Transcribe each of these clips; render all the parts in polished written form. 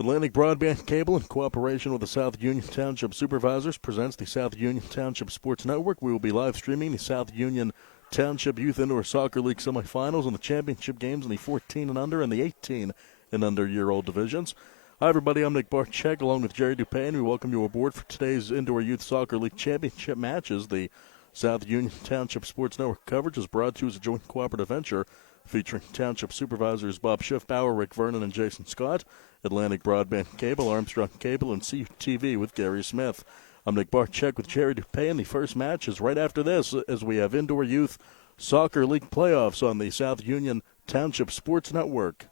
Atlantic Broadband Cable, in cooperation with the South Union Township Supervisors, presents the South Union Township Sports Network. We will be live streaming the South Union Township Youth Indoor Soccer League semifinals and the championship games in the 14 and under and the 18 and under year-old divisions. Hi, everybody. I'm Nick Barczyk, along with Jerry Dupain. We welcome you aboard for today's Indoor Youth Soccer League championship matches. The South Union Township Sports Network coverage is brought to you as a joint cooperative venture featuring Township Supervisors Bob Schiffbauer, Rick Vernon, and Jason Scott, Atlantic Broadband Cable, Armstrong Cable, and CUTV with Gary Smith. I'm Nick Barczyk with Jerry Dupain. The first match is right after this as we have Indoor Youth Soccer League playoffs on the South Union Township Sports Network.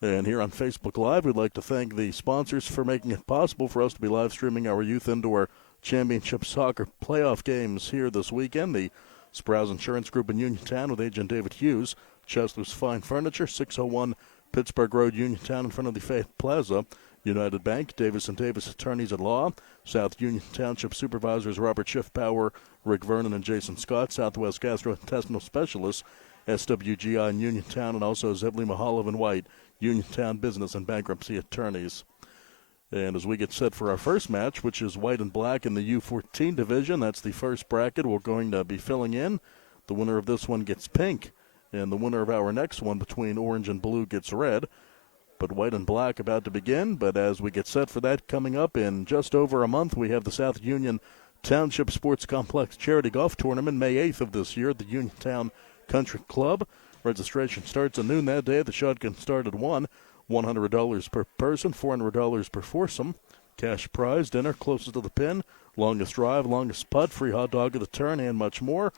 And here on Facebook Live, we'd like to thank the sponsors for making it possible for us to be live streaming our Youth Indoor Championship Soccer playoff games here this weekend. The Sprouse Insurance Group in Uniontown with Agent David Hughes, Chester's Fine Furniture, 601 Pittsburgh Road, Uniontown, in front of the Faith Plaza. United Bank, Davis & Davis Attorneys at Law, South Union Township Supervisors Robert Schiffbauer, Rick Vernon, and Jason Scott, Southwest Gastrointestinal Specialists, SWGI in Uniontown, and also Zebley Mahalev and White, Uniontown Business and Bankruptcy Attorneys. And as we get set for our first match, which is white and black in the U14 division, that's the first bracket we're going to be filling in. The winner of this one gets pink, and the winner of our next one between orange and blue gets red. But white and black about to begin. But as we get set for that, coming up in just over a month, we have the South Union Township Sports Complex Charity Golf Tournament, May 8th of this year at the Uniontown Country Club. Registration starts at noon that day. The shotgun start at 1. $100 per person, $400 per foursome. Cash prize, dinner closest to the pin, longest drive, longest putt, free hot dog of the turn, and much more.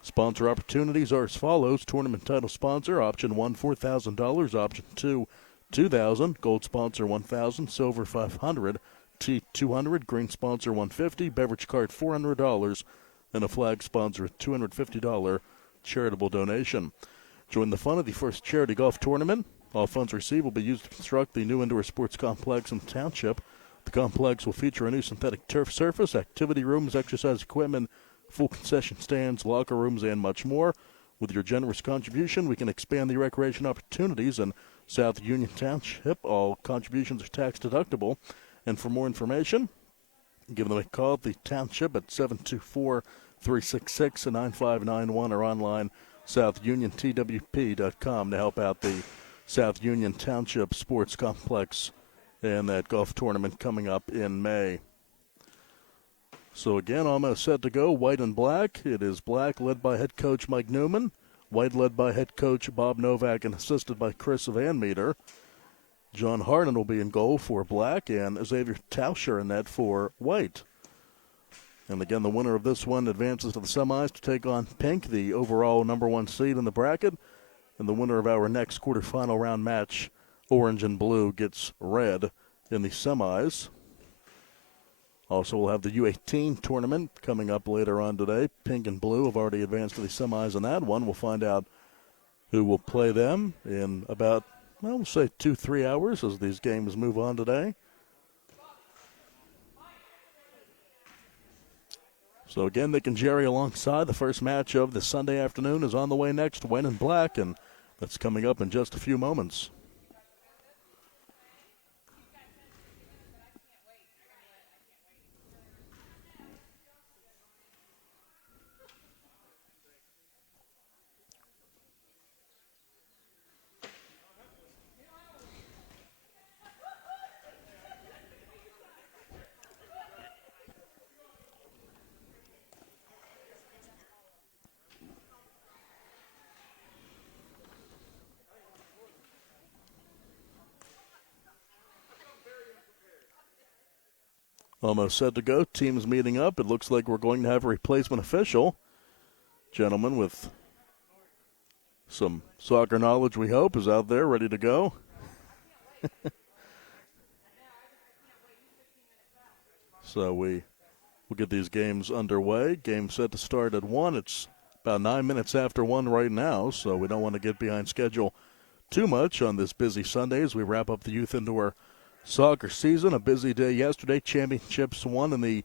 Sponsor opportunities are as follows. Tournament title sponsor, option 1, $4,000, option 2, $2,000, gold sponsor $1,000, silver $500, tea $200, green sponsor $150, beverage cart $400, and a flag sponsor a $250 charitable donation. Join the fun of the first charity golf tournament. All funds received will be used to construct the new indoor sports complex in the township. The complex will feature a new synthetic turf surface, activity rooms, exercise equipment, full concession stands, locker rooms, and much more. With your generous contribution, we can expand the recreation opportunities in South Union Township. All contributions are tax deductible. And for more information, give them a call at the township at 724-366-9591 or online southuntwp.com to help out the South Union Township Sports Complex and that golf tournament coming up in May. So again, almost set to go, white and black. It is black led by head coach Mike Newman, white led by head coach Bob Novak and assisted by Chris Van Meter. John Harden will be in goal for black and Xavier Tauscher in net for white. And again, the winner of this one advances to the semis to take on pink, the overall number one seed in the bracket. And the winner of our next quarterfinal round match, orange and blue, gets red in the semis. Also, we'll have the U18 tournament coming up later on today. Pink and blue have already advanced to the semis in that one. We'll find out who will play them in about, we'll say 2-3 hours as these games move on today. So again, Nick and Jerry alongside. The first match of the Sunday afternoon is on the way next, white and black, and that's coming up in just a few moments. Almost set to go. Teams meeting up. It looks like we're going to have a replacement official. Gentleman with some soccer knowledge, we hope, is out there ready to go. So we'll get these games underway. Game set to start at 1. It's about 9 minutes after 1 right now, so we don't want to get behind schedule too much on this busy Sunday as we wrap up the Youth Indoor Soccer season. A busy day yesterday. Championships won in the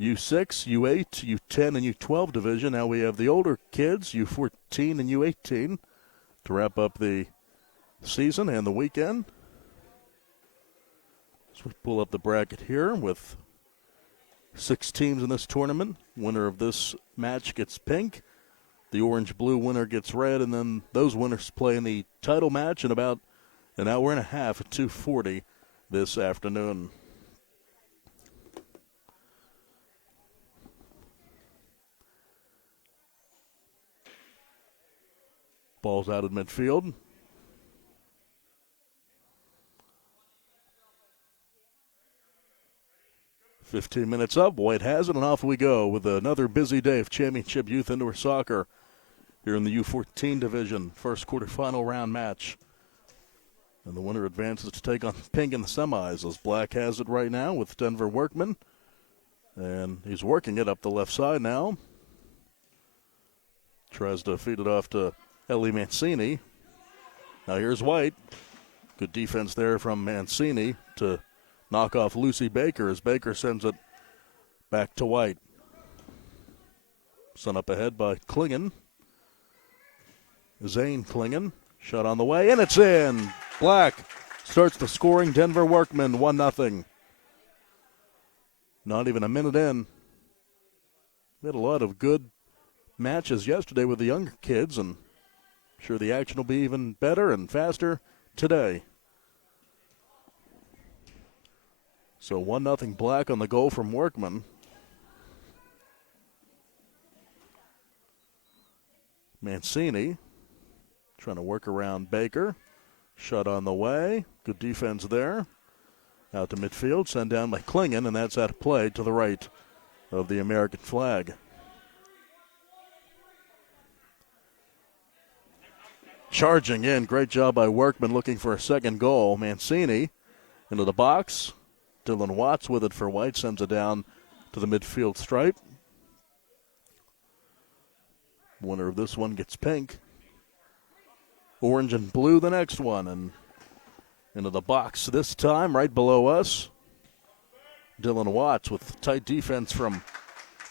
U6, U8, U10, and U12 division. Now we have the older kids, U14 and U18, to wrap up the season and the weekend. So we pull up the bracket here with 6 teams in this tournament. Winner of this match gets pink. The orange-blue winner gets red, and then those winners play in the title match in about an hour and a half at 2:40 this afternoon. Ball's out at midfield. "15 minutes up. White has it, and off we go with another busy day of championship youth indoor soccer here in the U14 division. First quarterfinal round match. And the winner advances to take on pink in the semis as black has it right now with Denver Workman. And he's working it up the left side now. Tries to feed it off to Ellie Mancini. Now here's White. Good defense there from Mancini to knock off Lucy Baker as Baker sends it back to White. Sent up ahead by Klingon. Zane Klingon. Shot on the way, and it's in. Black starts the scoring. Denver Workman 1-0. Not even a minute in. We had a lot of good matches yesterday with the younger kids, and I'm sure the action will be even better and faster today. So 1-0 black on the goal from Workman. Mancini trying to work around Baker. Shot on the way. Good defense there. Out to midfield. Sent down by Klingon, and that's out of play to the right of the American flag. Charging in. Great job by Workman looking for a second goal. Mancini into the box. Dylan Watts with it for White. Sends it down to the midfield stripe. Winner of this one gets pink. Orange and blue the next one. And into the box this time, right below us. Dylan Watts with tight defense from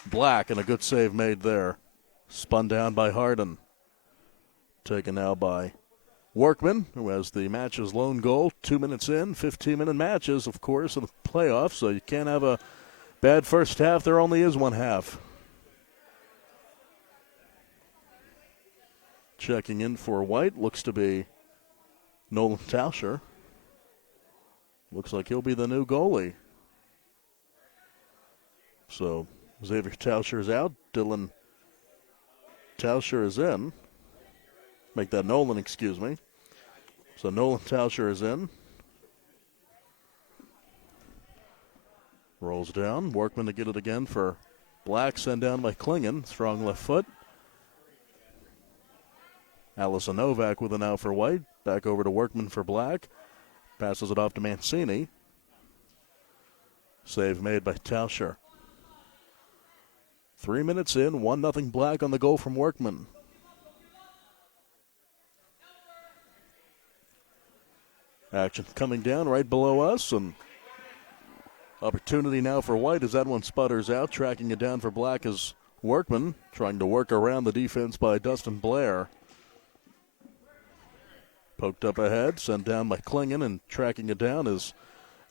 Black and a good save made there. Spun down by Harden. Taken now by Workman, who has the match's lone goal. 2 minutes in, 15-minute matches, of course, in the playoffs, so you can't have a bad first half. There only is one half. Checking in for White looks to be Nolan Tauscher. Looks like he'll be the new goalie. So Xavier Tauscher is out. Dylan Tauscher is in. Make that Nolan, excuse me. So Nolan Tauscher is in. Rolls down. Workman to get it again for Black. Sent down by Klingon. Strong left foot. Allison Novak with an out for White. Back over to Workman for Black. Passes it off to Mancini. Save made by Tauscher. 3 minutes in. 1-0 Black on the goal from Workman. Action coming down right below us, and opportunity now for White as that one sputters out. Tracking it down for Black is Workman, trying to work around the defense by Dustin Blair. Poked up ahead, sent down by Klingon, and tracking it down is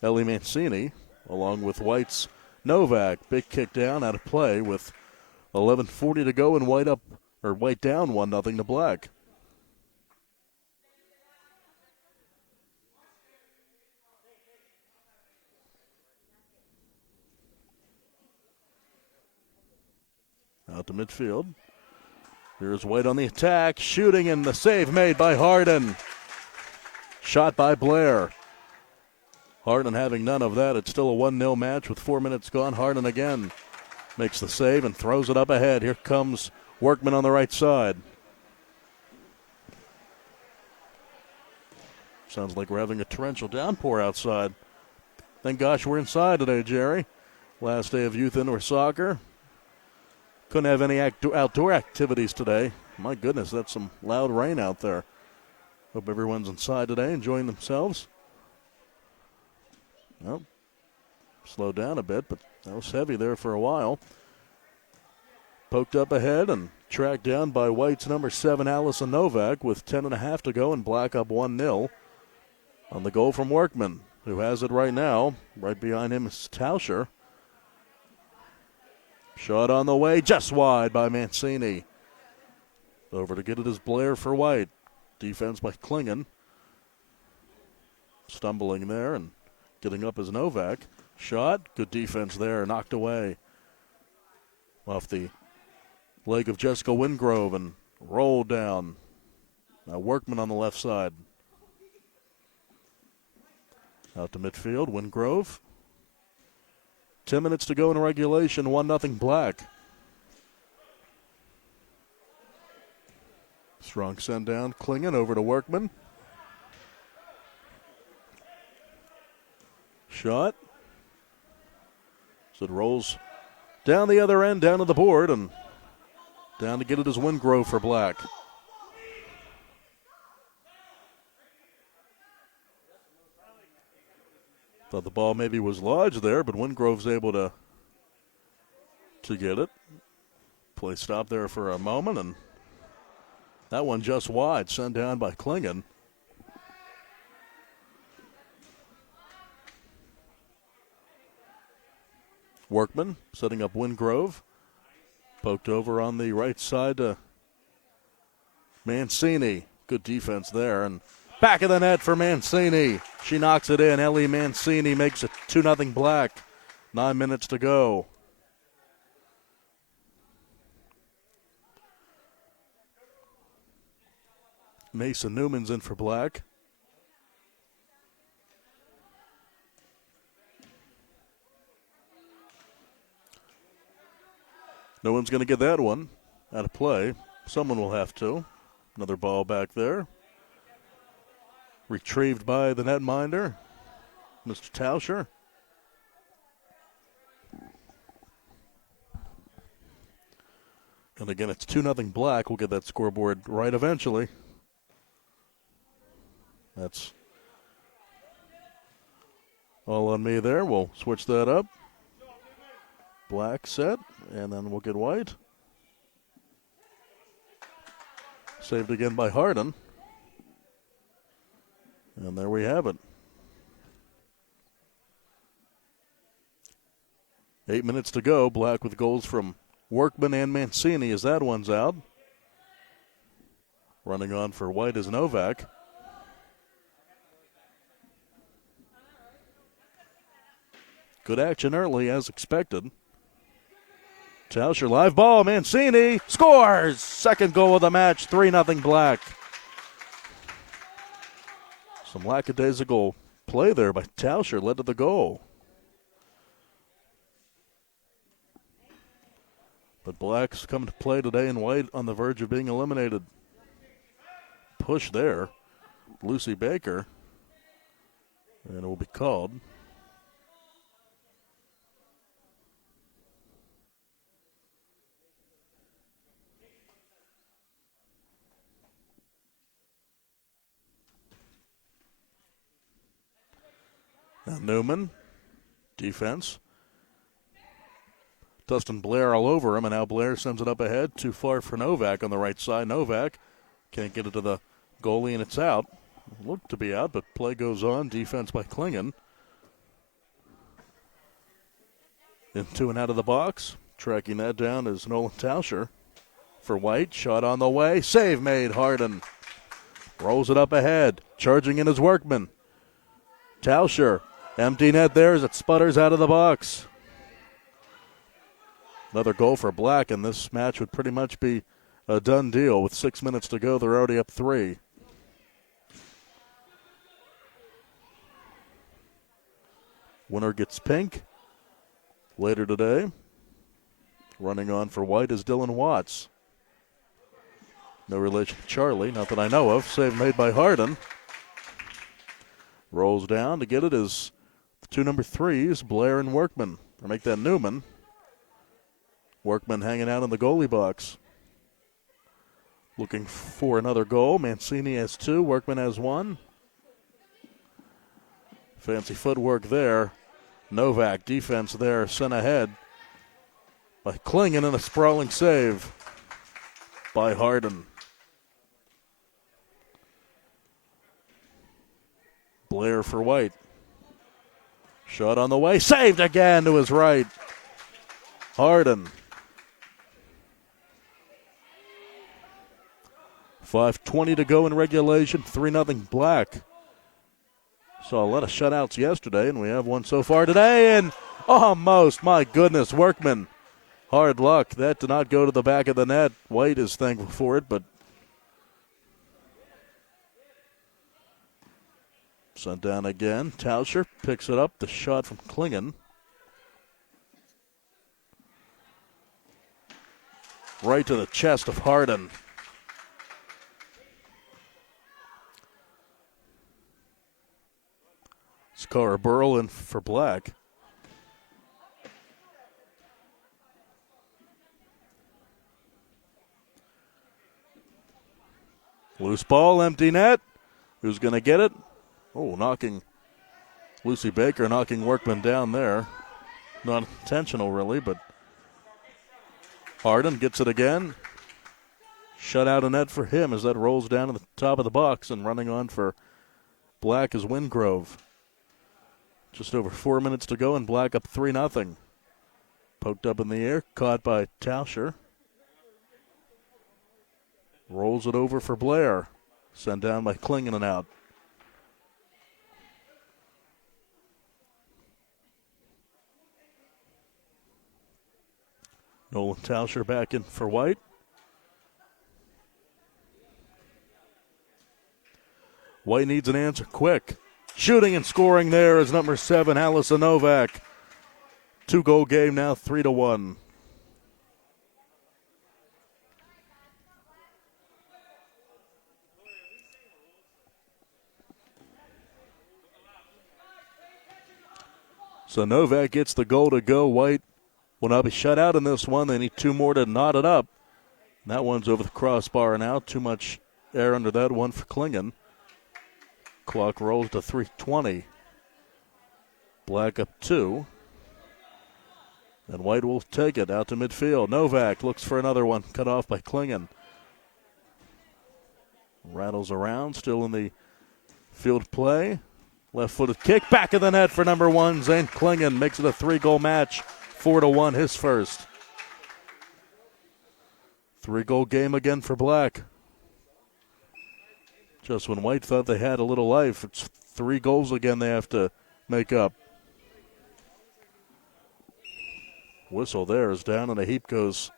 Ellie Mancini, along with White's Novak. Big kick down, out of play with 11:40 to go, and White down 1-0 to Black. Out to midfield. Here's White on the attack, shooting, and the save made by Harden. Shot by Blair. Harden having none of that. It's still a 1-0 match with 4 minutes gone. Harden again makes the save and throws it up ahead. Here comes Workman on the right side. Sounds like we're having a torrential downpour outside. Thank gosh we're inside today, Jerry. Last day of youth indoor soccer. Couldn't have any outdoor activities today. My goodness, that's some loud rain out there. Hope everyone's inside today, enjoying themselves. Well, slowed down a bit, but that was heavy there for a while. Poked up ahead and tracked down by White's number 7, Allison Novak, with 10.5 to go, and Black up 1-0 on the goal from Workman. who has it right now. Right behind him is Tauscher. Shot on the way, just wide by Mancini. Over to get it is Blair for White. Defense by Klingon. Stumbling there and getting up is Novak. Shot, good defense there, knocked away. Off the leg of Jessica Wingrove and rolled down. Now Workman on the left side. Out to midfield, Wingrove. 10 minutes to go in regulation, 1-0 Black. Strong send down, Klingon over to Workman. Shot. So it rolls down the other end, down to the board, and down to get it is Wingrove for Black. Thought the ball maybe was lodged there, but Wingrove's able to get it. Play stopped there for a moment, and that one just wide, sent down by Klingon. Workman setting up Wingrove. Poked over on the right side to Mancini. Good defense there. And back of the net for Mancini. She knocks it in. Ellie Mancini makes it 2-0 Black. 9 minutes to go. Mason Newman's in for Black. No one's going to get that one out of play. Someone will have to. Another ball back there. Retrieved by the netminder, Mr. Tauscher. And again, it's 2-0 Black. We'll get that scoreboard right eventually. That's all on me there. We'll switch that up. Black set, and then we'll get White. Saved again by Harden. And there we have it. 8 minutes to go. Black with goals from Workman and Mancini as that one's out. Running on for White is Novak. Good action early as expected. Tauscher, live ball, Mancini scores! Second goal of the match, 3-0 Black. Some lackadaisical play there by Tauscher led to the goal. But Black's coming to play today in White on the verge of being eliminated. Push there. Lucy Baker. And it will be called. Now Newman, defense. Dustin Blair all over him, and now Blair sends it up ahead. Too far for Novak on the right side. Novak can't get it to the goalie, and it's out. Looked to be out, but play goes on. Defense by Klingon. Into and out of the box. Tracking that down is Nolan Tauscher for White. Shot on the way. Save made. Harden rolls it up ahead. Charging in his Workman. Tauscher. Empty net there as it sputters out of the box. Another goal for Black, and this match would pretty much be a done deal. With 6 minutes to go, they're already up 3. Winner gets pink later today. Running on for White is Dylan Watts. No relation to Charlie, not that I know of. Save made by Harden. Rolls down to get it is the two number 3s, Blair and Workman. Or make that Newman. Workman hanging out in the goalie box. Looking for another goal. Mancini has 2. Workman has 1. Fancy footwork there. Novak, defense there, sent ahead by Klingon, and a sprawling save by Harden. Blair for White. Shot on the way, saved again to his right. Harden. 5:20 to go in regulation, 3-0 Black. Saw a lot of shutouts yesterday, and we have one so far today, and almost, my goodness, Workman. Hard luck. That did not go to the back of the net. White is thankful for it, but sent down again. Tauscher picks it up. The shot from Klingon. Right to the chest of Harden. Scara Burrell in for Black. Loose ball, empty net. Who's going to get it? Oh, knocking Lucy Baker, knocking Workman down there. Not intentional, really, but Harden gets it again. Shut out a net for him as that rolls down to the top of the box, and running on for Black is Wingrove. Just over 4 minutes to go, and Black up 3-0. Poked up in the air, caught by Tauscher. Rolls it over for Blair. Sent down by Klingon and out. Nolan Tauscher back in for White. White needs an answer quick. Shooting and scoring there is number 7, Allison Novak. 2-goal game now, 3-1. So Novak gets the goal to go. White will not be shut out in this one. They need 2 more to knot it up. And that one's over the crossbar now. Too much air under that one for Klingon. Clock rolls to 3:20. Black up 2. And White will take it out to midfield. Novak looks for another one. Cut off by Klingon. Rattles around. Still in the field play. Left-footed kick. Back of the net for number 1. Zane Klingon makes it a 3-goal match. 4-1, his first. 3-goal game again for Black. Just when White thought they had a little life, it's 3 goals again they have to make up. Whistle there is down, and a heap goes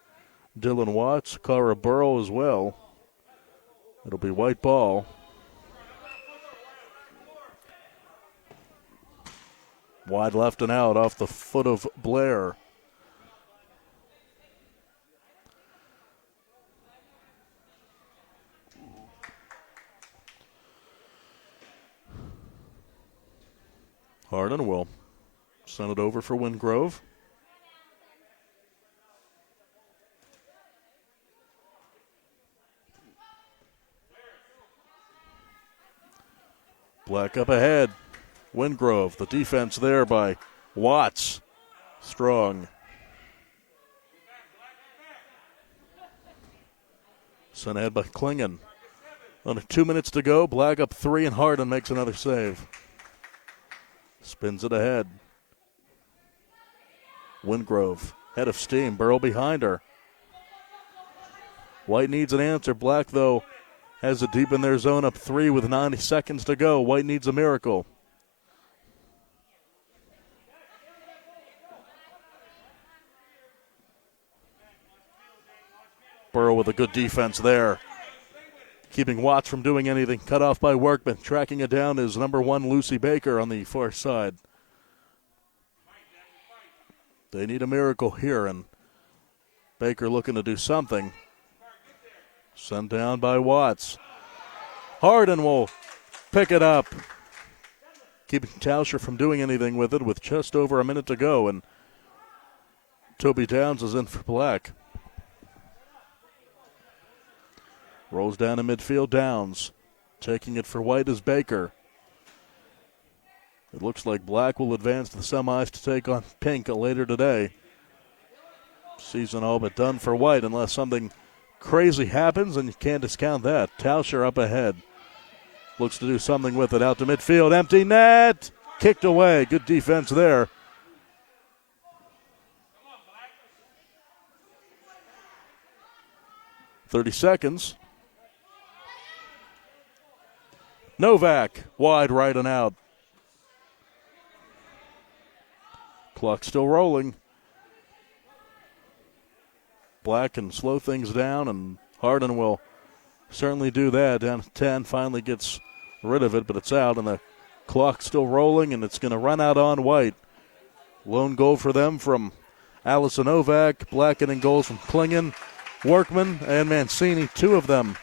Dylan Watts, Cara Burrow as well. It'll be White ball. Wide left and out off the foot of Blair. Harden will send it over for Wingrove. Black up ahead. Wingrove, the defense there by Watts. Strong. Sent ahead by Klingon. Under 2 minutes to go. Black up 3, and Harden makes another save. Spins it ahead. Wingrove, head of steam. Burrow behind her. White needs an answer. Black, though, has it deep in their zone, up 3 with 90 seconds to go. White needs a miracle. Burrow with a good defense there. Keeping Watts from doing anything. Cut off by Workman. Tracking it down is number 1, Lucy Baker, on the far side. They need a miracle here, and Baker looking to do something. Sent down by Watts. Harden will pick it up. Keeping Tauscher from doing anything with it with just over a minute to go, and Toby Downs is in for Black. Rolls down to midfield. Downs. Taking it for White is Baker. It looks like Black will advance to the semis to take on Pink later today. Season all but done for White unless something crazy happens, and you can't discount that. Tauscher up ahead. Looks to do something with it. Out to midfield. Empty net. kicked away. Good defense there. .30 seconds. Novak, wide right and out. Clock still rolling. Black can slow things down, and Hardin will certainly do that. Down to 10, finally gets rid of it, but it's out, and the clock's still rolling, and it's going to run out on white. Lone goal for them from Allison Novak. Black getting goals from Klingon, Workman, and Mancini, two of them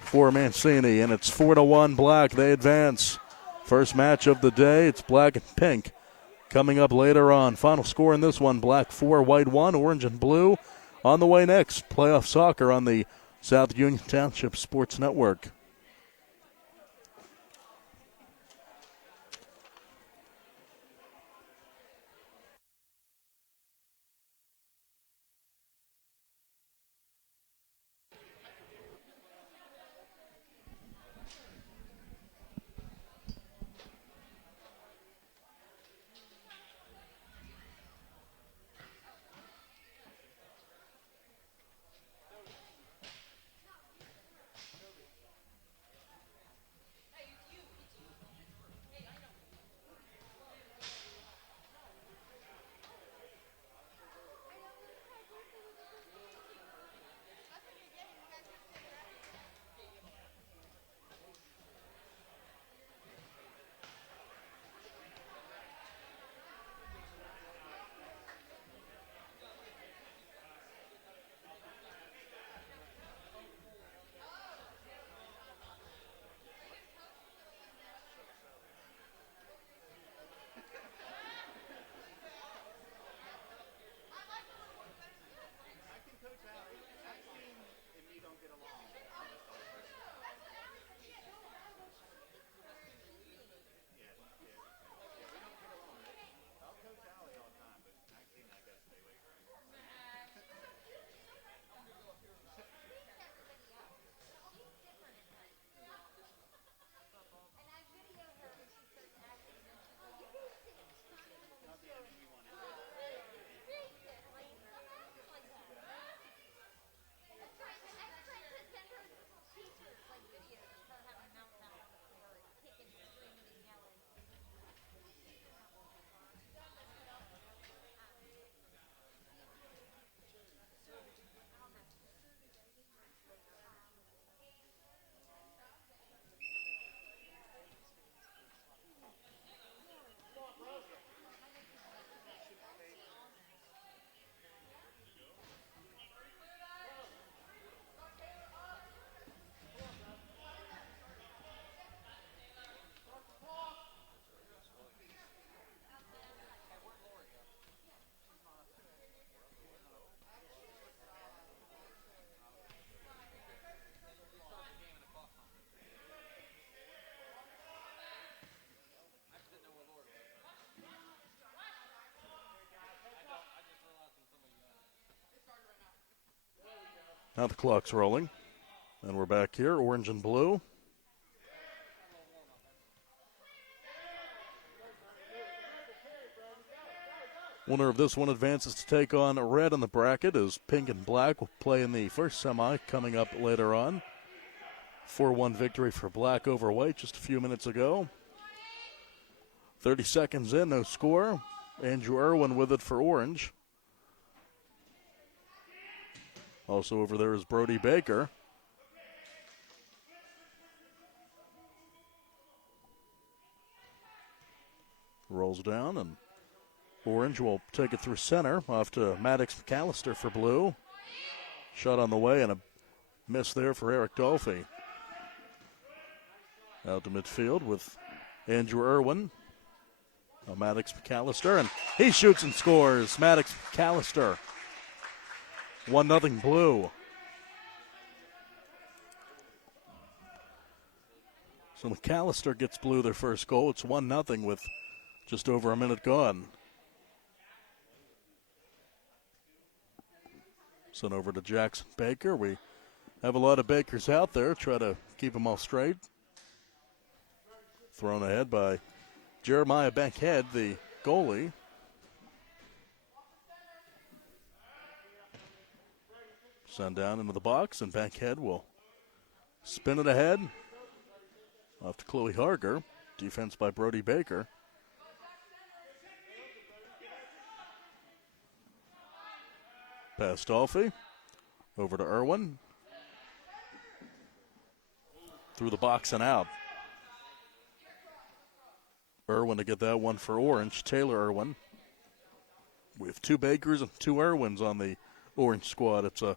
for Mancini, and it's 4-1 Black. They advance. First match of the day, it's Black and Pink. Coming up later on, final score in this one, Black 4, White 1, Orange and Blue. On the way next, playoff soccer on the South Union Township Sports Network. Now the clock's rolling, and we're back here, Orange and Blue. Winner of this one advances to take on Red in the bracket, as Pink and Black will play in the first semi coming up later on. 4-1 victory for Black over White just a few minutes ago. 30 seconds in, no score. Andrew Irwin with it for Orange. Also over there is Brody Baker. Rolls down, and Orange will take it through center, off to Maddox McAllister for Blue. Shot on the way, and a miss there for Eric Dolphy. Out to midfield with Andrew Irwin. Now Maddox McAllister, and he shoots and scores. Maddox McAllister. 1-0 Blue. So McAllister gets Blue their first goal. It's 1-0 with just over a minute gone. Sent over to Jackson Baker. We have a lot of Bakers out there. Try to keep them all straight. Thrown ahead by Jeremiah Bankhead, the goalie. Send down into the box, and Bankhead will spin it ahead. Off to Chloe Harger. Defense by Brody Baker. Pass Dolphy. Over to Irwin. Through the box and out. Irwin to get that one for Orange. Taylor Irwin. We have 2 Bakers and 2 Irwins on the Orange squad. It's a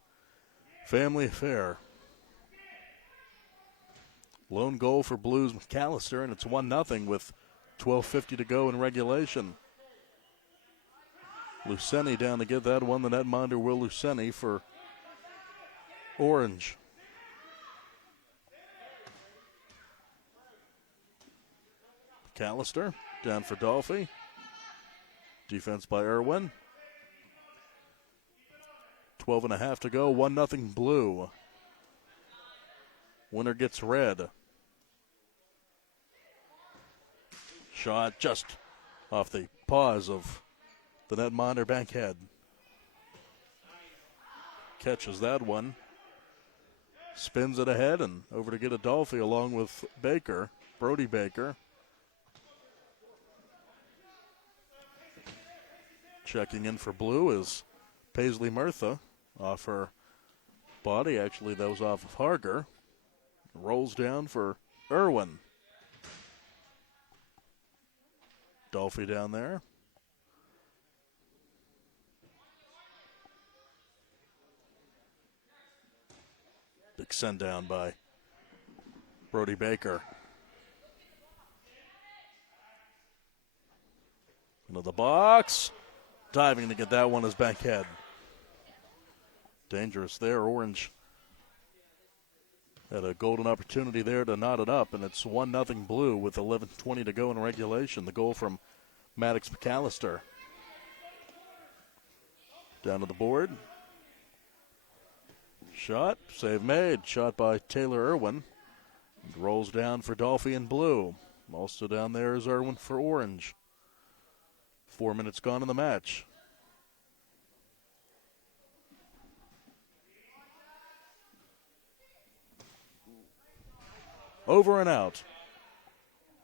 family affair. Lone goal for Blues McAllister, and it's 1-0 with 12:50 to go in regulation. Luceni down to get that one. The netminder Will Luceni for Orange. McAllister down for Dolphy. Defense by Irwin. 12.5 to go. 1-0 Blue. Winner gets red. Shot just off the paws of the netminder Bankhead. Catches that one. Spins it ahead and over to get a Dolphy along with Baker. Brody Baker. Checking in for Blue is Paisley Murtha. Off her body. Actually, that was off of Harger. Rolls down for Irwin. Dolphy down there. Big send down by Brody Baker. Into the box. Diving to get that one is Bankhead. Dangerous there. Orange had a golden opportunity there to knot it up, and it's 1-0 Blue with 11:20 to go in regulation. The goal from Maddox McAllister. Down to the board. Shot. Save made. Shot by Taylor Irwin. And rolls down for Dolphy and Blue. Also down there is Irwin for Orange. 4 minutes gone in the match. Over and out.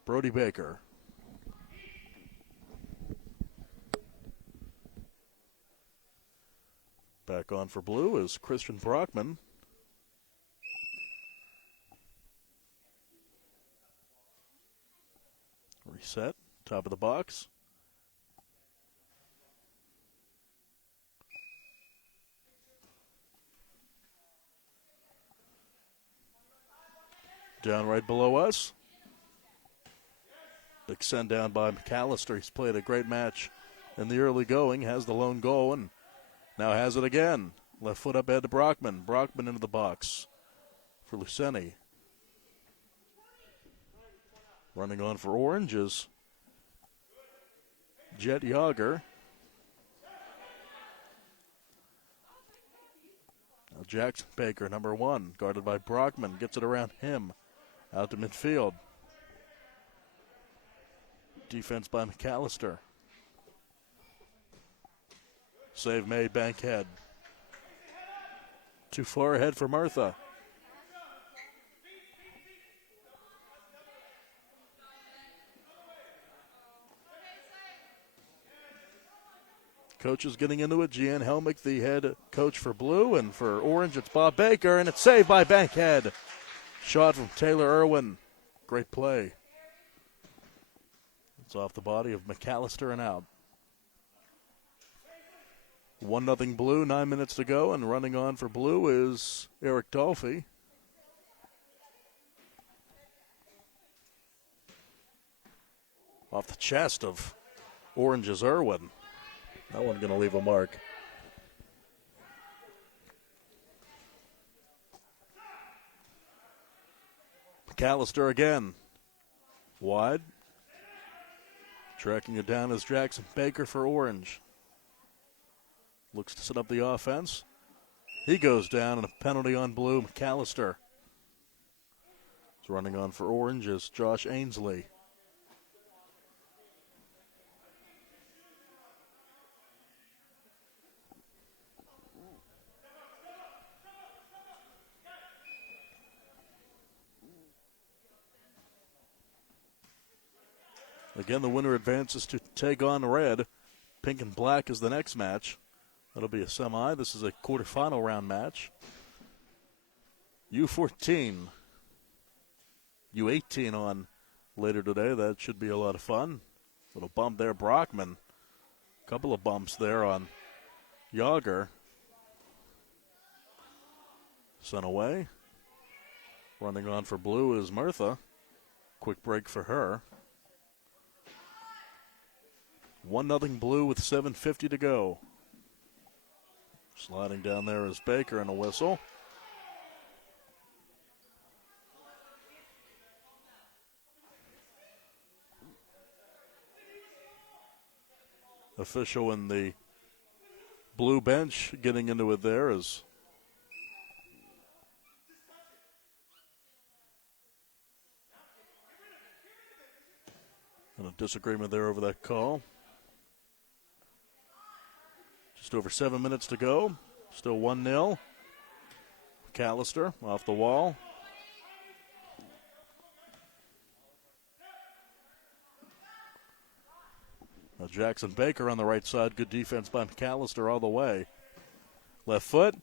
Brody Baker. Back on for Blue is Christian Brockman. Reset. Top of the box. Down right below us. Big send down by McAllister. He's played a great match in the early going. Has the lone goal and now has it again. Left foot up ahead to Brockman. Brockman into the box for Luceni. Running on for Orange is Jet Yager. Now Jackson Baker, number 1, guarded by Brockman. Gets it around him. Out to midfield. Defense by McAllister. Save made, Bankhead. Too far ahead for Murtha. Coach is getting into it. Gian Helmick, the head coach for Blue, and for Orange, it's Bob Baker, and it's saved by Bankhead. Shot from Taylor Irwin. Great play. It's off the body of McAllister and out. 1-0 Blue, 9 minutes to go, and running on for Blue is Eric Dolphy. Off the chest of Orange's Irwin. That one's going to leave a mark. McAllister again. Wide. Tracking it down is Jackson Baker for Orange. Looks to set up the offense. He goes down, and a penalty on Blue. McAllister. Is running on for Orange is Josh Ainsley. Again, the winner advances to take on red. Pink and black is the next match. That'll be a semi. This is a quarterfinal round match. U14, U18 on later today. That should be a lot of fun. Little bump there, Brockman. Couple of bumps there on Yager. Sent away. Running on for blue is Murtha. Quick break for her. 1-0 blue with 7:50 to go. Sliding down there is Baker and a whistle. Official in the blue bench getting into it there is and a disagreement there over that call. Just over 7 minutes to go. Still 1-0. McAllister off the wall. Now Jackson Baker on the right side. Good defense by McAllister all the way. Left foot.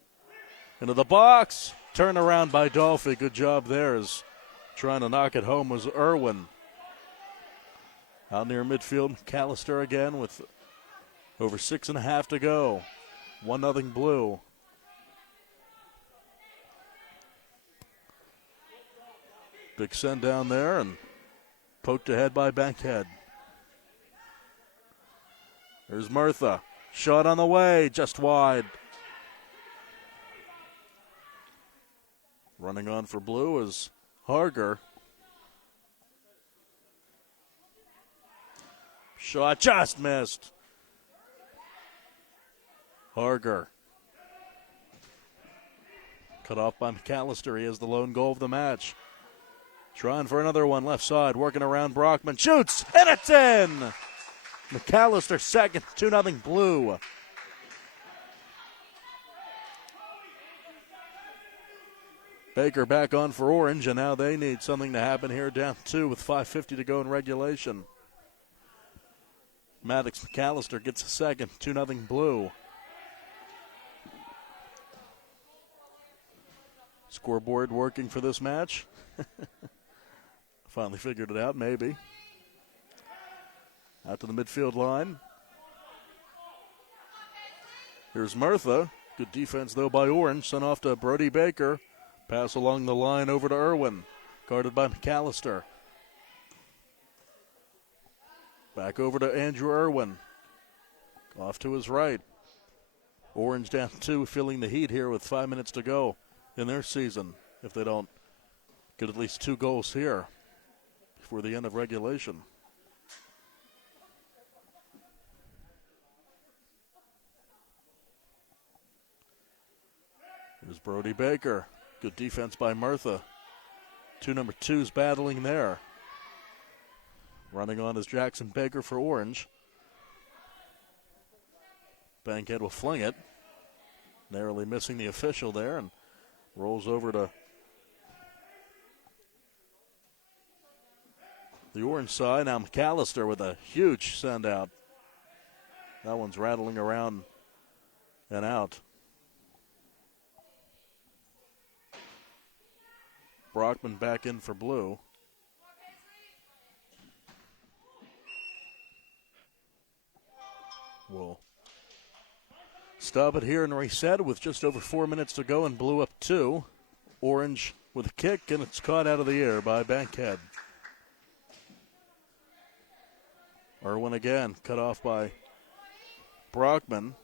Into the box. Turn around by Dolphy. Good job there. As trying to knock it home was Irwin. Out near midfield, McAllister again with over 6.5 to go. 1-0 blue. Big send down there and poked ahead by Bankhead. There's Murtha. Shot on the way, just wide. Running on for blue is Harger. Shot just missed. Harger. Cut off by McAllister. He has the lone goal of the match. Trying for another one, left side, working around Brockman. Shoots, and it's in! McAllister second, 2-0 blue. Baker back on for Orange, and now they need something to happen here. Down 2 with 5:50 to go in regulation. Maddox McAllister gets a second, 2-0 blue. Scoreboard working for this match. Finally figured it out, maybe. Out to the midfield line. Here's Murtha. Good defense, though, by Orange. Sent off to Brody Baker. Pass along the line over to Irwin. Guarded by McAllister. Back over to Andrew Irwin. Off to his right. Orange down 2, feeling the heat here with 5 minutes to go in their season. If they don't get at least 2 goals here before the end of regulation. Here's Brody Baker. Good defense by Murtha. 2 number 2s battling there. Running on is Jackson Baker for Orange. Bankhead will fling it. Narrowly missing the official there and rolls over to the Orange side. Now McAllister with a huge send out. That one's rattling around and out. Brockman back in for blue. We'll stop it here and reset with just over 4 minutes to go and blue up 2. Orange with a kick, and it's caught out of the air by Bankhead. Irwin again, cut off by Brockman.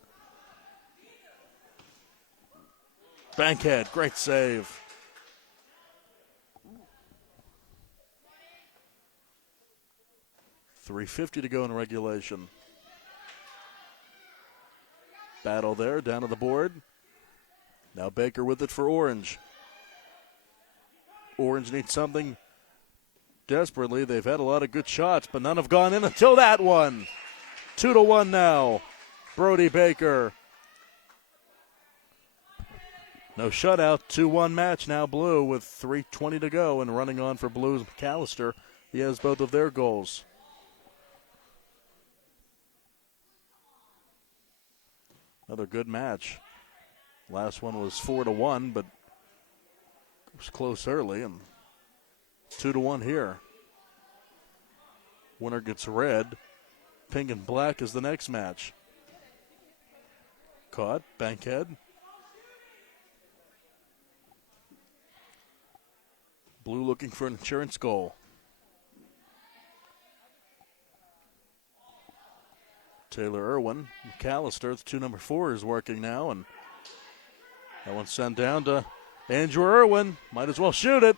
Bankhead, great save. .350 to go in regulation. Battle there, down to the board. Now Baker with it for Orange. Orange needs something desperately. They've had a lot of good shots, but none have gone in until that one. 2-1 now. Brody Baker. No shutout, 2-1 match now blue with 3:20 to go and running on for Blues McAllister. He has both of their goals. Another good match. Last one was 4-1, but it was close early, and 2-1 here. Winner gets red. Pink and black is the next match. Caught, Bankhead. Blue looking for an insurance goal. Taylor Irwin, McAllister, the 2 number 4 is working now, and that one's sent down to Andrew Irwin. Might as well shoot it.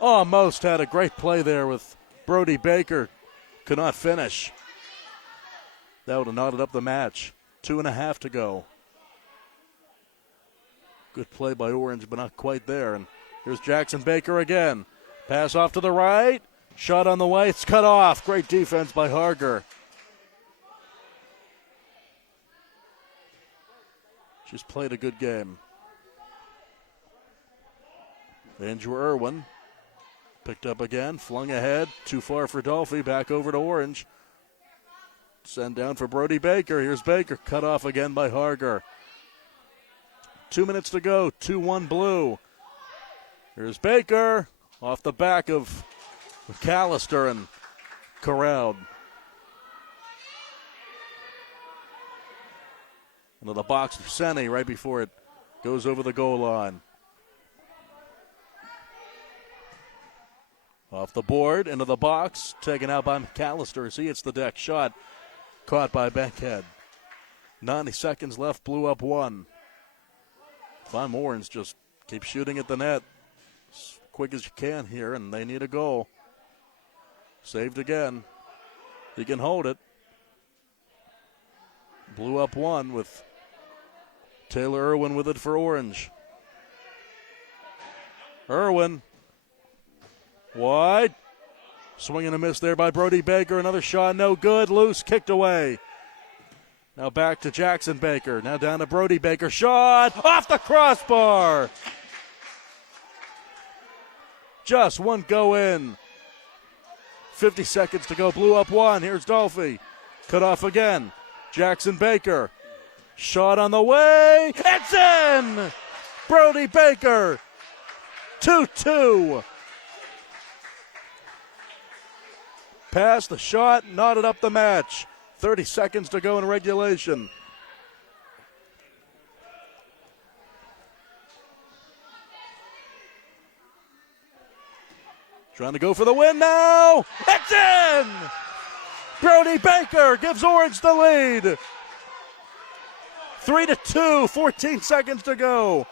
Almost had a great play there with Brody Baker. Could not finish. That would have knotted up the match. 2.5 to go. Good play by Orange, but not quite there. And here's Jackson Baker again. Pass off to the right. Shot on the way. It's cut off. Great defense by Harger. Just played a good game. Andrew Irwin picked up again, flung ahead, too far for Dolphy, back over to Orange. Send down for Brody Baker. Here's Baker, cut off again by Harger. 2 minutes to go, 2-1 Blue. Here's Baker, off the back of McAllister and corralled. Into the box for Senni right before it goes over the goal line. Off the board, into the box, taken out by McAllister as he hits the deck. Shot caught by Bankhead. 90 seconds left, Blue up 1. Von Morens just keep shooting at the net as quick as you can here, and they need a goal. Saved again. He can hold it. Blue up 1 with Taylor Irwin with it for Orange. Irwin. Wide. Swing and a miss there by Brody Baker. Another shot, no good. Loose, kicked away. Now back to Jackson Baker. Now down to Brody Baker. Shot off the crossbar. Just one go in. 50 seconds to go. Blue up 1. Here's Dolphy. Cut off again. Jackson Baker. Shot on the way. It's in! Brody Baker. 2-2. Pass, the shot, knotted up the match. 30 seconds to go in regulation. Trying to go for the win now. It's in! Brody Baker gives Orange the lead. 3-2, 14 seconds to go.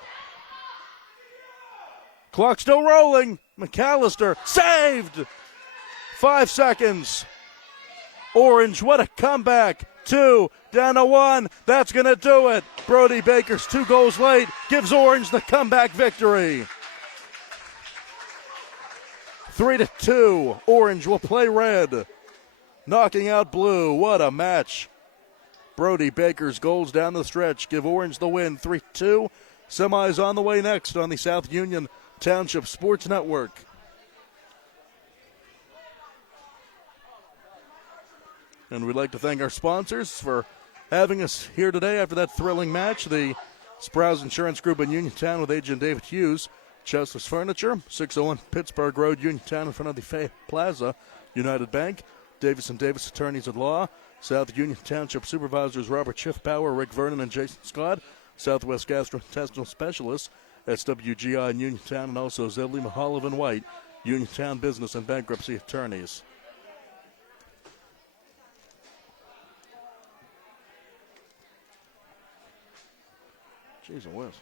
Clock still rolling. McAllister saved. 5 seconds. Orange, what a comeback. 2, down to 1. That's going to do it. Brody Baker's 2 goals late gives Orange the comeback victory. 3-2. Orange will play red. Knocking out Blue. What a match. Brody Baker's goals down the stretch give Orange the win. 3-2. Semis on the way next on the South Union Township Sports Network. And we'd like to thank our sponsors for having us here today after that thrilling match. The Sprouse Insurance Group in Uniontown with agent David Hughes. Chester's Furniture, 601 Pittsburgh Road, Uniontown in front of the Fay Plaza. United Bank, Davis & Davis Attorneys at Law. South Union Township Supervisors Robert Schiffbauer, Rick Vernon, and Jason Scott. Southwest Gastrointestinal Specialists, SWGI in Uniontown, and also Zedley Mahalav and White, Uniontown Business and Bankruptcy Attorneys. Jeez, it was.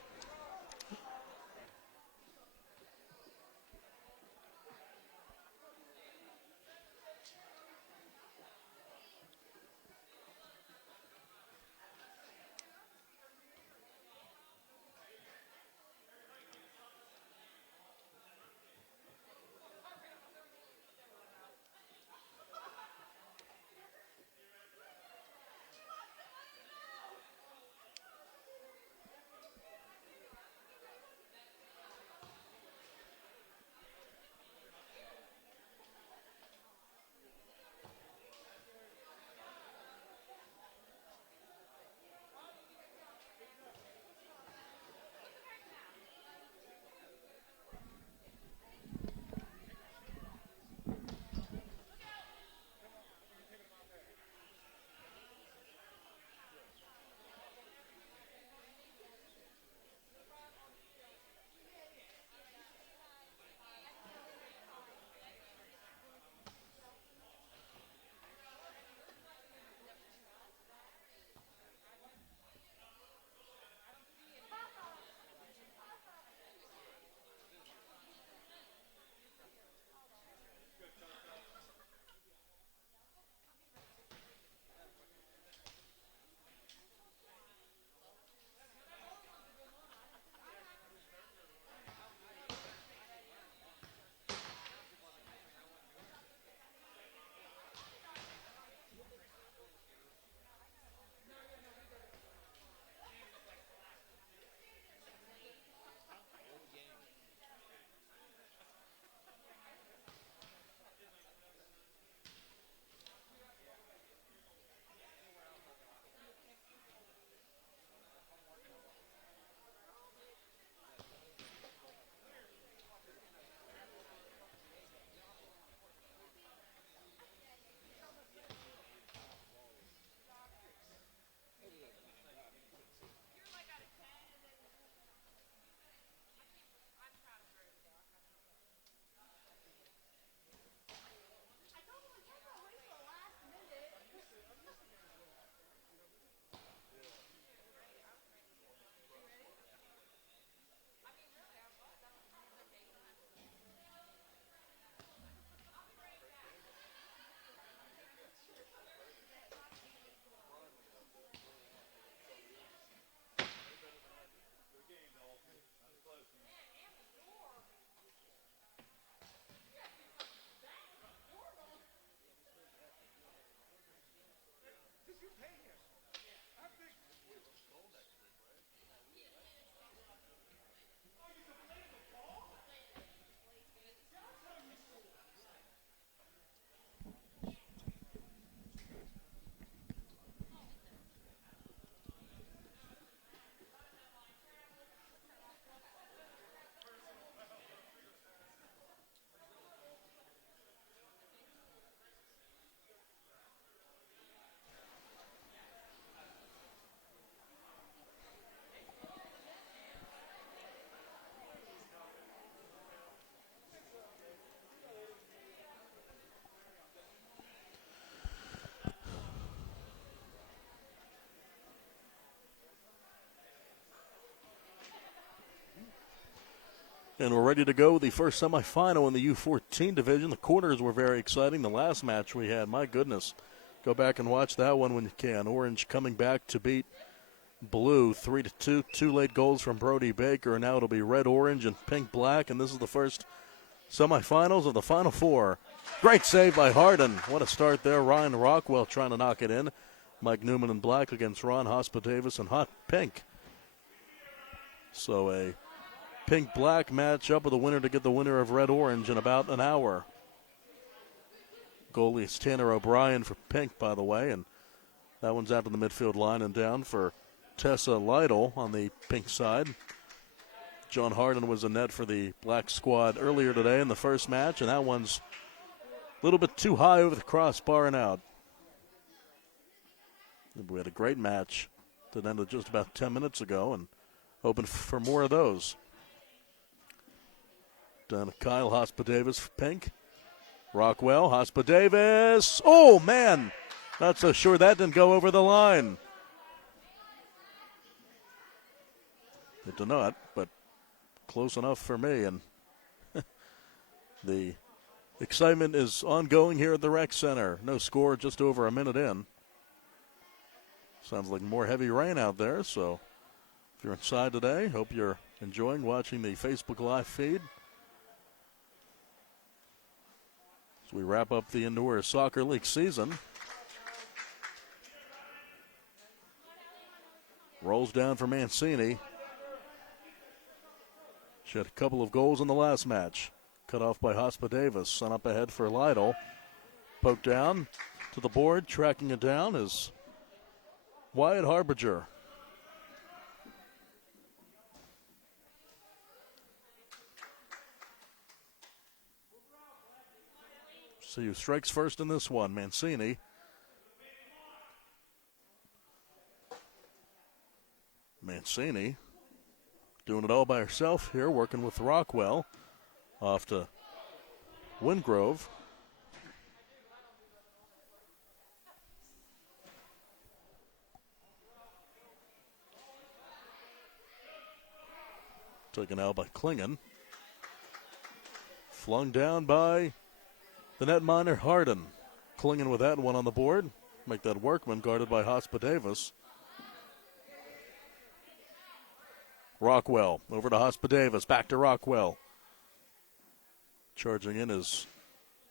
And we're ready to go with the first semifinal in the U14 division. The quarters were very exciting. The last match we had, my goodness. Go back and watch that one when you can. Orange coming back to beat Blue 3-2. 2 late goals from Brody Baker, and now it'll be red, orange, and pink, black. And this is the first semifinals of the Final Four. Great save by Harden. What a start there. Ryan Rockwell trying to knock it in. Mike Newman in black against Ron Hospa-Davis in hot pink. So a pink-black matchup with the winner to get the winner of red-orange in about an hour. Goalie is Tanner O'Brien for pink, by the way, and that one's out to the midfield line and down for Tessa Lytle on the pink side. John Harden was in net for the black squad earlier today in the first match, and that one's a little bit too high over the crossbar and out. We had a great match that ended just about 10 minutes ago, and hoping for more of those. Down to Kyle Hospa-Davis for pink. Rockwell, Hospa-Davis. Oh, man. Not so sure that didn't go over the line. It did not, but close enough for me. And the excitement is ongoing here at the Rec Center. No score, just over a minute in. Sounds like more heavy rain out there, so if you're inside today, hope you're enjoying watching the Facebook Live feed. As we wrap up the Indoor Soccer League season. Rolls down for Mancini. She had a couple of goals in the last match. Cut off by Hospa-Davis. Sent up ahead for Lytle. Poked down to the board. Tracking it down is Wyatt Harbinger. See who strikes first in this one. Mancini. Mancini doing it all by herself here, working with Rockwell. Off to Wingrove. Taken out by Klingon. Flung down by the netminder Harden. Klingon with that one on the board. Make that Workman, guarded by Hospa-Davis. Rockwell over to Hospa-Davis. Back to Rockwell. Charging in is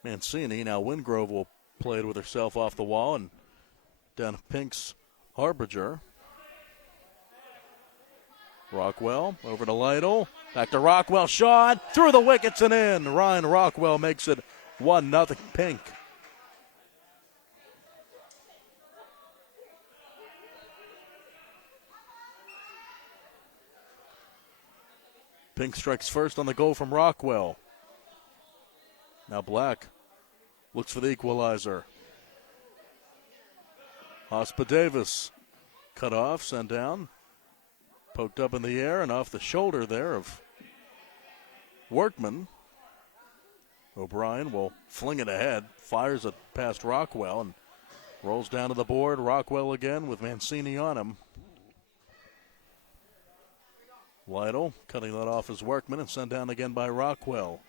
Mancini. Now Wingrove will play it with herself off the wall and down to Pink's Harbinger. Rockwell over to Lytle. Back to Rockwell. Shot through the wickets and in. Ryan Rockwell makes it 1-0 Pink. Pink strikes first on the goal from Rockwell. Now Black looks for the equalizer. Hospa-Davis cut off, sent down. Poked up in the air and off the shoulder there of Workman. O'Brien will fling it ahead, fires it past Rockwell, and rolls down to the board. Rockwell again with Mancini on him. Lytle cutting that off as Workman and sent down again by Rockwell.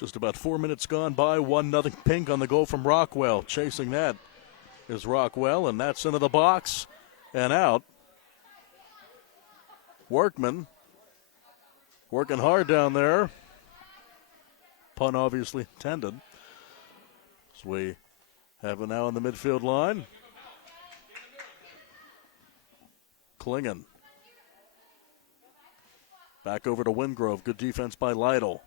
Just about 4 minutes gone by, 1-0 Pink on the goal from Rockwell. Chasing that is Rockwell, and that's into the box and out. Workman working hard down there. Pun obviously intended. So we have it now in the midfield line. Klingon. Back over to Wingrove. Good defense by Lytle.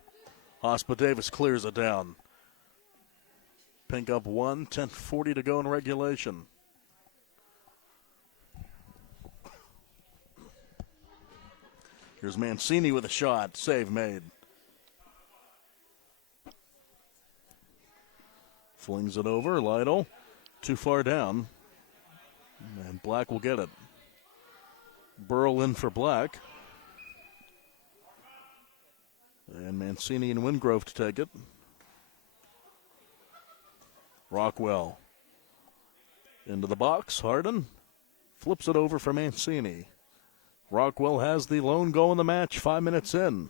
Hospa-Davis clears it down. Pink up 1, 10:40 to go in regulation. Here's Mancini with a shot. Save made. Flings it over. Lytle too far down. And Black will get it. Burl in for Black. And Mancini and Wingrove to take it. Rockwell into the box. Harden flips it over for Mancini. Rockwell has the lone goal in the match 5 minutes in.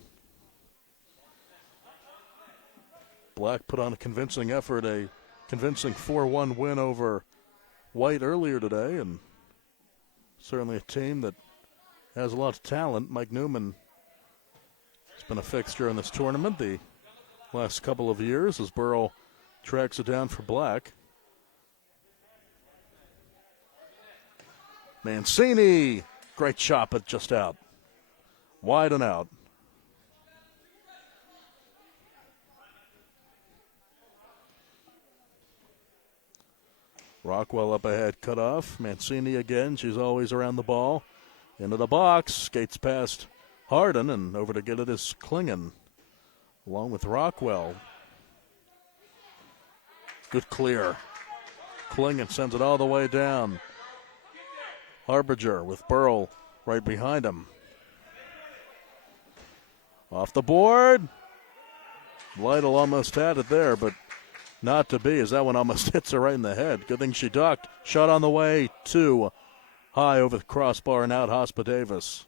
Black put on a convincing effort, a convincing 4-1 win over White earlier today, and certainly a team that has a lot of talent. Mike Newman has been a fixture in this tournament the last couple of years as Burrell tracks it down for Black. Mancini, great shot, but just out. Wide and out. Rockwell up ahead, cut off. Mancini again, she's always around the ball. Into the box, skates past Harden, and over to get it is Klingon, along with Rockwell. Good clear. Klingon sends it all the way down. Harbinger with Burrell right behind him. Off the board. Lytle almost had it there, but not to be, as that one almost hits her right in the head. Good thing she ducked. Shot on the way, too high over the crossbar and out. Hospa Davis.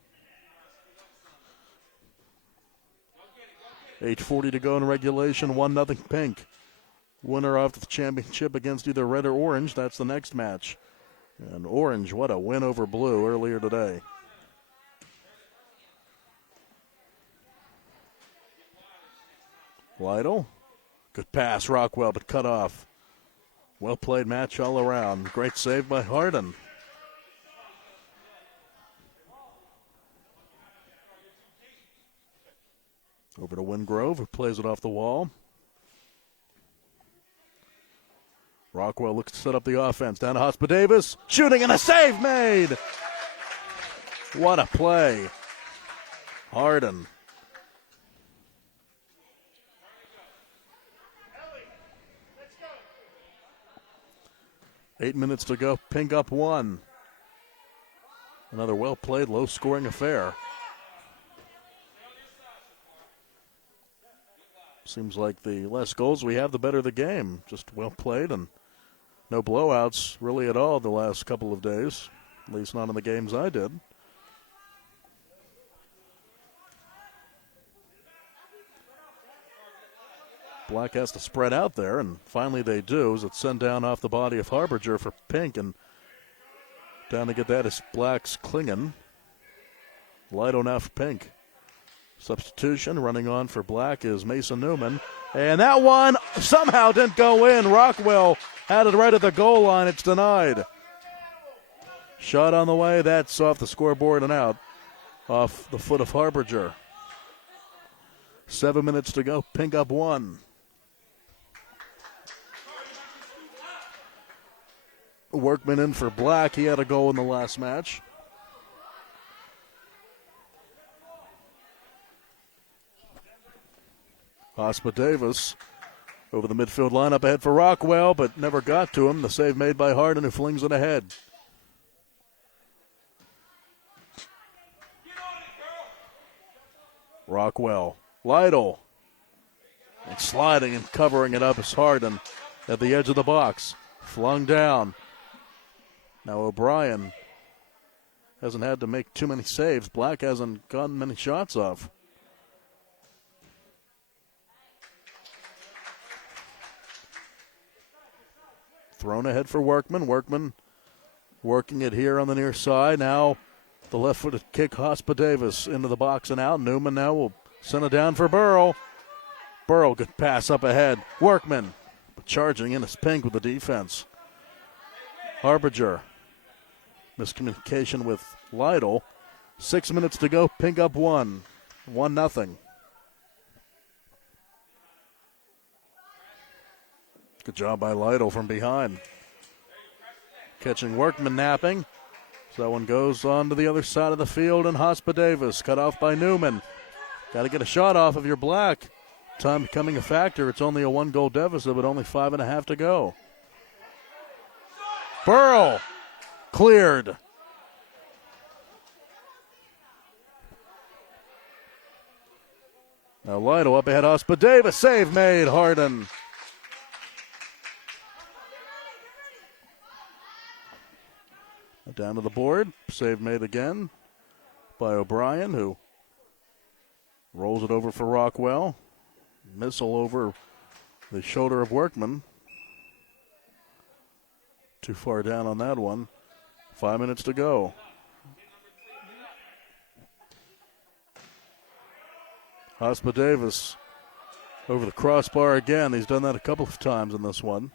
8:40 to go in regulation. 1-0 Pink. Winner of the championship against either red or orange. That's the next match. And orange, what a win over blue earlier today. Lytle. Good pass, Rockwell, but cut off. Well-played match all around. Great save by Harden. Over to Wingrove, who plays it off the wall. Rockwell looks to set up the offense. Down to Hospa Davis. Shooting and a save made. What a play. Harden. Eight minutes to go. Pink up one. Another well-played, low-scoring affair. Seems like the less goals we have, the better the game. Just well-played and no blowouts really at all the last couple of days. At least not in the games I did. Black has to spread out there, and finally they do as it's sent down off the body of Harbinger for Pink, and down to get that is Black's Klingon. Lytle now for Pink. Substitution running on for Black is Mason Newman. And that one somehow didn't go in. Rockwell had it right at the goal line. It's denied. Shot on the way. That's off the scoreboard and out. Off the foot of Harbinger. 7 minutes to go. Pink up one. Workman in for Black. He had a goal in the last match. Hospa Davis over the midfield line up ahead for Rockwell, but never got to him. The save made by Harden, who flings it ahead. Rockwell, Lytle, and sliding and covering it up is Harden at the edge of the box. Flung down. Now O'Brien hasn't had to make too many saves. Black hasn't gotten many shots off. Thrown ahead for Workman. Workman working it here on the near side. Now the left-footed kick, Hospa Davis into the box and out. Newman now will send it down for Burrell. Burrell, good pass up ahead. Workman charging in is Pink with the defense. Harbinger. Miscommunication with Lytle. 6 minutes to go. Pink up one. 1-0. Good job by Lytle from behind. Catching Workman napping. So that one goes on to the other side of the field, and Hospa Davis cut off by Newman. Got to get a shot off if you're Black. Time becoming a factor. It's only a 1-goal deficit, but only 5.5 to go. Burrell cleared. Now Lytle up ahead. Hospa Davis. Save made. Harden. Down to the board. Save made again by O'Brien, who rolls it over for Rockwell. Missile over the shoulder of Workman. Too far down on that one. 5 minutes to go. Hospa Davis over the crossbar again. He's done that a couple of times in this one.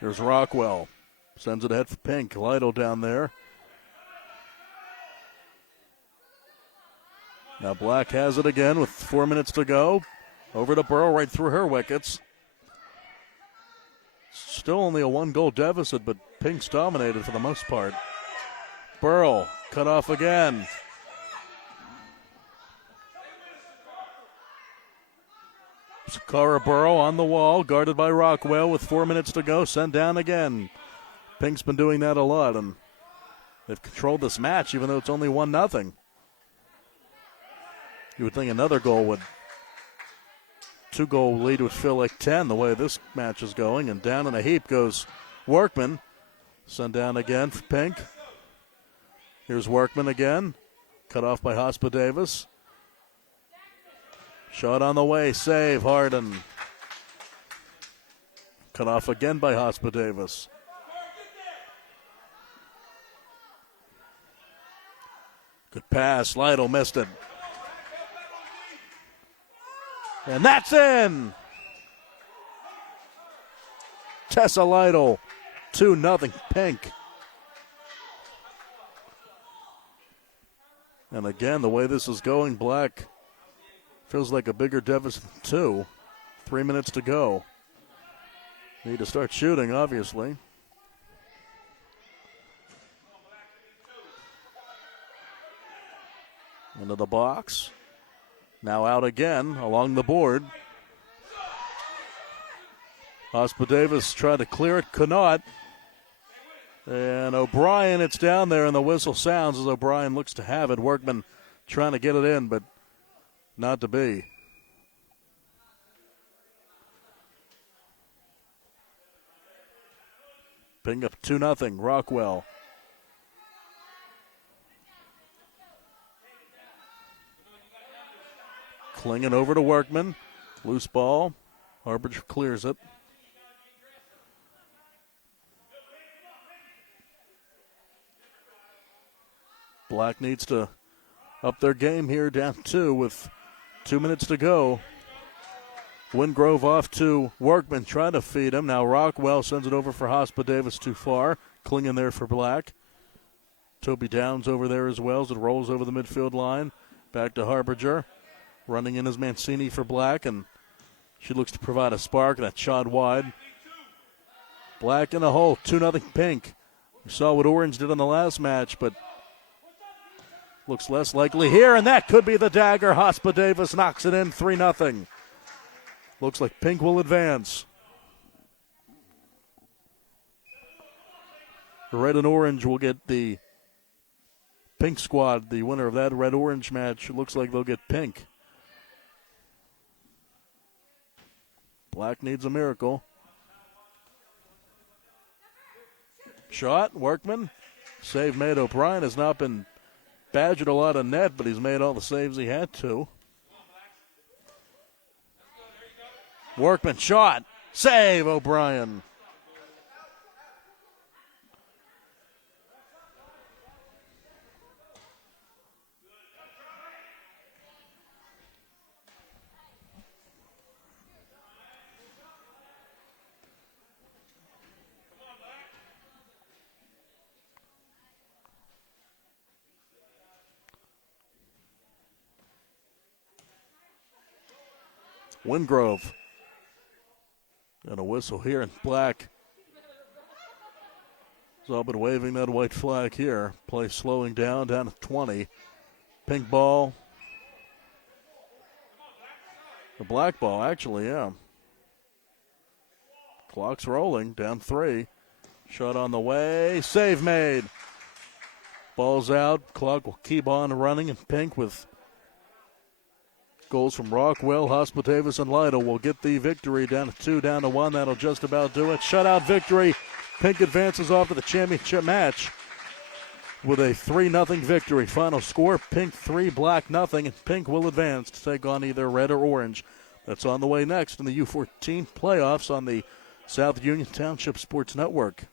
Here's Rockwell. Sends it ahead for Pink. Lytle down there. Now Black has it again with 4 minutes to go. Over to Burrow, right through her wickets. Still only a 1-goal deficit, but Pink's dominated for the most part. Burrow cut off again. Sakara Burrow on the wall, guarded by Rockwell with 4 minutes to go. Sent down again. Pink's been doing that a lot, and they've controlled this match, even though it's only 1-0. You would think another goal would, 2-goal lead would feel like 10 the way this match is going. And down in a heap goes Workman. Sent down again for Pink. Here's Workman again. Cut off by Hospa Davis. Shot on the way, save, Harden. Cut off again by Hospa Davis. Good pass, Lytle missed it. And that's in! Tessa Lytle, 2-0 Pink. And again, the way this is going, Black feels like a bigger deficit than 2. 3 minutes to go. Need to start shooting, obviously. Into the box. Now out again along the board. Hospa Davis tried to clear it, could not. And O'Brien, it's down there, and the whistle sounds as O'Brien looks to have it. Workman trying to get it in, but not to be. Ping up 2-0, Rockwell. Clinging over to Workman. Loose ball. Harbinger clears it. Black needs to up their game here, down 2 with 2 minutes to go. Wingrove off to Workman, trying to feed him. Now Rockwell sends it over for Hospa Davis too far. Clinging there for Black. Toby Downs over there as well as it rolls over the midfield line. Back to Harbinger. Running in is Mancini for Black, and she looks to provide a spark. That shot wide. Black in the hole, 2-0 Pink. We saw what Orange did in the last match, but looks less likely here, and that could be the dagger. Hospa Davis knocks it in, 3-0. Looks like Pink will advance. The Red and Orange will get the Pink squad, the winner of that Red-Orange match. It looks like they'll get Pink. Black needs a miracle. Shot, Workman. Save made. O'Brien has not been badgered a lot of net, but he's made all the saves he had to. Workman shot. Save, O'Brien. Wingrove. And a whistle here in Black. He's all been waving that white flag here. Play slowing down to 20. Pink ball. The Black ball, actually, yeah. Clock's rolling, down 3. Shot on the way. Save made. Ball's out. Clock will keep on running, and Pink with goals from Rockwell, Hospitavis, and Lytle will get the victory down to 2, down to 1. That'll just about do it. Shutout victory. Pink advances off to the championship match with a 3-0 victory. Final score, Pink 3, Black nothing, and Pink will advance to take on either red or orange. That's on the way next in the U14 playoffs on the South Union Township Sports Network.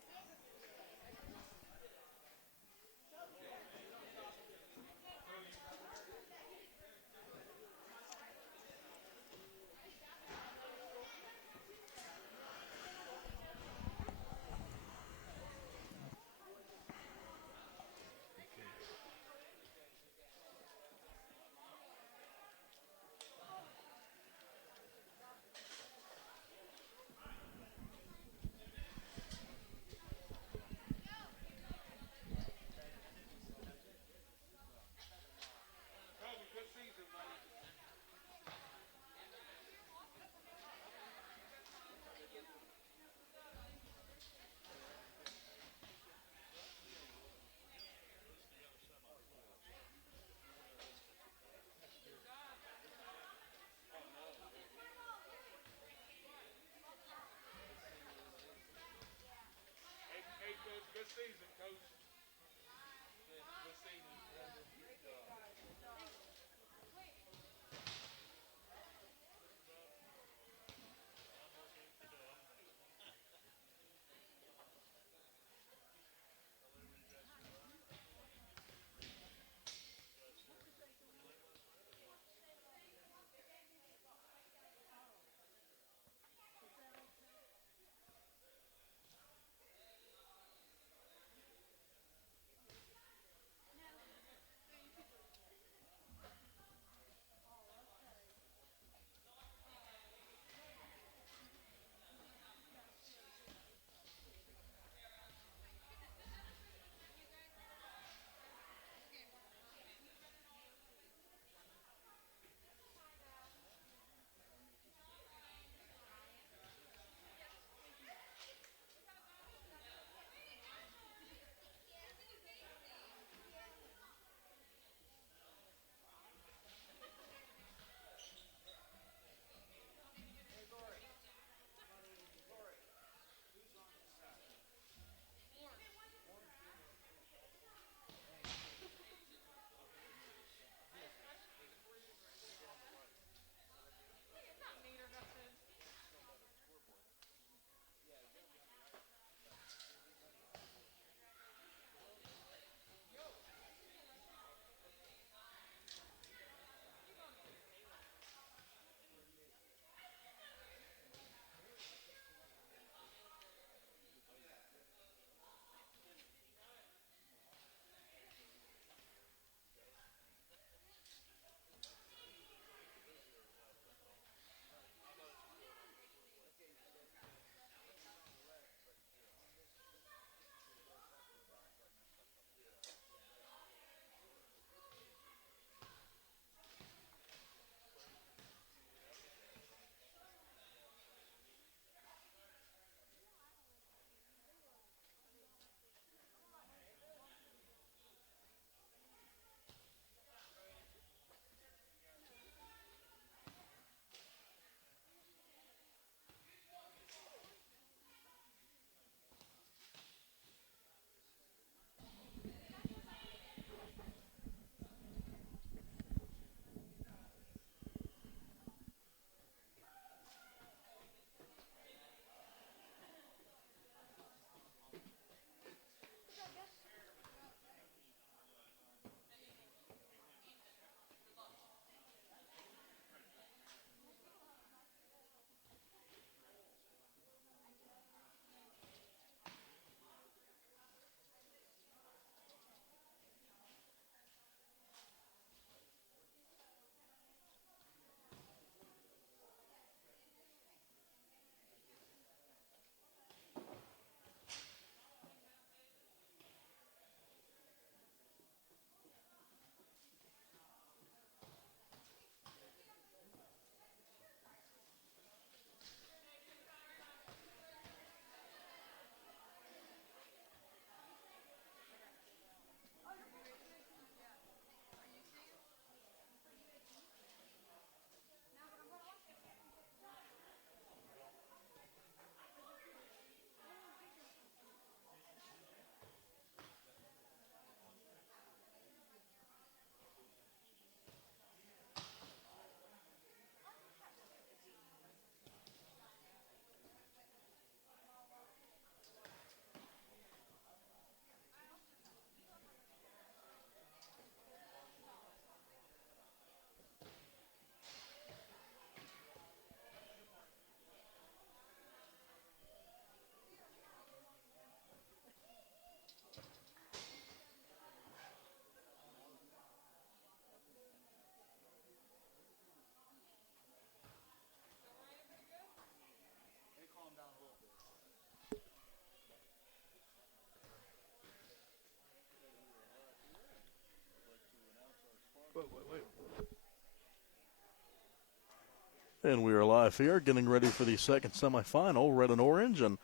And we are live here, getting ready for the second semifinal, red and orange. And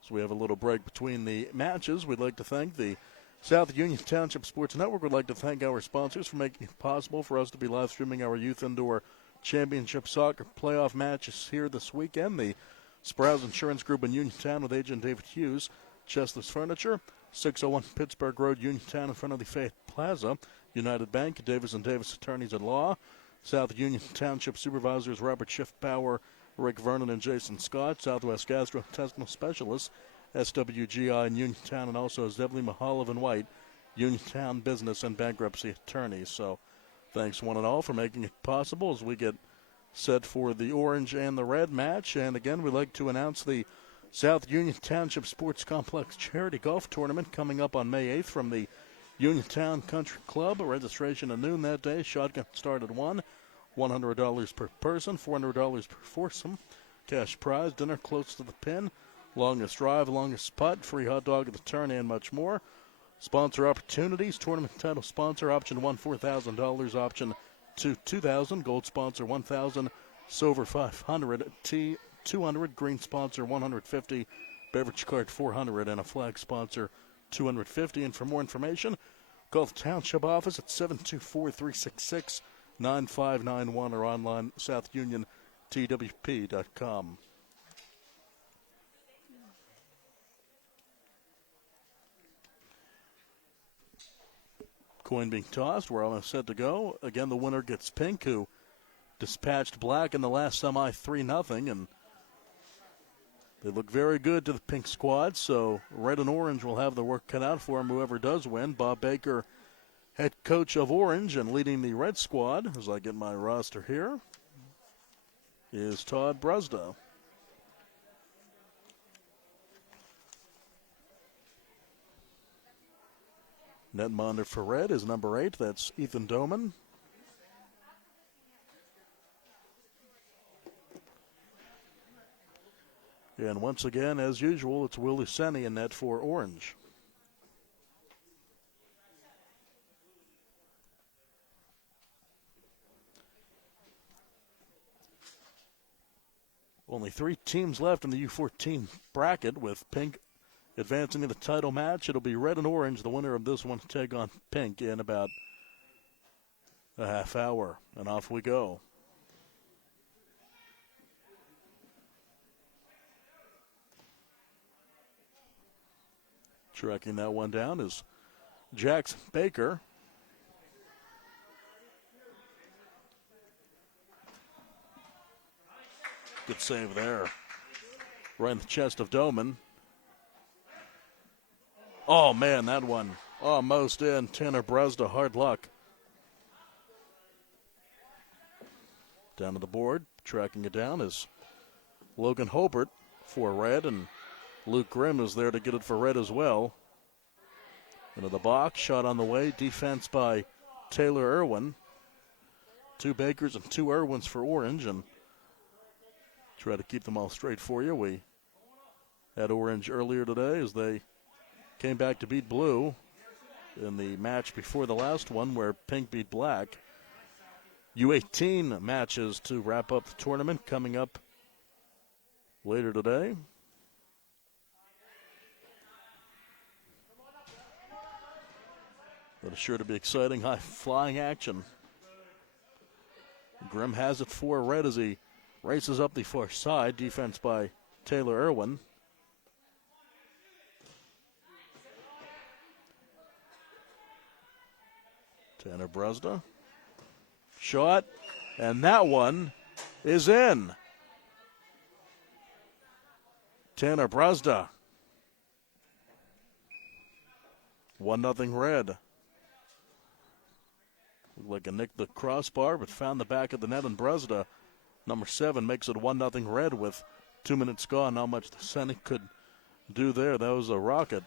as we have a little break between the matches, we'd like to thank the South Union Township Sports Network. We'd like to thank our sponsors for making it possible for us to be live streaming our Youth Indoor Championship Soccer playoff matches here this weekend. The Sprouse Insurance Group in Uniontown with agent David Hughes, Chester's Furniture, 601 Pittsburgh Road, Uniontown in front of the Faith Plaza, United Bank, Davis & Davis Attorneys at Law, South Union Township Supervisors Robert Schiffbauer, Rick Vernon, and Jason Scott, Southwest Gastrointestinal Specialists, SWGI in Uniontown, and also Zebly Mahalav and White, Uniontown Business and Bankruptcy Attorneys. So thanks one and all for making it possible as we get set for the orange and the red match. And again, we'd like to announce the South Union Township Sports Complex Charity Golf Tournament coming up on May 8th from the Uniontown Country Club. Registration at noon that day. Shotgun start at 1. $100 per person, $400 per foursome. Cash prize, dinner close to the pin, longest drive, longest putt, free hot dog at the turn, and much more. Sponsor opportunities, tournament title sponsor, option 1, $4,000, option 2, $2,000, gold sponsor 1,000, silver 500, tea 200, green sponsor 150, beverage card 400, and a flag sponsor 250. And for more information, call the Township office at 724-366-9591 or online southuntwp.com. Coin being tossed. We're almost set to go. Again, the winner gets pink, who dispatched black in the last semi 3-0, and they look very good to the pink squad, so red and orange will have the work cut out for them, whoever does win. Bob Baker, head coach of orange, and leading the red squad, as I get my roster here, is Todd Brusda. Netminder for red is number 8. That's Ethan Doman. And once again, as usual, it's Willie Senni in net for orange. Only 3 teams left in the U14 bracket, with pink advancing to the title match. It'll be red and orange. The winner of this one to take on pink in about a half hour. And off we go. Tracking that one down is Jackson Baker. Good save there. Right in the chest of Doman. Oh, man, that one almost in. Tanner Brusda, hard luck. Down to the board, tracking it down is Logan Hobart for red, and Luke Grimm is there to get it for red as well. Into the box, shot on the way, defense by Taylor Irwin. 2 Bakers and 2 Irwins for orange, and try to keep them all straight for you. We had orange earlier today as they came back to beat blue in the match before the last one where pink beat black. U18 matches to wrap up the tournament coming up later today. That is sure to be exciting, high-flying action. Grimm has it for red as he races up the far side. Defense by Taylor Irwin. Tanner Brusda. Shot, and that one is in. Tanner Brusda. 1-0 red. Looked like it nicked the crossbar, but found the back of the net, and Brusda, number 7, makes it 1-0 red with 2 minutes gone. Not much the Senate could do there. That was a rocket.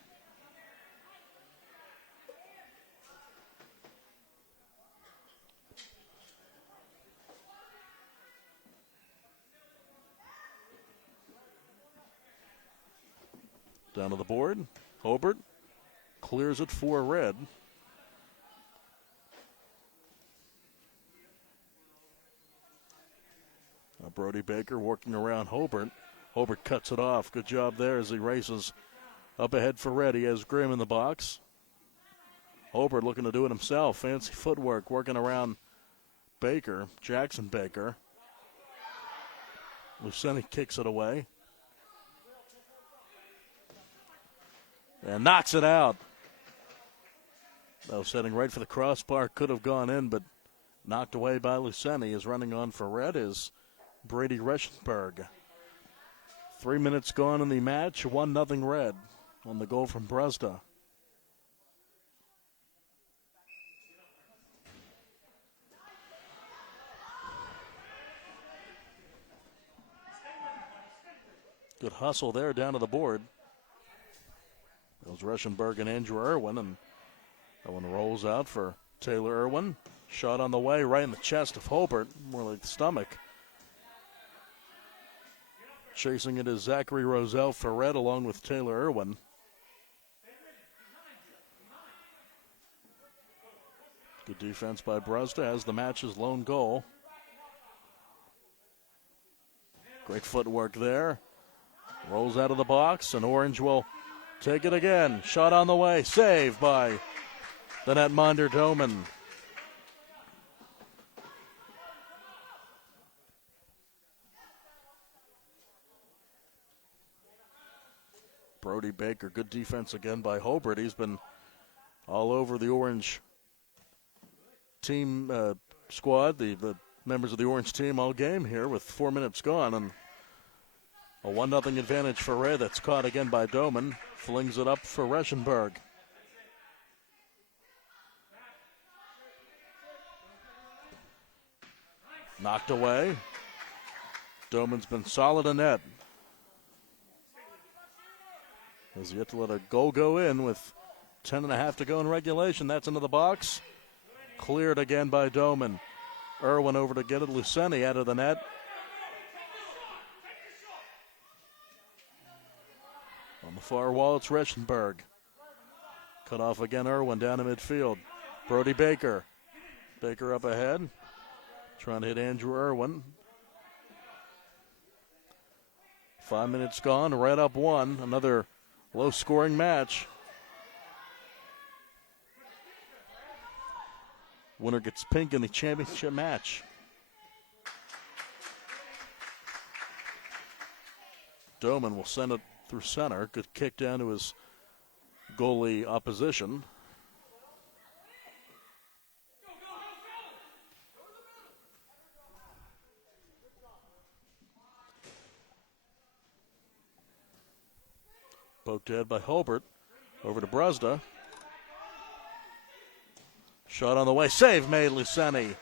Down to the board, Hobart clears it for red. Now Brody Baker working around Hobart. Hobart cuts it off. Good job there as he races up ahead for Red. He has Grimm in the box. Hobart looking to do it himself. Fancy footwork working around Baker, Jackson Baker. Luceni kicks it away. And knocks it out. That was setting right for the crossbar. Could have gone in, but knocked away by Luceni. Is running on for Red is Brady Reschenberg. 3 minutes gone in the match. 1-0 Red on the goal from Brezda. Good hustle there down to the board. That was Reschenberg and Andrew Irwin, and that one rolls out for Taylor Irwin. Shot on the way, right in the chest of Hobart, more like the stomach. Chasing it is Zachary Roselle for Red along with Taylor Irwin. Good defense by Brezda as the match's lone goal. Great footwork there. Rolls out of the box, and Orange will take it again. Shot on the way. Saved by the netminder Doman. Brody Baker, good defense again by Hobart. He's been all over the Orange team squad, the members of the Orange team all game here with 4 minutes gone. And a 1-0 advantage for Red. That's caught again by Doman. Flings it up for Reschenberg. Knocked away. Doman's been solid in net. Has yet to let a goal go in with 10.5 to go in regulation. That's into the box. Cleared again by Doman. Irwin over to get it. Luceni out of the net. On the far wall, it's Reschenberg. Cut off again, Irwin down to midfield. Brody Baker. Baker up ahead. Trying to hit Andrew Irwin. 5 minutes gone. Red up 1. Another low-scoring match. Winner gets pink in the championship match. Doman will send it through center. Good kick down to his goalie opposition. Poked ahead by Hobart. Over to Brezda. Shot on the way. Save made, Luceni.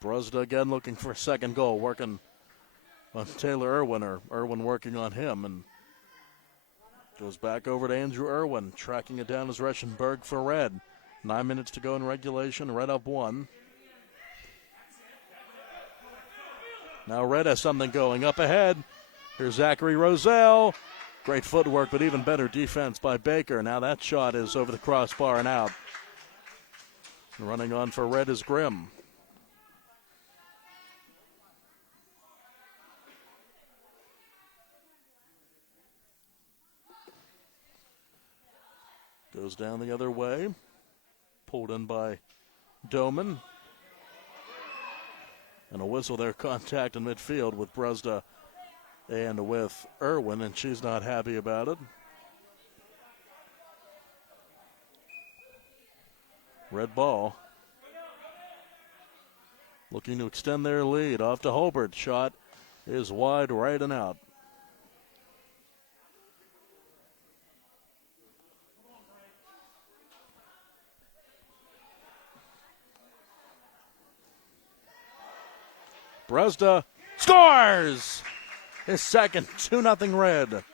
Brezda again looking for a second goal. Working on Taylor Irwin, or Irwin working on him. And goes back over to Andrew Irwin. Tracking it down as Reschenberg for Red. 9 minutes to go in regulation. Red up 1. Now Red has something going. Up ahead. Here's Zachary Roselle. Great footwork, but even better defense by Baker. Now that shot is over the crossbar and out. Running on for Red is Grimm. Goes down the other way. Pulled in by Doman. And a whistle there, contact in midfield with Brezda and with Irwin, and she's not happy about it. Red ball. Looking to extend their lead. Off to Hobart. Shot is wide, right and out. Brezda scores! His second, 2-0 Red.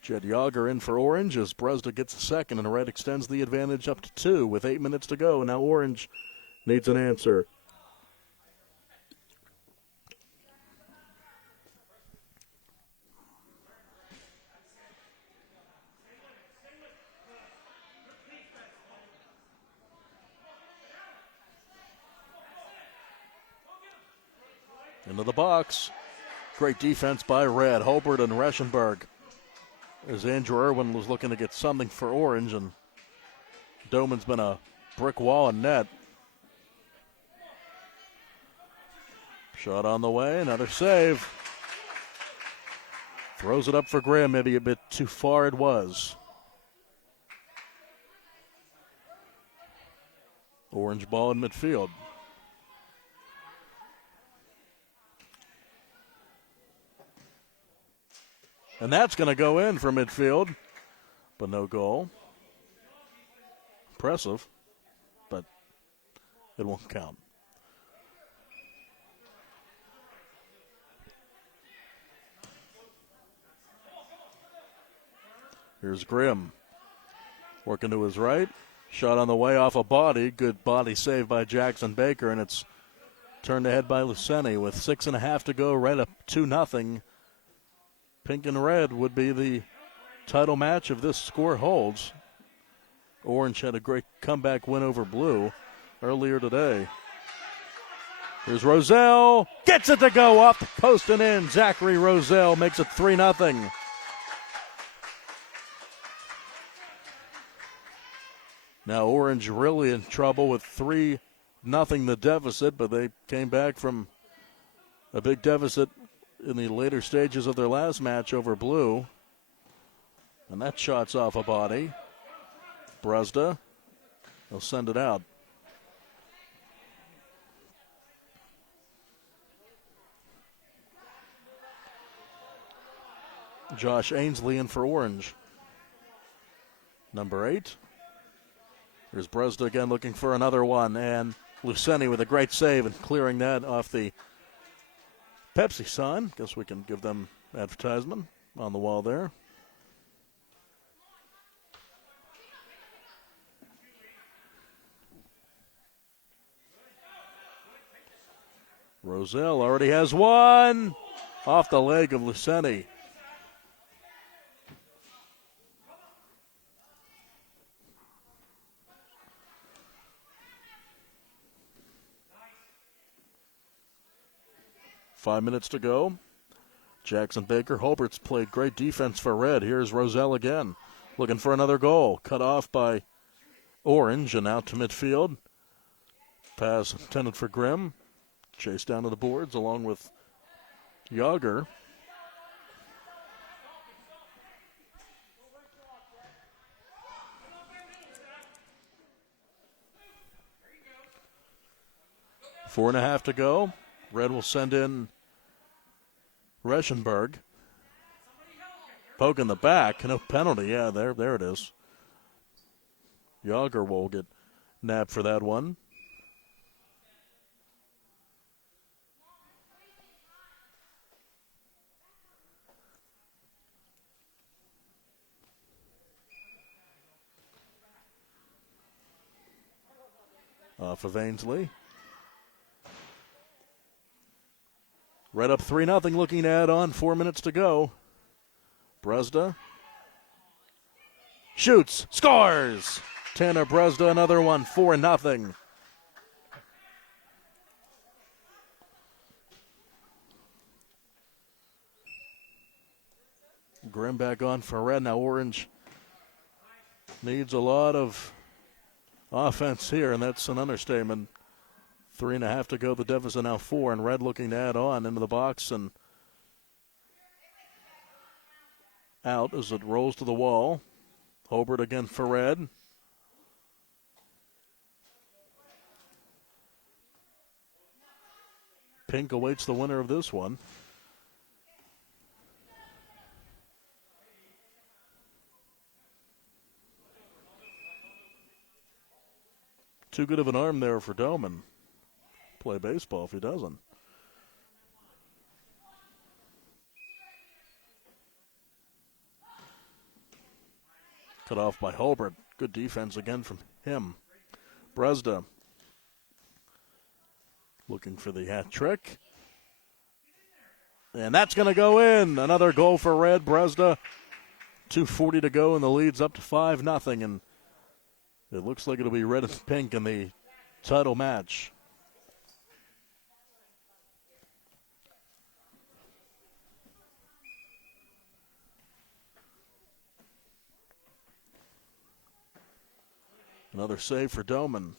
Jed Yager in for Orange as Brezda gets a second, and Red extends the advantage up to 2 with 8 minutes to go. Now Orange needs an answer. Into the box. Great defense by Red. Hobart and Reschenberg. As Andrew Irwin was looking to get something for Orange, and Doman's been a brick wall and net. Shot on the way, another save. Throws it up for Graham, maybe a bit too far it was. Orange ball in midfield. And that's going to go in for midfield, but no goal. Impressive, but it won't count. Here's Grimm. Working to his right. Shot on the way off a body. Good body save by Jackson Baker, and it's turned ahead by Luceni with 6.5 to go. Red up 2-0. Pink and red would be the title match if this score holds. Orange had a great comeback win over blue earlier today. Here's Roselle. Gets it to go off the post and in. Zachary Roselle makes it 3-0. Now Orange really in trouble with 3-0 the deficit, but they came back from a big deficit in the later stages of their last match over blue. And that shot's off a body. Brezda, they'll send it out. Josh Ainsley in for Orange. Number 8. Here's Brezda again looking for another one, and Luceni with a great save and clearing that off the Pepsi sign. Guess we can give them advertisement on the wall there. Roselle already has one off the leg of Luceni. Five minutes to go. Jackson Baker. Hobart's played great defense for Red. Here's Roselle again. Looking for another goal. Cut off by Orange and out to midfield. Pass intended for Grimm. Chased down to the boards along with Yager. Four and a half to go. Red will send in Reschenberg. Poke in the back. No penalty. Yeah, there it is. Yager will get nabbed for that one. Off of Ainsley. Red up 3-0, looking to add on. 4 minutes to go. Brezda shoots, scores! Tanner Brezda, another one, 4-0. Grimm back on for Red. Now Orange needs a lot of offense here, and that's an understatement. 3.5 to go. The deficit now 4, and Red looking to add on into the box and out as it rolls to the wall. Hobart again for Red. Pink awaits the winner of this one. Too good of an arm there for Doman. Play baseball if he doesn't. Cut off by Hobart. Good defense again from him. Brezda looking for the hat trick. And that's going to go in. Another goal for Red. Brezda, 2:40 to go, and the lead's up to 5-0. And it looks like it'll be Red and Pink in the title match. Another save for Doman.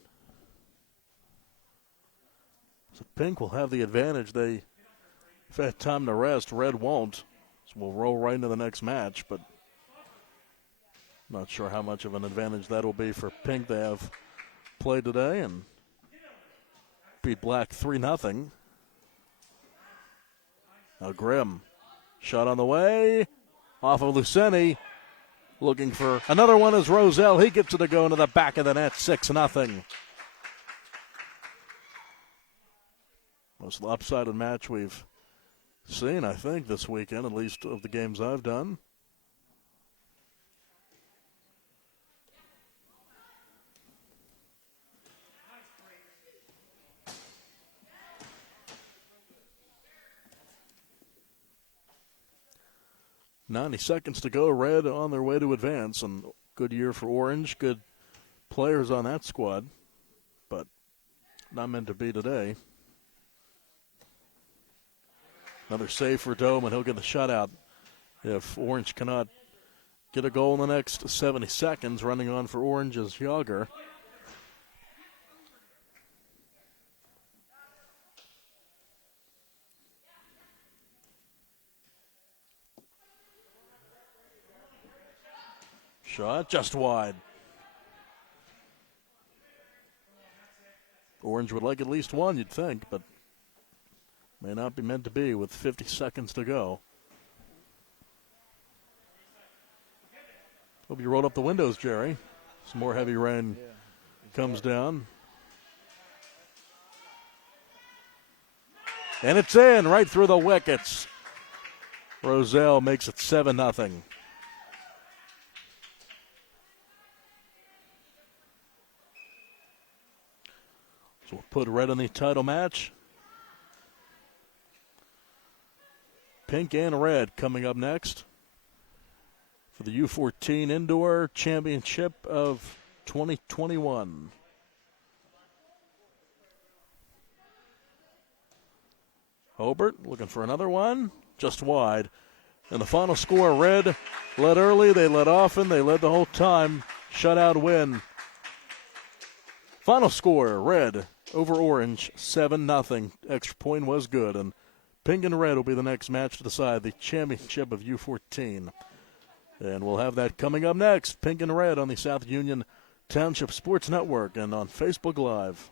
So Pink will have the advantage. They've had time to rest. Red won't. So we'll roll right into the next match, but not sure how much of an advantage that will be for Pink. They have played today and beat Black 3-0. Now Grimm. Shot on the way. Off of Luceni. Looking for another one is Roselle. He gets it to go into the back of the net. 6-0. Most lopsided match we've seen, I think, this weekend, at least of the games I've done. "90 seconds to go. Red on their way to advance, and good year for Orange. Good players on that squad, but not meant to be today." Another save for Dome, and he'll get the shutout if Orange cannot get a goal in the next 70 seconds. Running on for Orange is Yager. Shot just wide. Orange would like at least one, you'd think, but may not be meant to be with 50 seconds to go. Hope you rolled up the windows, Jerry. Some more heavy rain comes down. And it's in right through the wickets. Roselle makes it 7-0. So we'll put Red in the title match. Pink and Red coming up next for the U14 Indoor Championship of 2021. Hobart looking for another one, just wide. And the final score, Red led early, they led often, they led the whole time. Shutout win. Final score, Red over Orange, 7-0. Extra point was good, and Pink and Red will be the next match to decide the championship of U14. And we'll have that coming up next. Pink and Red on the South Union Township Sports Network and on Facebook Live.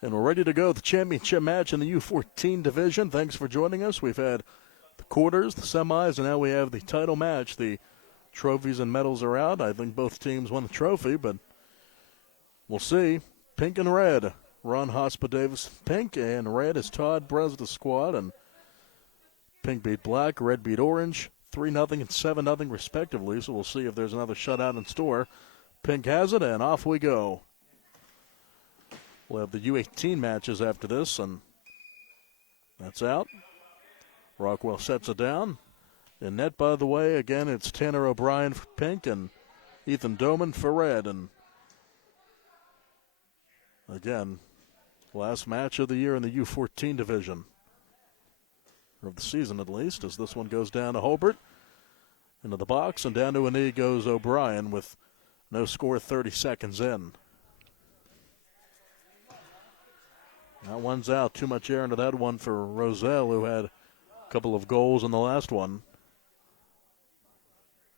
And we're ready to go. The championship match in the U14 division. Thanks for joining us. We've had the quarters, the semis, and now we have the title match. The trophies and medals are out. I think both teams won the trophy, but we'll see. Pink and red. Ron Hospa Davis, pink, and red is Todd Bresda's squad. And pink beat black, red beat orange, 3-0 and 7-0 respectively. So we'll see if there's another shutout in store. Pink has it, and off we go. We'll have the U18 matches after this, and that's out. Rockwell sets it down. In net, by the way, again, it's Tanner O'Brien for pink and Ethan Doman for red. And again, last match of the year in the U14 division, or of the season at least, as this one goes down to Hobart. Into the box, and down to a knee goes O'Brien with no score 30 seconds in. That one's out. Too much air into that one for Roselle, who had a couple of goals in the last one.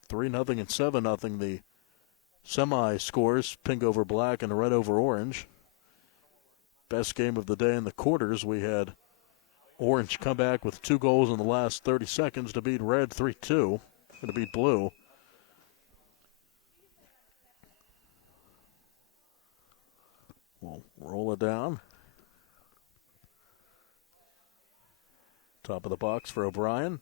3-0 and 7-0 the semi scores, pink over black and red over orange. Best game of the day in the quarters, we had orange come back with 2 goals in the last 30 seconds to beat red 3-2, to beat blue. We'll roll it down. Top of the box for O'Brien.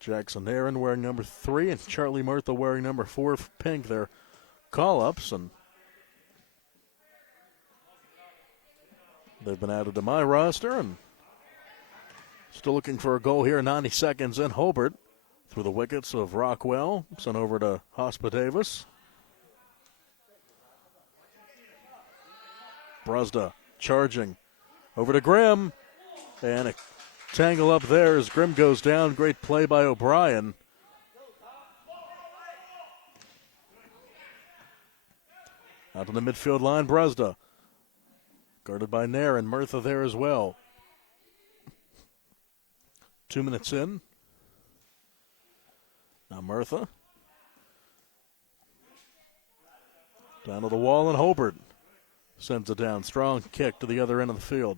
Jackson Aaron wearing number 3 and Charlie Murtha wearing number 4 for pink. Their call-ups, and they've been added to my roster, and still looking for a goal here. 90 seconds in. Hobart through the wickets of Rockwell. Sent over to Hospa Davis. Bresda charging over to Grimm, and a tangle up there as Grimm goes down. Great play by O'Brien. Out to the midfield line, Bresda. Guarded by Nair and Murtha there as well. 2 minutes in. Now Murtha. Down to the wall, and Hobart sends it down. Strong kick to the other end of the field.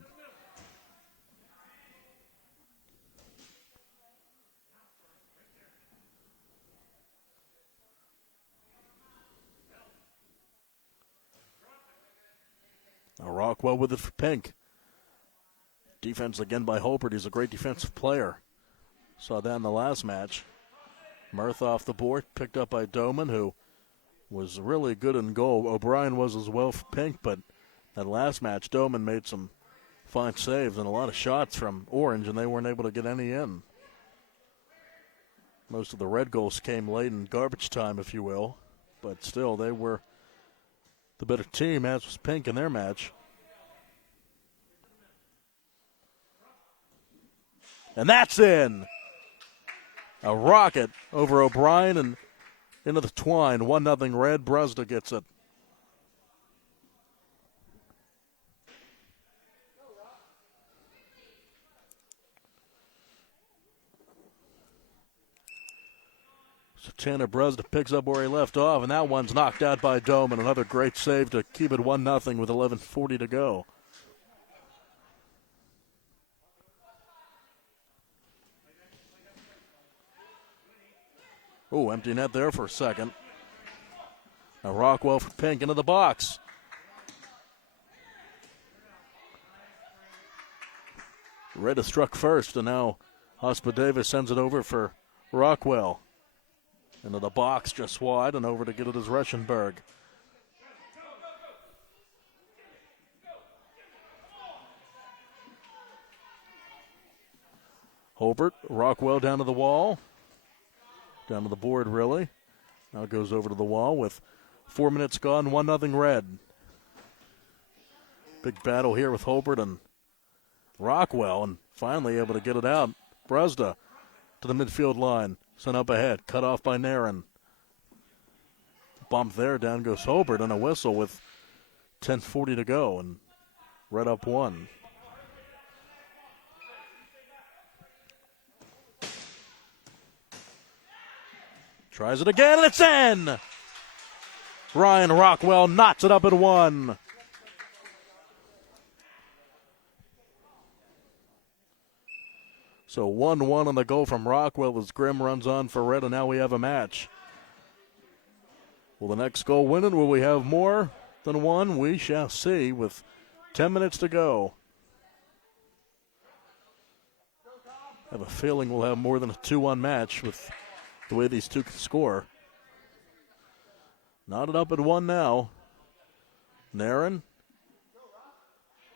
Now Rockwell with it for pink. Defense again by Hobart. He's a great defensive player. Saw that in the last match. Murtha off the board, picked up by Doman, who was really good in goal. O'Brien was as well for pink, but that last match, Doman made some fine saves and a lot of shots from orange, and they weren't able to get any in. Most of the red goals came late in garbage time, if you will, but still, they were the better team, as was pink in their match. And that's in. A rocket over O'Brien and into the twine. 1-0 red. Bresda gets it. So Tanner Bresda picks up where he left off, and that one's knocked out by Doman. Another great save to keep it 1-0 with 11:40 to go. Oh, empty net there for a second. Now Rockwell for pink into the box. Red is struck first, and now Hospa Davis sends it over for Rockwell. Into the box just wide, and over to get it is Reschenberg. Hobart, Rockwell down to the wall. Down to the board, really. Now goes over to the wall with 4 minutes gone, 1-0 Red. Big battle here with Hobart and Rockwell, and finally able to get it out. Brusda to the midfield line. Sent up ahead. Cut off by Nairn. Bump there. Down goes Hobart and a whistle with 10:40 to go. And Red up 1. Tries it again, and it's in! Ryan Rockwell knots it up at 1. So 1-1 on the goal from Rockwell as Grimm runs on for Red, and now we have a match. Will the next goal win it? Will we have more than one? We shall see with 10 minutes to go. I have a feeling we'll have more than a 2-1 match with the way these two can score. Knotted up at 1 now. Nairn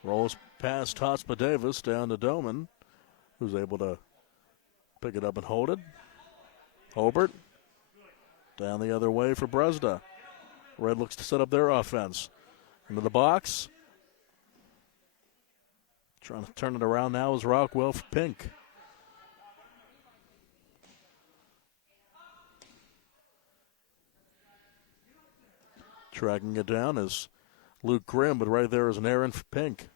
rolls past Hospa Davis down to Doman, who's able to pick it up and hold it. Hobart down the other way for Brusda. Red looks to set up their offense. Into the box. Trying to turn it around now is Rockwell for Pink. Tracking it down is Luke Grimm, but right there is an errand for Pink.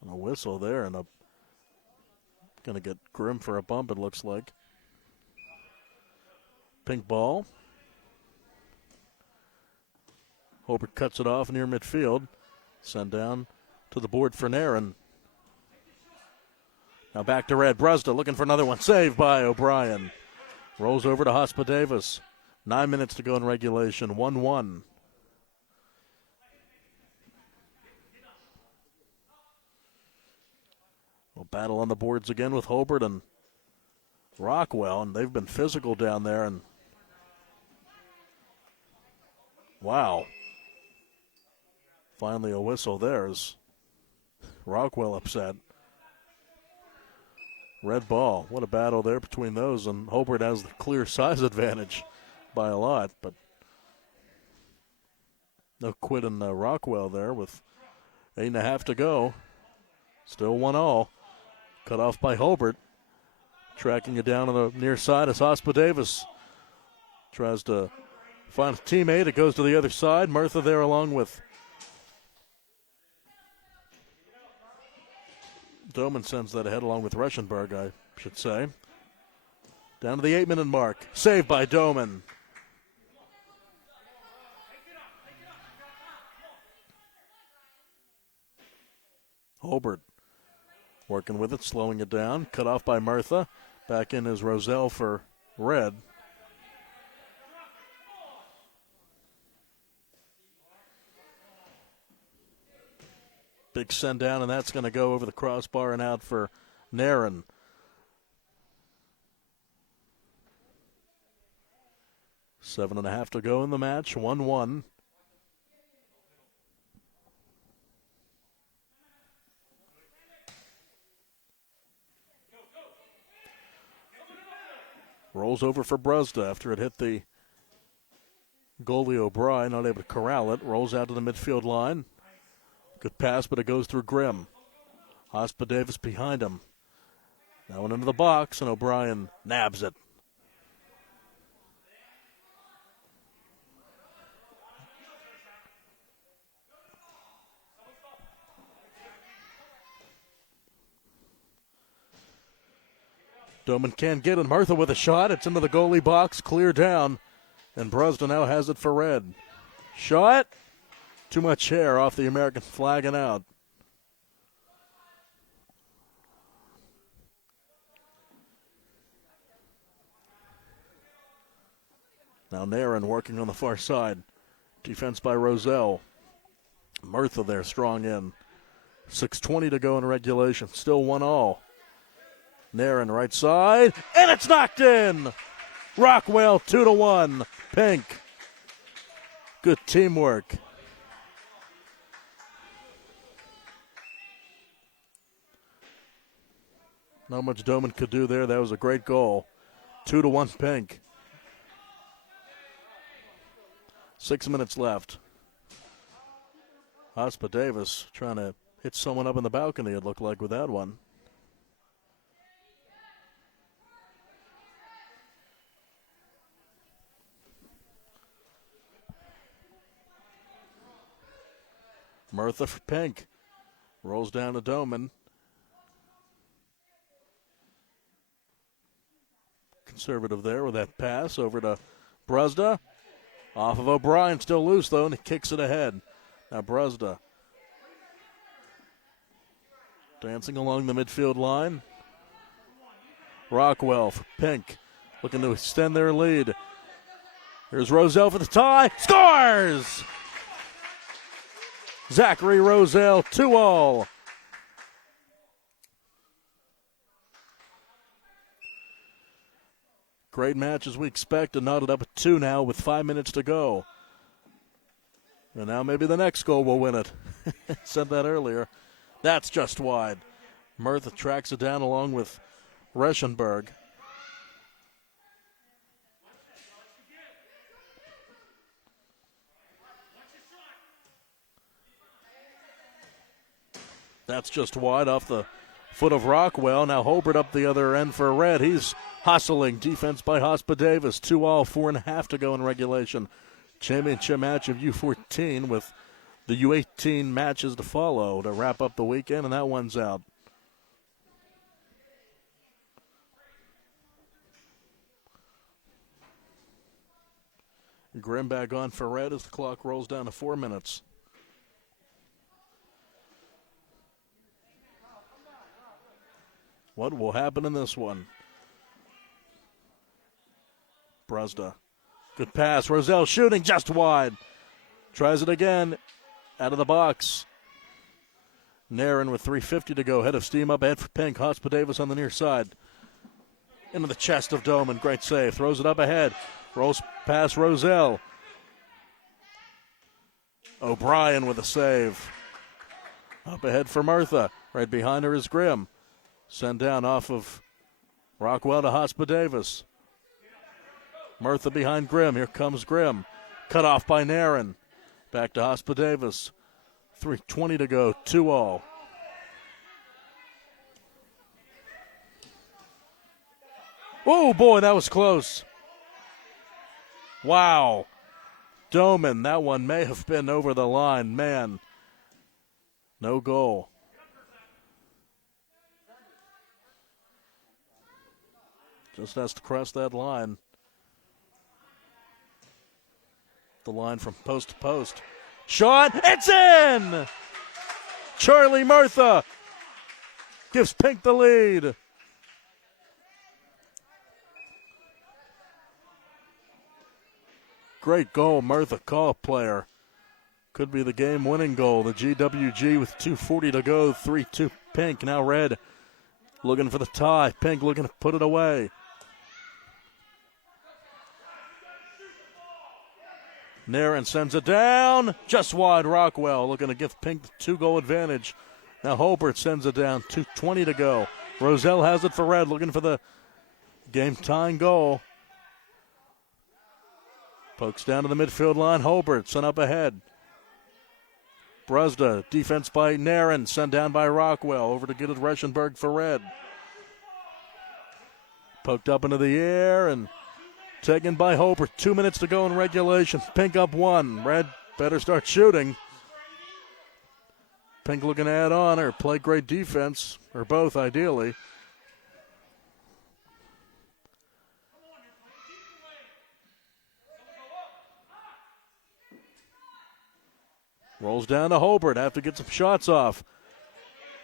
And a whistle there, and going to get Grimm for a bump, it looks like. Pink ball. Hobart cuts it off near midfield. Sent down to the board for Nairn. Now back to Red. Brusda looking for another one. Saved by O'Brien. Rolls over to Hospa Davis. 9 minutes to go in regulation. 1-1. We'll battle on the boards again with Hobart and Rockwell, and they've been physical down there. And wow. Finally a whistle there as Rockwell upset. Red ball. What a battle there between those, and Hobart has the clear size advantage by a lot, but no quit in Rockwell there with 8.5 to go. Still 1-1. Cut off by Hobart. Tracking it down on the near side is Hospa Davis. Tries to find a teammate. It goes to the other side. Murtha there along with Doman sends that ahead along with Reschenberg, I should say. Down to the 8-minute mark. Saved by Doman. Hobart working with it, slowing it down. Cut off by Murtha. Back in is Roselle for Red. Big send down, and that's going to go over the crossbar and out for Nairn. Seven and a half to go in the match. 1-1. Rolls over for Brusda after it hit the goalie O'Brien, not able to corral it. Rolls out to the midfield line. Good pass, but it goes through Grimm. Hospa Davis behind him. That one into the box, and O'Brien nabs it. Doman can't get it. Murtha with a shot. It's into the goalie box. Clear down. And Brusda now has it for Red. Shot. Too much hair off the American flag and out. Now Nairn working on the far side. Defense by Roselle. Murtha there strong in. 6:20 to go in regulation. Still 1-1. Nairn right side. And it's knocked in. Rockwell 2-1. Pink. Good teamwork. Not much Doman could do there. That was a great goal. 2-1 Pink. 6 minutes left. Hospa Davis trying to hit someone up in the balcony, it looked like, with that one. Murtha for Pink. Rolls down to Doman. Conservative there with that pass over to Bruzda. Off of O'Brien, still loose though, and he kicks it ahead. Now Bruzda dancing along the midfield line. Rockwell for Pink, looking to extend their lead. Here's Roselle for the tie. Scores! Zachary Roselle, 2-all. Great match as we expect, and knotted up at 2 now with 5 minutes to go. And now maybe the next goal will win it. Said that earlier. That's just wide. Murtha tracks it down along with Reschenberg. That's just wide off the foot of Rockwell. Now Hobart up the other end for Red. He's hustling. Defense by Hospa Davis. 2-all, 4.5 to go in regulation. Championship match of U14 with the U18 matches to follow to wrap up the weekend, and that one's out. Grimm back on for Red as the clock rolls down to 4 minutes. What will happen in this one? Bruzda. Good pass. Roselle shooting just wide. Tries it again. Out of the box. Nairn with 3:50 to go. Head of steam up ahead for Pink. Hospa Davis on the near side. Into the chest of Doman. Great save. Throws it up ahead. Rolls past Roselle. O'Brien with a save. Up ahead for Murtha. Right behind her is Grimm. Send down off of Rockwell to Hospa Davis. Murtha behind Grimm. Here comes Grimm. Cut off by Nairn. Back to Hospa Davis. 3:20 to go. 2-all. Oh, boy, that was close. Wow. Doman, that one may have been over the line. Man, no goal. Just has to cross that line. The line from post to post. Shot, it's in! Charlie Murtha gives Pink the lead. Great goal, Murtha, call player. Could be the game-winning goal. The GWG with 2:40 to go, 3-2 Pink. Now Red looking for the tie. Pink looking to put it away. Nairn sends it down. Just wide. Rockwell looking to give Pink the 2-goal advantage. Now Hobart sends it down. 2:20 to go. Roselle has it for Red, looking for the game-tying goal. Pokes down to the midfield line. Hobart sent up ahead. Bruzda, defense by Nairn, sent down by Rockwell. Over to get it Reschenberg for Red. Poked up into the air and taken by Hobart. 2 minutes to go in regulation. Pink up 1. Red better start shooting. Pink looking to add on or play great defense, or both ideally. Rolls down to Hobart. Have to get some shots off.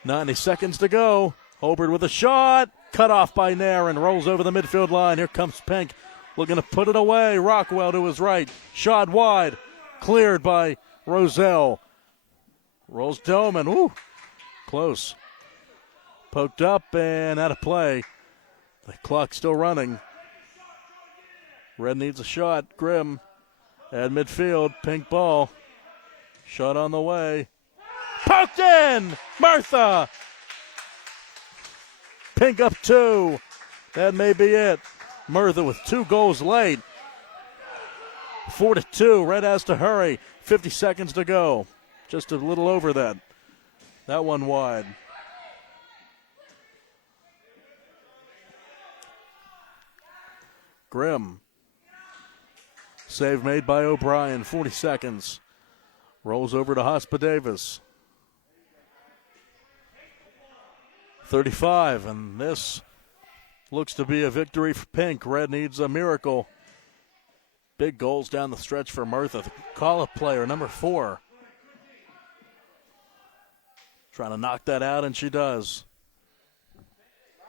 90 seconds to go. Hobart with a shot. Cut off by Nairn. Rolls over the midfield line. Here comes Pink. Looking to put it away. Rockwell to his right. Shot wide. Cleared by Roselle. Rolls Doman. Woo. Close. Poked up and out of play. The clock still running. Red needs a shot. Grimm at midfield. Pink ball. Shot on the way. Poked in! Murtha! Pink up 2. That may be it. Murtha with 2 goals late. 4-2. Red has to hurry. 50 seconds to go. Just a little over that. That one wide. Grimm. Save made by O'Brien. 40 seconds. Rolls over to Hospa-Davis. 35, and this looks to be a victory for Pink. Red needs a miracle. Big goals down the stretch for Mertha. The call-up player, number 4. Trying to knock that out, and she does.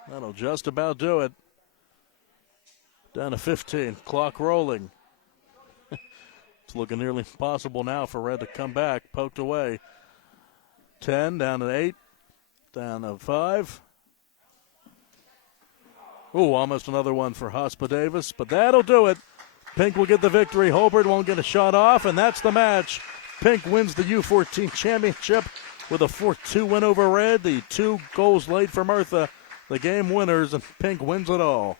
That'll just about do it. Down to 15. Clock rolling. It's looking nearly impossible now for Red to come back. Poked away. 10, down to 8. Down to 5. Ooh, almost another one for Hospa-Davis, but that'll do it. Pink will get the victory. Hobart won't get a shot off, and that's the match. Pink wins the U14 championship with a 4-2 win over Red. The 2 goals late for Mertha, the game winners, and Pink wins it all.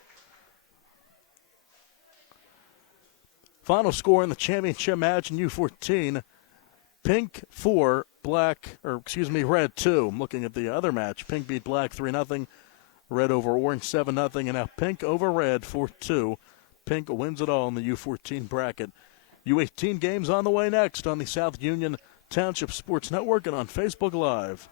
Final score in the championship match in U14, Pink 4, Red 2. I'm looking at the other match. Pink beat Black 3-0. Red over Orange 7-0. And now Pink over Red 4-2. Pink wins it all in the U14 bracket. U18 games on the way next on the South Union Township Sports Network and on Facebook Live.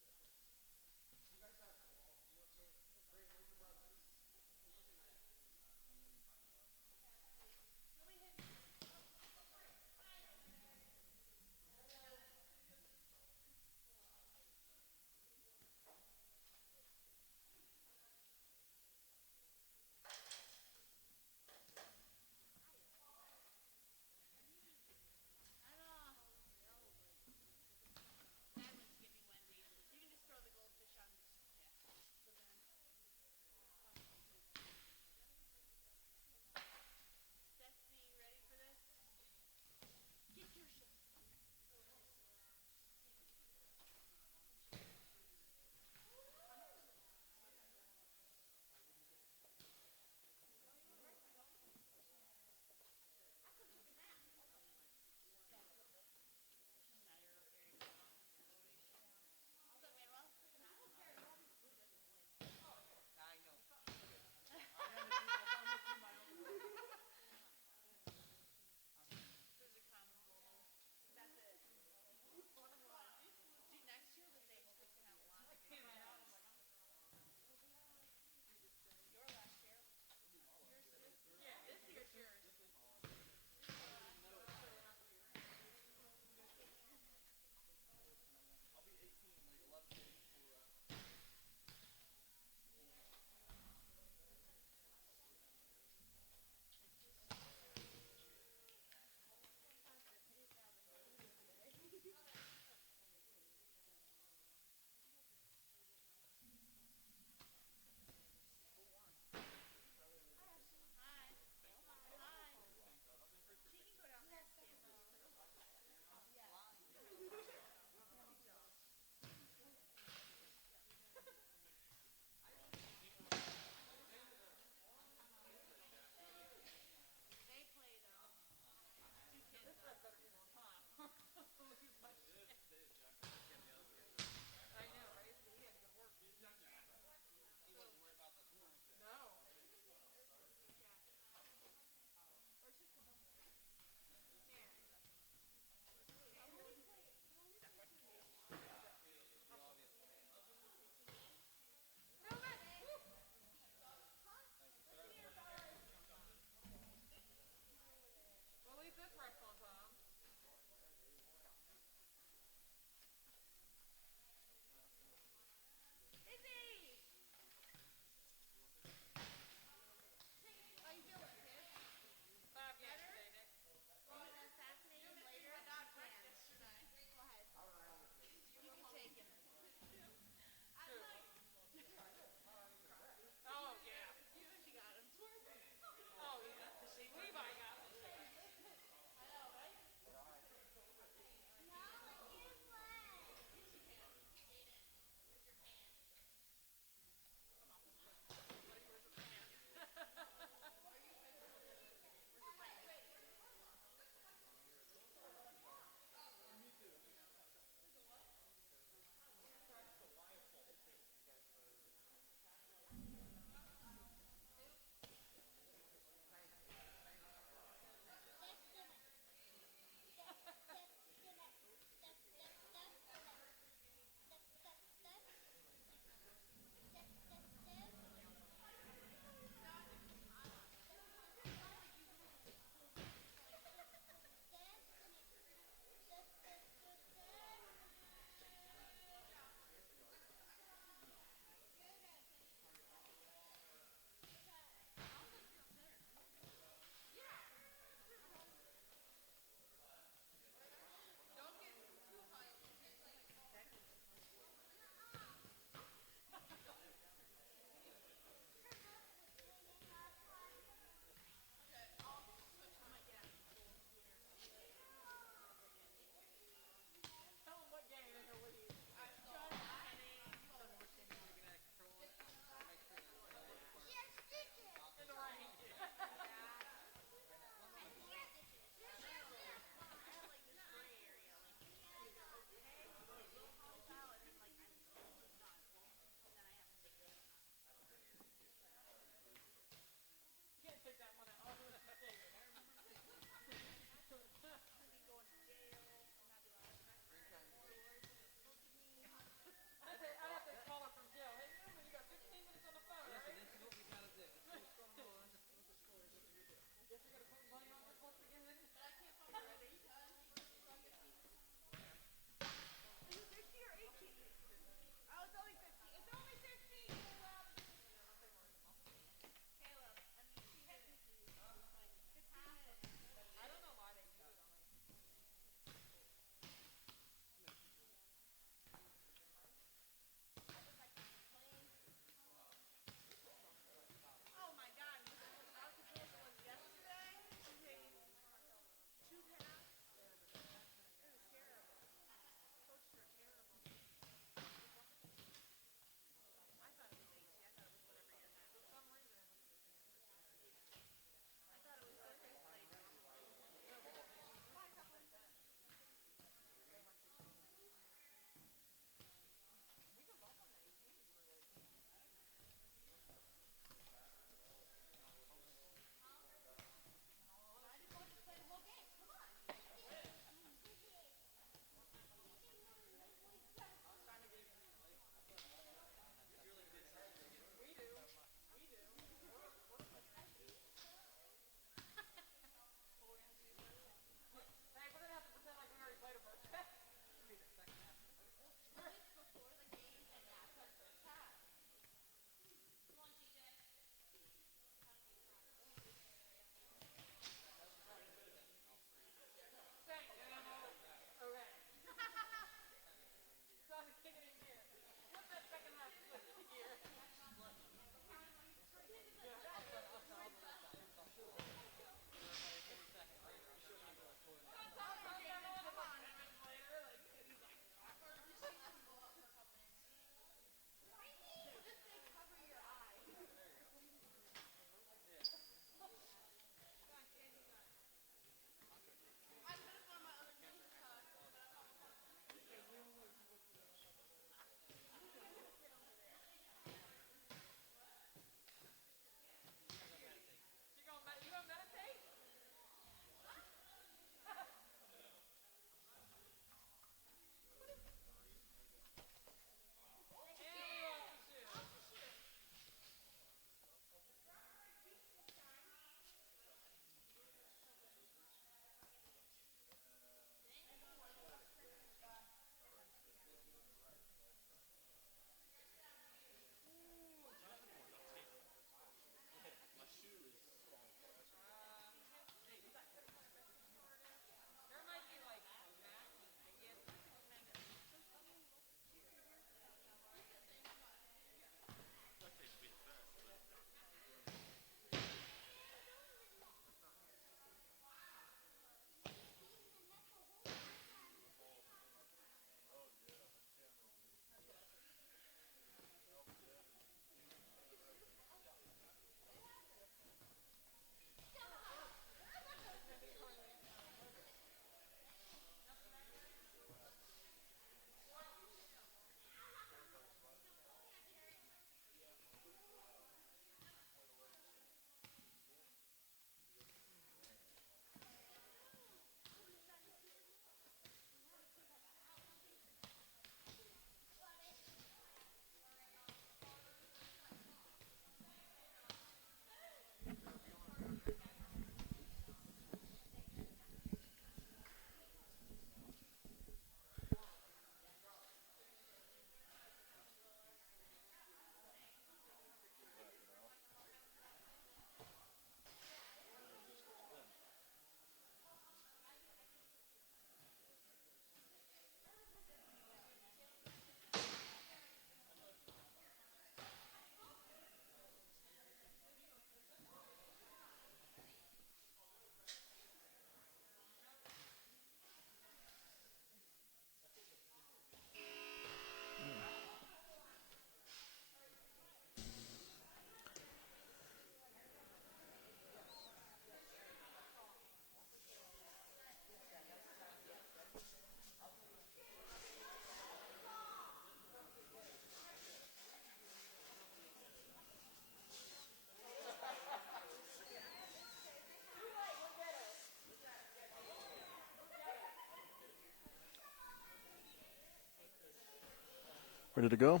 Ready to go?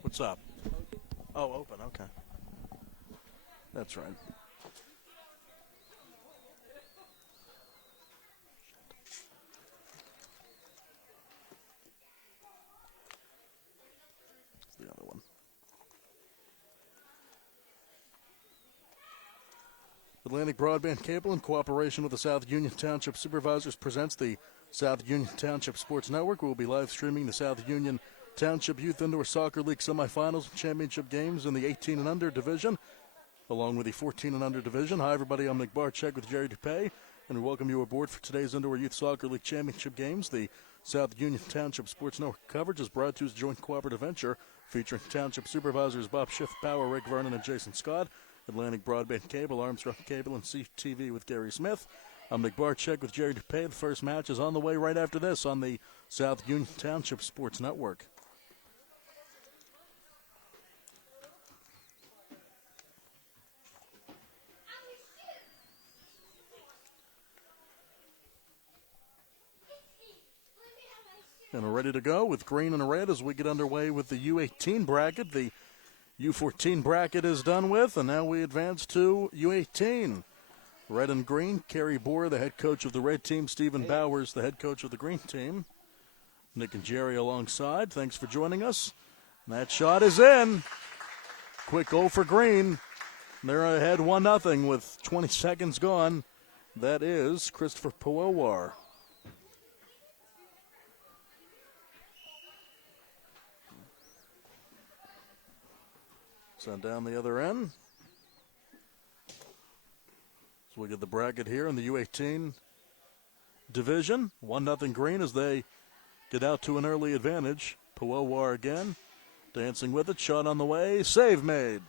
What's up? Oh, open, okay. That's right. It's the other one. Atlantic Broadband Cable, in cooperation with the South Union Township Supervisors, presents the South Union Township Sports Network. We'll be live streaming the South Union Township Youth Indoor Soccer League semifinals and championship games in the 18 and under division, along with the 14 and under division. Hi, everybody. I'm Nick Barczyk with Jerry DuPay, and we welcome you aboard for today's Indoor Youth Soccer League championship games. The South Union Township Sports Network coverage is brought to you as a joint cooperative venture featuring Township Supervisors Bob Schiff-Power, Rick Vernon, and Jason Scott. Atlantic Broadband Cable, Armstrong Cable, and CTV with Gary Smith. I'm Nick Barczyk with Jerry DuPay. The first match is on the way right after this on the South Union Township Sports Network. And we're ready to go with green and red as we get underway with the U18 bracket. The U14 bracket is done with, and now we advance to U18. Red and green, Kerry Boer, the head coach of the red team, Stephen Bowers, the head coach of the green team. Nick and Jerry alongside. Thanks for joining us. And that shot is in. Quick goal for green. They're ahead 1-0 with 20 seconds gone. That is Christopher Powowar. Sent down the other end. So we get the bracket here in the U18 division. 1-0 green as they get out to an early advantage. Powowar again, dancing with it. Shot on the way. Save made.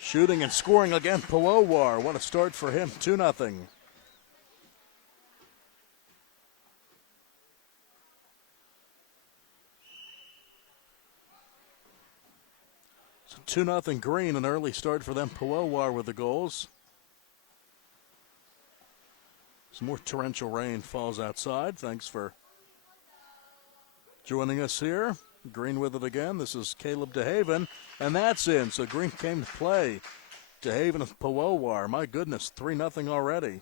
Shooting and scoring again, Powowar. What a start for him, 2-0. So 2-0 green, an early start for them. Powowar with the goals. Some more torrential rain falls outside. Thanks for joining us here. Green with it again. This is Caleb DeHaven, and that's in. So green came to play. DeHaven and Powowar. My goodness, 3-0 already.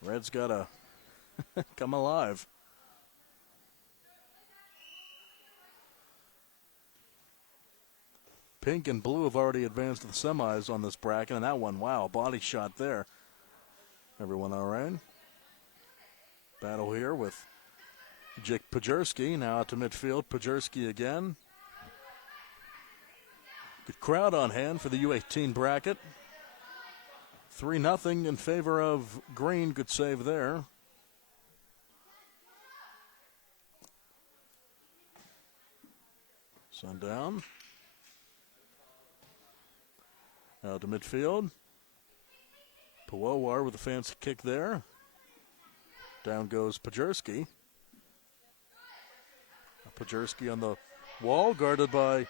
Red's got to come alive. Pink and blue have already advanced to the semis on this bracket, and that one, wow, body shot there. Everyone all right? Battle here with Jake Pajerski now out to midfield. Pajerski again. Good crowd on hand for the U18 bracket. 3-0 in favor of green. Good save there. Sundown. Out to midfield. Powowar with a fancy kick there. Down goes Pajerski. Pajerski on the wall, guarded by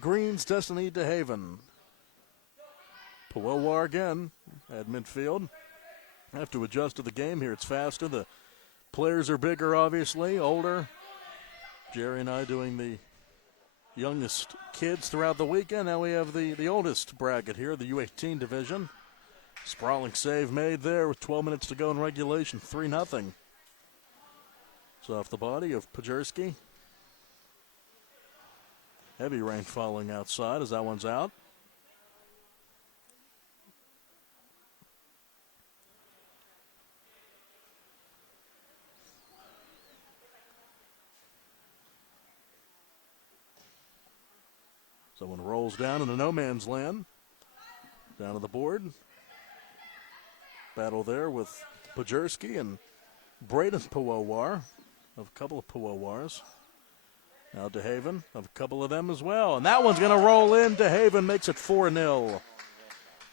Green's Destiny DeHaven. Powowar again at midfield. Have to adjust to the game here. It's faster. The players are bigger, obviously, older. Jerry and I doing the youngest kids throughout the weekend. Now we have the oldest bracket here, the U18 division. Sprawling save made there with 12 minutes to go in regulation, 3-0. It's off the body of Pajerski. Heavy rain falling outside as that one's out. Someone rolls down into no man's land. Down to the board. Battle there with Pajerski and Braden Powowar. Of a couple of Powowars. Now DeHaven of a couple of them as well. And that one's going to roll in. DeHaven makes it 4-0.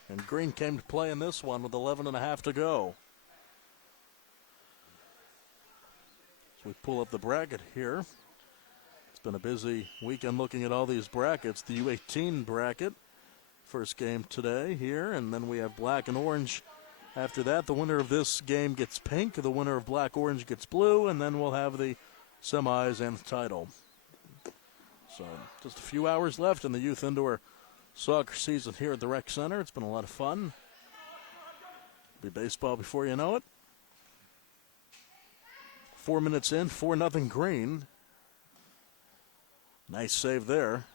And Green came to play in this one with 11.5 to go. So we pull up the bracket here. It's been a busy weekend looking at all these brackets. The U18 bracket, first game today here, and then we have black and orange. After that, the winner of this game gets pink, the winner of black-orange gets blue, and then we'll have the semis and the title. So just a few hours left in the youth indoor soccer season here at the Rec Center. It's been a lot of fun. Be baseball before you know it. 4 minutes in, 4-0 Green. Nice save there.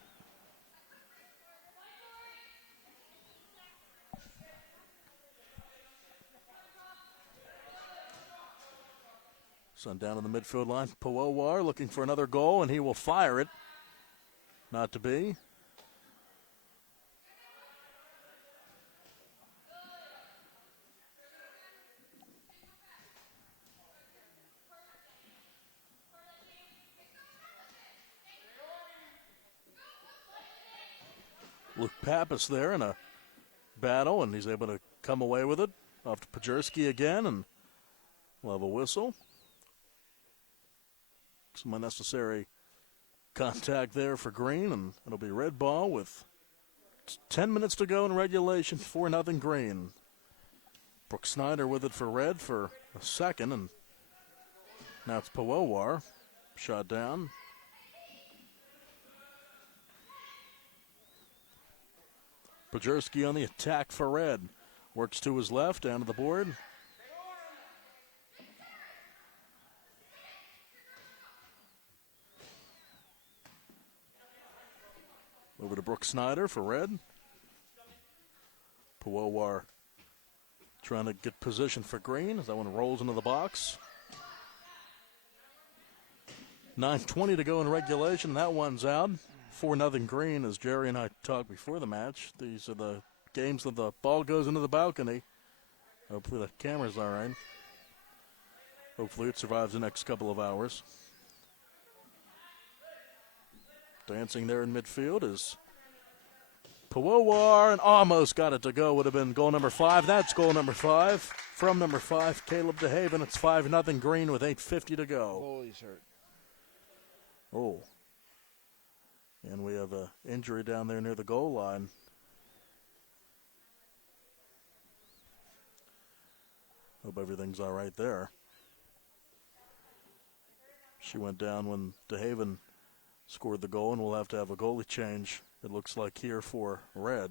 Son down in the midfield line. Powowar looking for another goal, and he will fire it. Not to be. Luke Pappas there in a battle, and he's able to come away with it. Off to Pajerski again, and we'll have a whistle. Some unnecessary contact there for Green, and it'll be red ball with 10 minutes to go in regulation, 4-0 Green. Brooke Snyder with it for red for a second, and now it's Powowar. Shot down. Pajerski on the attack for red. Works to his left, down to the board. Over to Brooke Snyder for red. Powowar trying to get position for Green as that one rolls into the box. 9:20 to go in regulation. That one's out. 4-0 Green, as Jerry and I talked before the match. These are the games that the ball goes into the balcony. Hopefully the camera's all right. Hopefully it survives the next couple of hours. Dancing there in midfield is Powowar, and almost got it to go. Would have been goal number 5. That's goal number 5. From number 5, Caleb DeHaven. It's 5-0 Green with 8:50 to go. Goalie's hurt. Oh. And we have an injury down there near the goal line. Hope everything's all right there. She went down when DeHaven scored the goal, and we'll have to have a goalie change, it looks like, here for red.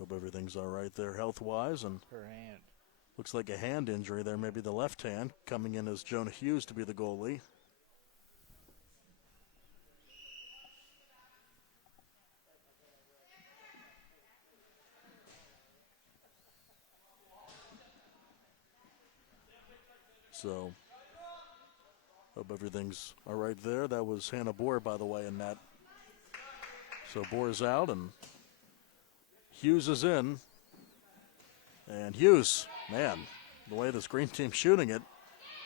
Hope everything's all right there health-wise. And her hand. Looks like a hand injury there, maybe the left hand, coming in as Jonah Hughes to be the goalie. So, hope everything's all right there. That was Hannah Boer, by the way, in that. So Boer's out, and Hughes is in. And Hughes, man, the way this Green team's shooting it,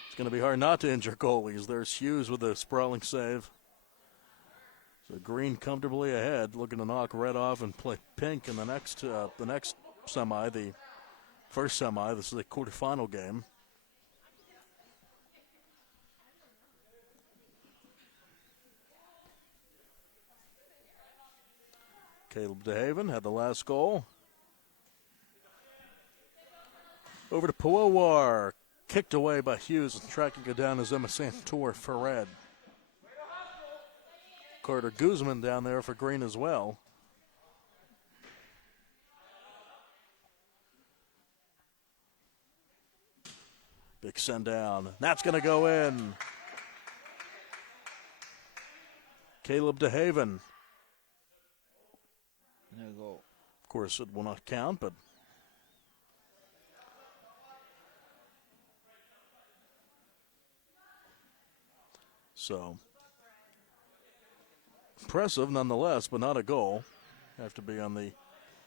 it's going to be hard not to injure goalies. There's Hughes with a sprawling save. So Green comfortably ahead, looking to knock red off and play pink in the next semi, the first semi. This is a quarterfinal game. Caleb DeHaven had the last goal. Over to Powowar. Kicked away by Hughes, and tracking it down as Emma Santor for red. Carter Guzman down there for Green as well. Big send down. That's going to go in. Caleb DeHaven. No goal. Of course, it will not count, but so impressive nonetheless, but not a goal. Have to be on the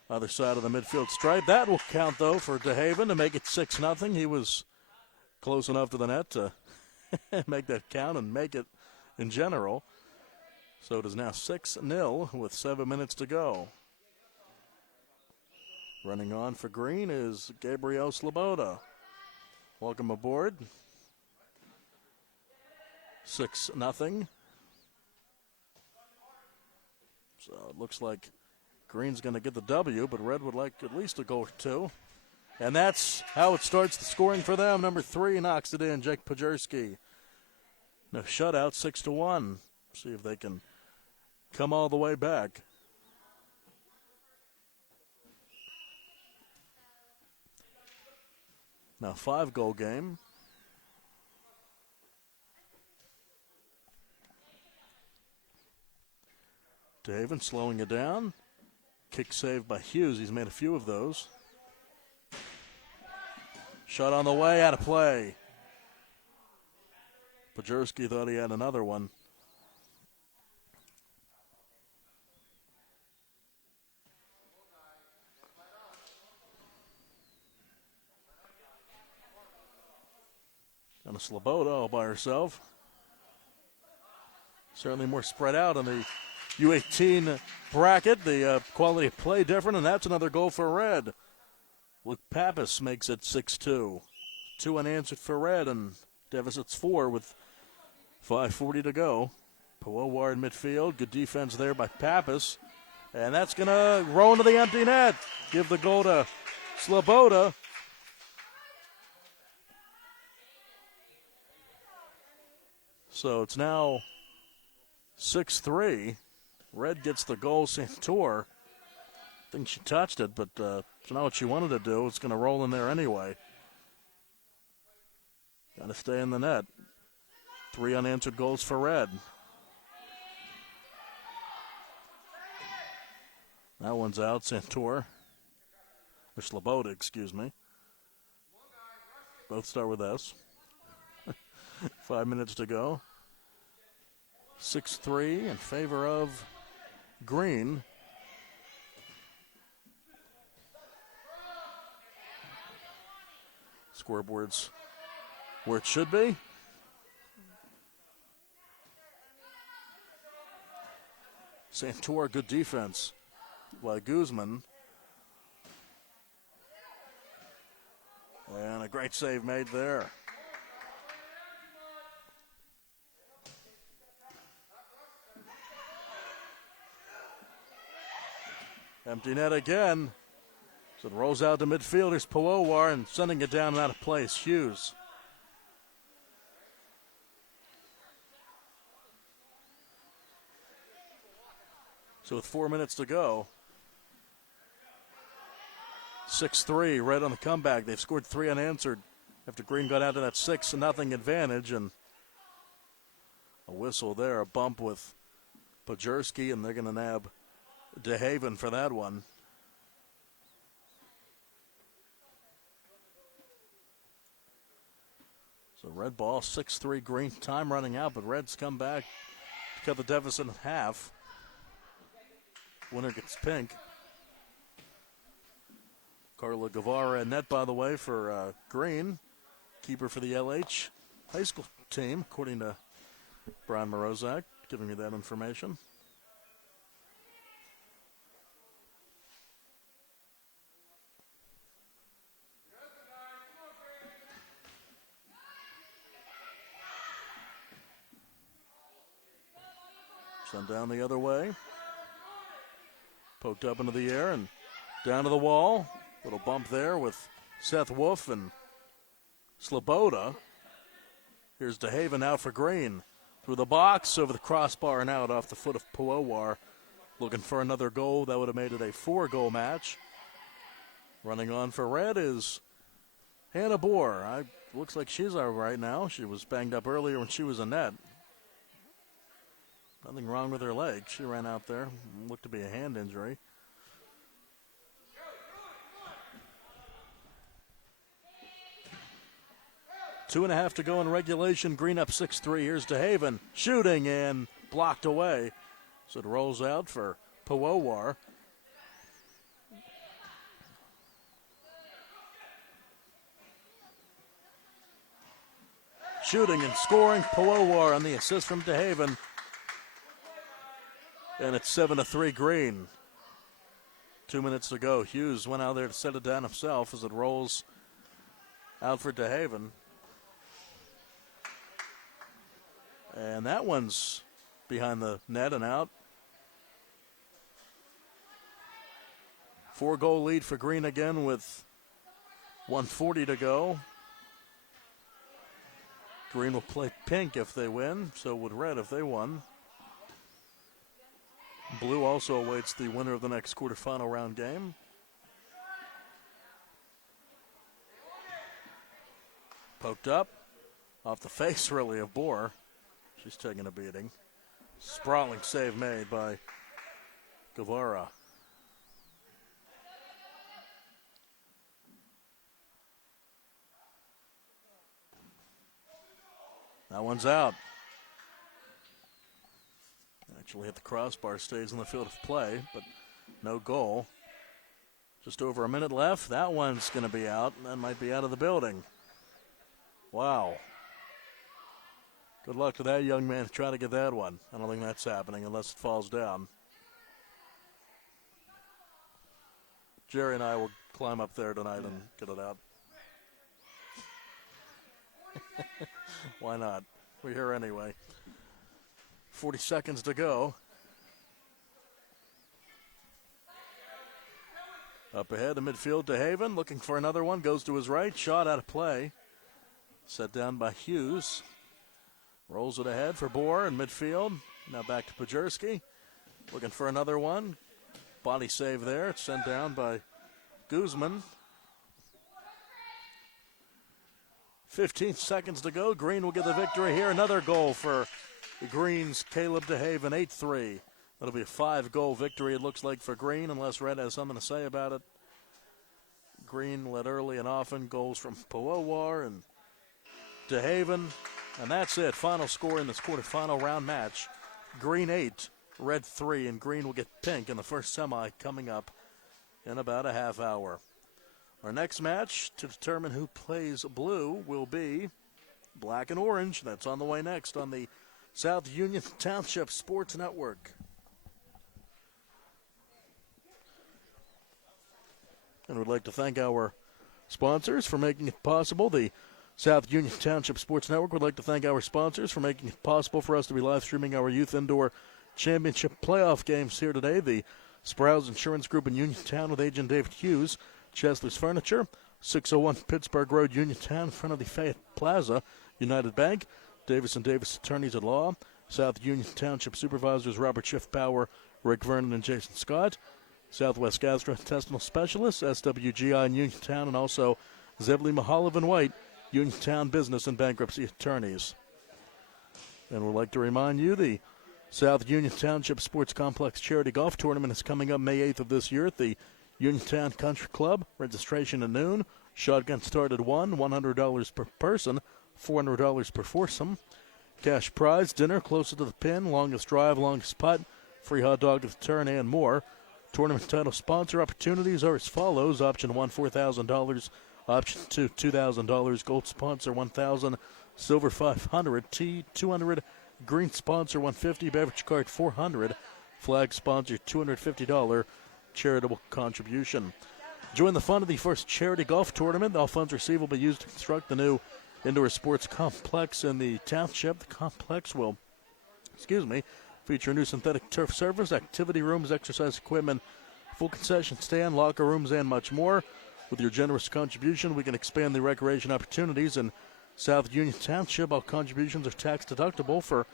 other side of the midfield stripe. That will count, though, for DeHaven to make it 6-0. He was close enough to the net to make that count and make it in general. So it is now 6-0 with 7 minutes to go. Running on for Green is Gabriel Sloboda. Welcome aboard. 6-0. So it looks like Green's going to get the W, but Red would like at least a goal or two. And that's how it starts the scoring for them. Number 3 knocks it in, Jake Pajerski. No shutout, 6-1. See if they can come all the way back. Now 5-goal game. DeHaven slowing it down. Kick saved by Hughes. He's made a few of those. Shot on the way, out of play. Pajerski thought he had another one. And a Sloboda all by herself. Certainly more spread out on the U18 bracket. The quality of play different, and that's another goal for Red. Luke Pappas makes it 6-2. 2 unanswered for Red, and deficit's 4 with 5:40 to go. Powowar in midfield. Good defense there by Pappas. And that's going to roll into the empty net. Give the goal to Sloboda. So it's now 6-3. Red gets the goal. Santor, I think she touched it, but it's not what she wanted to do. It's going to roll in there anyway. Got to stay in the net. 3 unanswered goals for Red. That one's out. Santor. Or Sloboda, excuse me. Both start with S. 5 minutes to go. 6-3 in favor of Green. Scoreboard's where it should be. Santor, good defense by Guzman. And a great save made there. Empty net again. So it rolls out to midfield. Here's Powowar and sending it down and out of place. Hughes. So with 4 minutes to go, 6-3, Red on the comeback. They've scored 3 unanswered after Green got out to that 6-0 advantage. And a whistle there, a bump with Pajerski, and they're going to nab DeHaven for that one. So Red ball, 6-3 Green. Time running out, but Reds come back to cut the deficit in half. Winner gets pink. Carla Guevara in net, by the way, for Green. Keeper for the LH high school team, according to Brian Morozak, giving me that information. Sent down the other way. Poked up into the air and down to the wall. Little bump there with Seth Wolf and Sloboda. Here's DeHaven out for Green. Through the box, over the crossbar and out off the foot of Powowar. Looking for another goal. That would have made it a 4-goal match. Running on for Red is Hannah Bohr. Looks like she's all right now. She was banged up earlier when she was in net. Nothing wrong with her leg. She ran out there. Looked to be a hand injury. Two and a half to go in regulation. Green up 6-3. Here's DeHaven shooting and blocked away. So it rolls out for Powowar. Shooting and scoring. Powowar on the assist from DeHaven. And it's 7-3 Green. 2 minutes to go. Hughes went out there to set it down himself as it rolls out for DeHaven. And that one's behind the net and out. 4-goal lead for Green again with 1:40 to go. Green will play pink if they win, so would red if they won. Blue also awaits the winner of the next quarterfinal round game. Poked up. Off the face, really, of Bohr. She's taking a beating. Sprawling save made by Guevara. That one's out. Actually hit the crossbar, stays in the field of play, but no goal. Just over a minute left. That one's going to be out, and that might be out of the building. Wow. Good luck to that young man trying to get that one. I don't think that's happening unless it falls down. Jerry and I will climb up there tonight and get it out. Why not? We're here anyway. 40 seconds to go. Up ahead to midfield DeHaven, looking for another one. Goes to his right, shot out of play. Set down by Hughes. Rolls it ahead for Bohr in midfield. Now back to Pajerski. Looking for another one. Body save there. It's sent down by Guzman. 15 seconds to go. Green will get the victory here. Another goal for the Greens. Caleb DeHaven, 8-3. That'll be a 5-goal victory, it looks like, for Green, unless Red has something to say about it. Green led early and often. Goals from Powowar and DeHaven. And that's it. Final score in this quarterfinal round match. Green 8, Red 3, and Green will get pink in the first semi coming up in about a half hour. Our next match to determine who plays blue will be black and orange. That's on the way next on the South Union Township Sports Network. And we'd like to thank our sponsors for making it possible. The South Union Township Sports Network would like to thank our sponsors for making it possible for us to be live streaming our Youth Indoor Championship playoff games here today. The Sprouse Insurance Group in Uniontown with Agent David Hughes. Chesley's Furniture, 601 Pittsburgh Road, Uniontown, in front of the Fayette Plaza. United Bank, Davis & Davis Attorneys at Law. South Union Township Supervisors Robert Schiffbauer, Rick Vernon, and Jason Scott. Southwest Gastrointestinal Specialists, SWGI in Uniontown, and also Zebly Mahalav and White, Uniontown Business and Bankruptcy Attorneys. And we'd like to remind you the South Union Township Sports Complex Charity Golf Tournament is coming up May 8th of this year at the Uniontown Country Club. Registration at noon. Shotgun start at $100 per person, $400 per foursome. Cash prize, dinner closer to the pin, longest drive, longest putt, free hot dog at the turn, and more. Tournament title sponsor opportunities are as follows. Option 1, $4,000. Option 2, $2,000. Gold sponsor, $1,000. Silver, $500. Tea, $200. Green sponsor, $150. Beverage card, $400. Flag sponsor, $250. Charitable contribution. Join the fun of the first charity golf tournament. All funds received will be used to construct the new indoor sports complex in the township. The complex will, feature a new synthetic turf surface, activity rooms, exercise equipment, full concession stand, locker rooms, and much more. With your generous contribution, we can expand the recreation opportunities in South Union Township. All contributions are tax deductible. For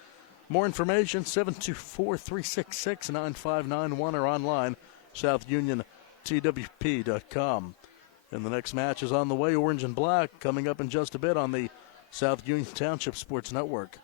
more information, 724-366-9591 or online, southuntwp.com. And the next match is on the way, orange and black, coming up in just a bit on the South Union Township Sports Network.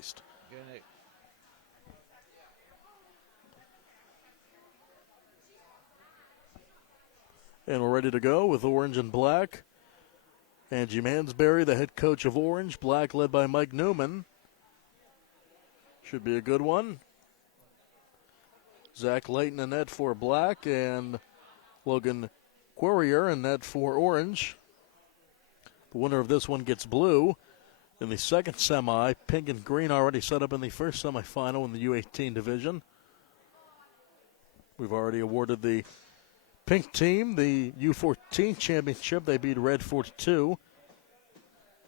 Christ. And we're ready to go with orange and black. Angie Mansberry, the head coach of Orange. Black led by Mike Newman. Should be a good one. Zach Layton in net for Black, and Logan Quarrier in net for Orange. The winner of this one gets blue. In the second semi, pink and green already set up in the first semifinal in the U18 division. We've already awarded the pink team the U14 championship. They beat red 4-2.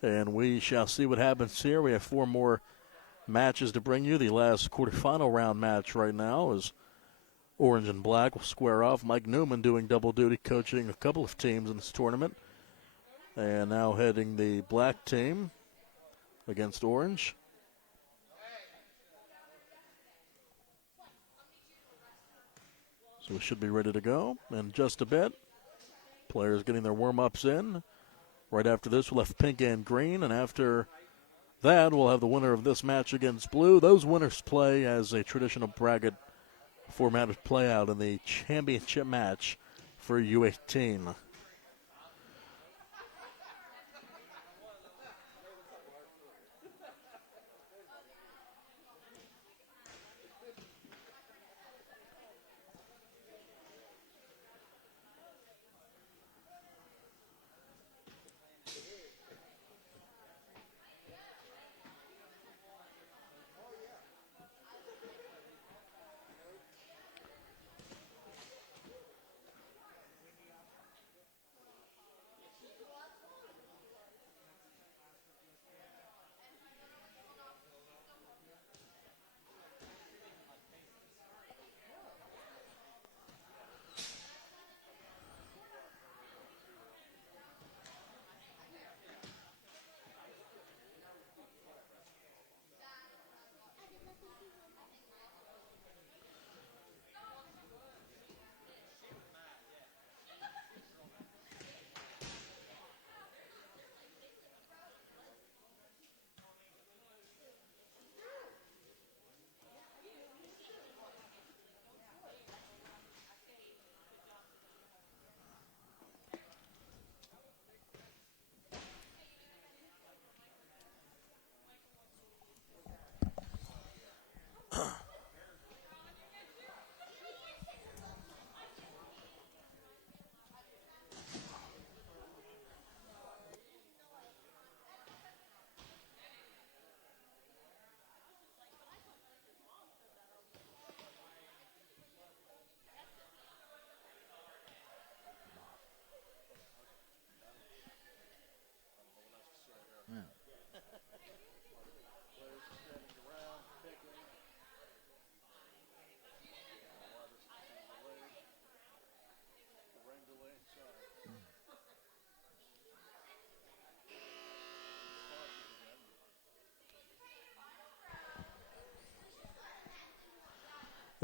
And we shall see what happens here. We have 4 more matches to bring you. The last quarterfinal round match right now is orange and black will square off. Mike Newman doing double duty, coaching a couple of teams in this tournament. And now heading the black team against orange. So we should be ready to go in just a bit. Players getting their warm-ups in. Right after this, we'll have pink and green. And after that, we'll have the winner of this match against blue. Those winners play as a traditional bracket formatted play out in the championship match for U18.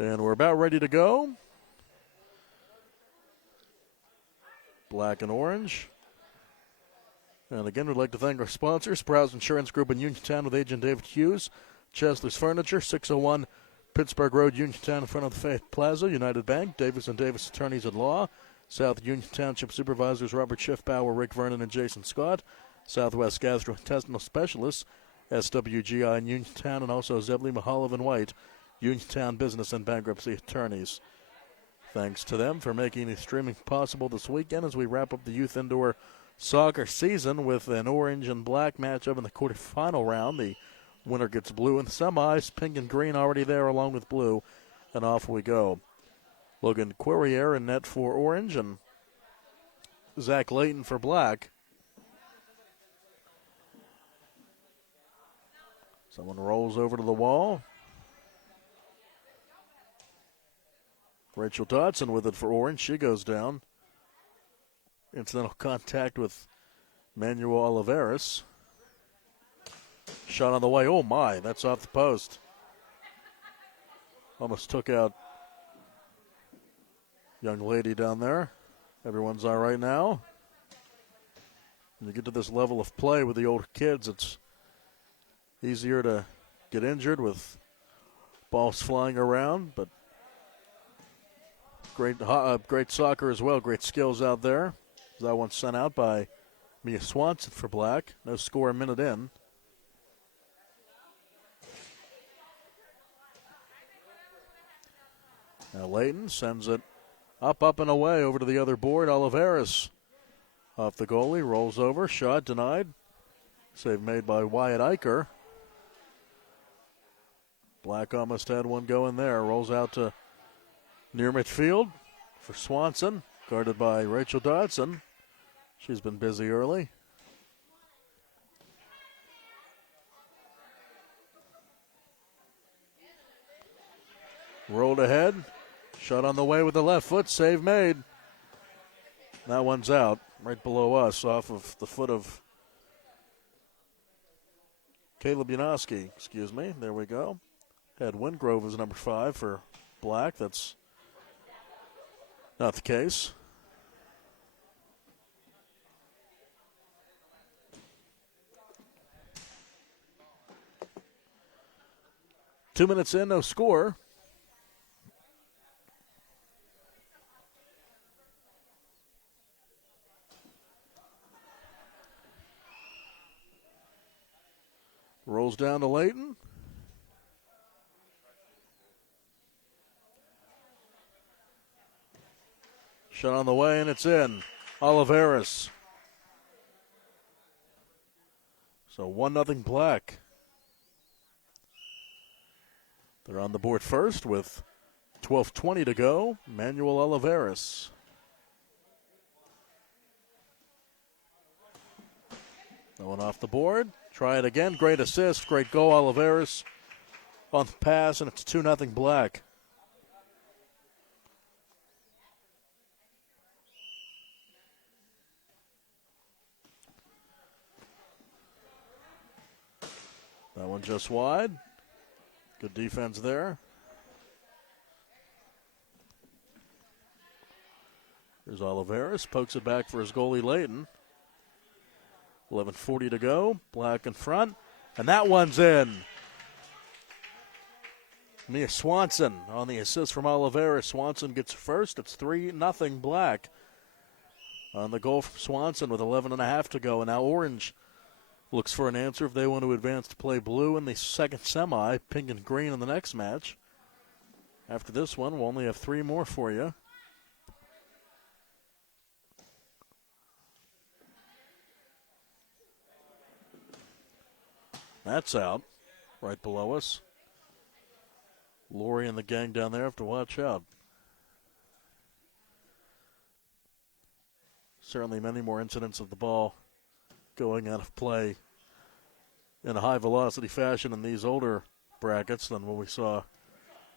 And we're about ready to go. Black and orange. And again, we'd like to thank our sponsors, Browse Insurance Group in Uniontown with agent David Hughes, Chesley's Furniture, 601 Pittsburgh Road, Uniontown in front of the Fayette Plaza, United Bank, Davis & Davis Attorneys at Law, South Union Township Supervisors Robert Schiffbauer, Rick Vernon, and Jason Scott, Southwest Gastrointestinal Specialists, SWGI in Uniontown, and also Zebley, Mahalev, and White, Uniontown Business and Bankruptcy Attorneys. Thanks to them for making the streaming possible this weekend as we wrap up the youth indoor soccer season with an orange and black matchup in the quarterfinal round. The winner gets blue in the semis, pink and green already there along with blue, and off we go. Logan Quarrier in net for orange and Zach Layton for black. Someone rolls over to the wall. Rachel Dodson with it for orange. She goes down. Incidental contact with Manuel Oliveras. Shot on the way. Oh, my. That's off the post. Almost took out young lady down there. Everyone's all right now. When you get to this level of play with the older kids, it's easier to get injured with balls flying around, but great soccer as well. Great skills out there. That one sent out by Mia Swanson for Black. No score a minute in. Now Layton sends it up, and away over to the other board. Oliveras off the goalie, rolls over, shot denied. Save made by Wyatt Eicher. Black almost had one going there. Rolls out to near midfield for Swanson, guarded by Rachel Dodson. She's been busy early. Rolled ahead. Shot on the way with the left foot. Save made. That one's out right below us off of the foot of Caleb Yanowski. Excuse me. There we go. Had Wingrove as number 5 for Black. That's not the case. Two minutes in, no score. Rolls down to Layton. Shot on the way, and it's in. Oliveras. So 1-0 Black. They're on the board first with 12:20 to go. Manuel Oliveras. No one off the board. Try it again. Great assist. Great goal, Oliveras. On the pass, and it's 2-0 Black. That one just wide. Good defense there. Here's Oliveras. Pokes it back for his goalie, Layton. 11:40 to go. Black in front. And that one's in. Mia Swanson on the assist from Oliveras. Swanson gets first. It's 3-0 Black. On the goal from Swanson with 11.5 to go. And now Orange looks for an answer if they want to advance to play blue in the second semi. Pink and green in the next match. After this one, we'll only have 3 more for you. That's out right below us. Lori and the gang down there have to watch out. Certainly many more incidents of the ball going out of play in a high-velocity fashion in these older brackets than what we saw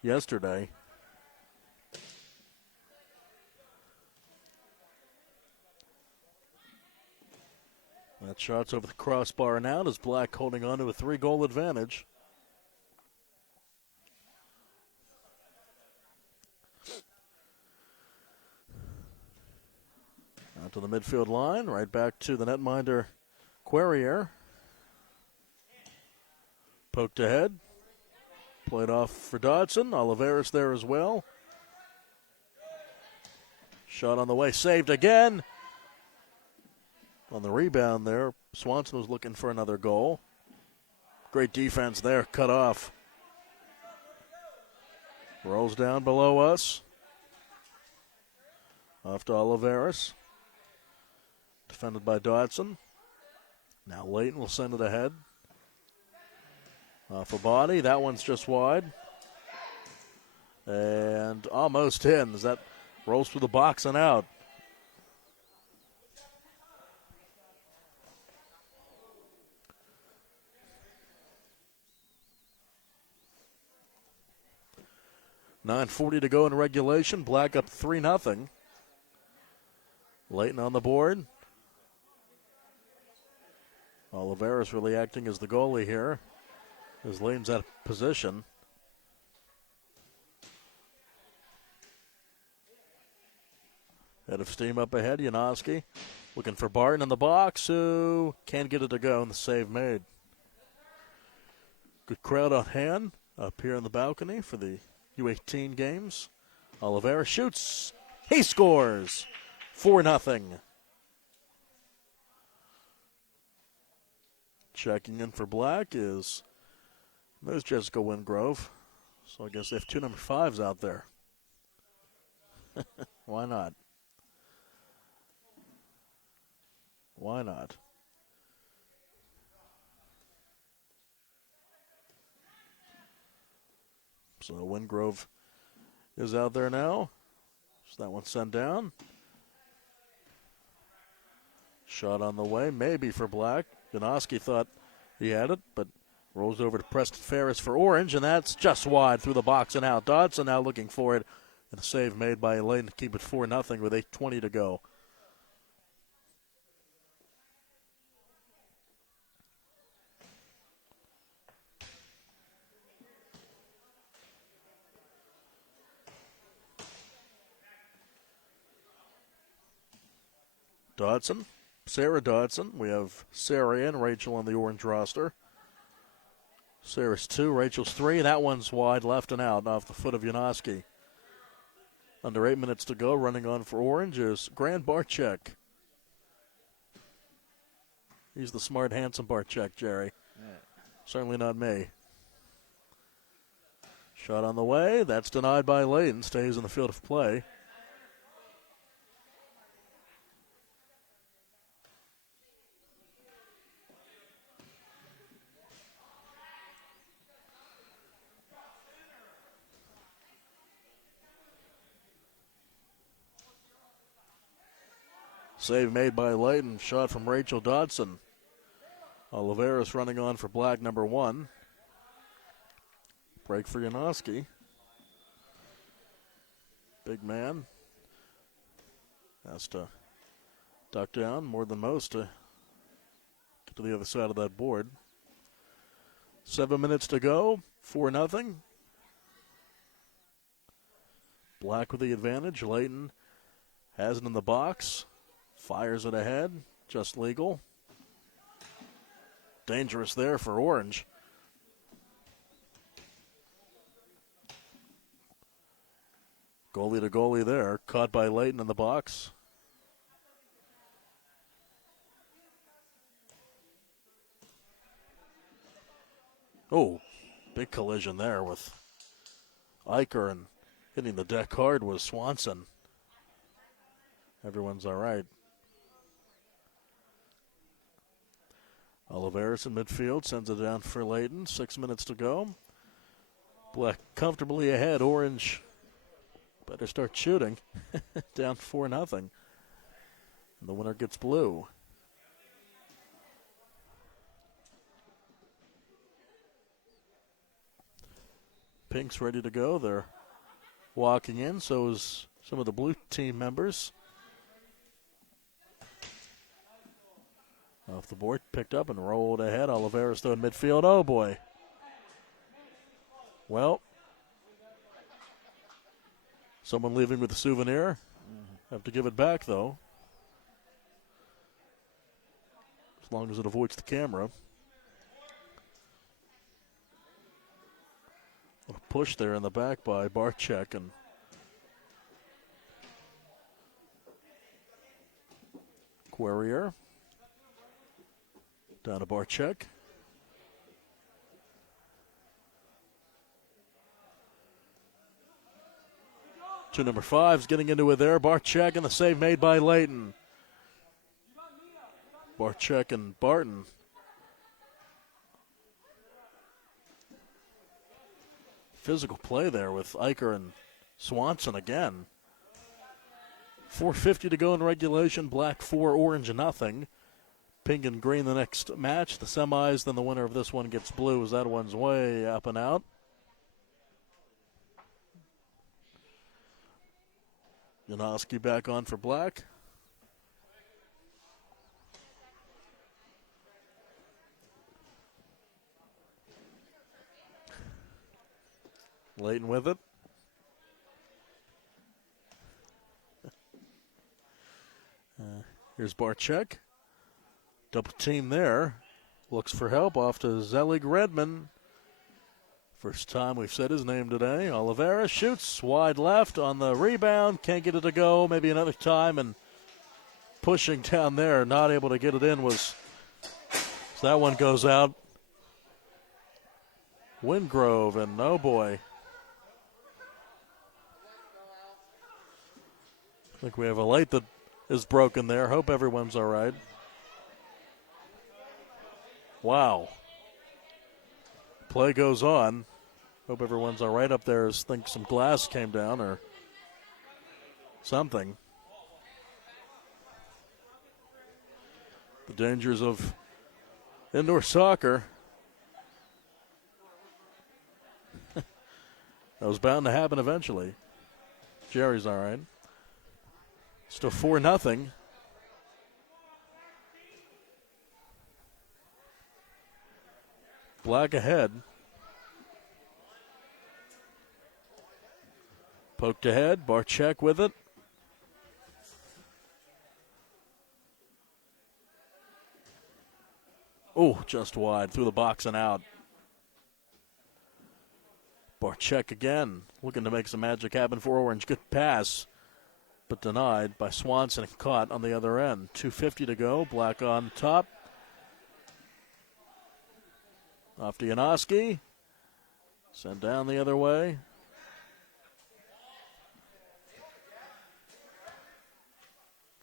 yesterday. That shot's over the crossbar and out as Black holding on to a 3-goal advantage. Out to the midfield line, right back to the netminder Querrier. Poked ahead. Played off for Dodson. Oliveras there as well. Shot on the way, saved again. On the rebound there, Swanson was looking for another goal. Great defense there, cut off. Rolls down below us. Off to Oliveras. Defended by Dodson. Now Layton will send it ahead. Off a body. That one's just wide. And almost in as that rolls through the box and out. .940 to go in regulation. Black up 3-0. Layton on the board. Oliveras really acting as the goalie here as Layton's out of position. Head of steam up ahead. Yanowski looking for Barton in the box, who can't get it to go, and the save made. Good crowd on hand up here in the balcony for the U18 games. Oliveira shoots. He scores. 4-0. Checking in for Black is, there's Jessica Wingrove. So I guess they have two number 5s out there. Why not? Why not? So Wingrove is out there now. So that one's sent down. Shot on the way, maybe for Black. Janoski thought he had it, but rolls over to Preston Ferris for Orange, and that's just wide through the box and out. Dodson now looking for it, and a save made by Elaine to keep it 4-0 with 8:20 to go. Dodson, Sarah Dodson. We have Sarah and Rachel on the Orange roster. Sarah's 2, Rachel's 3. That one's wide, left and out, off the foot of Janoski. Under 8 minutes to go, running on for Orange is Grant Barczyk. He's the smart, handsome Barczyk, Jerry. Yeah. Certainly not me. Shot on the way. That's denied by Layton. Stays in the field of play. Save made by Layton. Shot from Rachel Dodson. Oliveira's running on for Black, number 1. Break for Janoski. Big man. Has to duck down more than most to get to the other side of that board. 7 minutes to go. 4-0. Black with the advantage. Layton has it in the box. Fires it ahead. Just legal. Dangerous there for Orange. Goalie to goalie there. Caught by Layton in the box. Oh, big collision there with Eicher, and hitting the deck hard was Swanson. Everyone's all right. Oliveris in midfield sends it down for Layton. 6 minutes to go. Black comfortably ahead. Orange better start shooting. Down 4-0. And the winner gets blue. Pink's ready to go. They're walking in. So is some of the blue team members. Off the board, picked up and rolled ahead. Oliveira still in midfield. Oh, boy. Well, someone leaving with a souvenir. Have to give it back, though. As long as it avoids the camera. A push there in the back by Barczyk, and Guerrier. Down to Barczyk. Two number 5s getting into it there. Barczyk, and the save made by Layton. Barczyk and Barton. Physical play there with Eicher and Swanson again. 4:50 to go in regulation. Black 4, Orange 0. Pink and green the next match. The semis, then the winner of this one gets blue as that one's way up and out. Janoski back on for Black. Layton with it. Here's Barczyk. Double team there. Looks for help off to Zelig Redmond. First time we've said his name today. Oliveira shoots wide left on the rebound. Can't get it to go. Maybe another time. And pushing down there, not able to get it in was. So that one goes out. Wingrove, and oh boy. I think we have a light that is broken there. Hope everyone's all right. Wow. Play goes on. Hope everyone's all right up there. I think some glass came down or something. The dangers of indoor soccer. That was bound to happen eventually. Jerry's all right. Still 4-0. Black ahead. Poked ahead. Barchek with it. Oh, just wide. Through the box and out. Barchek again. Looking to make some magic happen for Orange. Good pass, but denied by Swanson and caught on the other end. 2:50 to go. Black on top. Off to Janoski. Sent down the other way.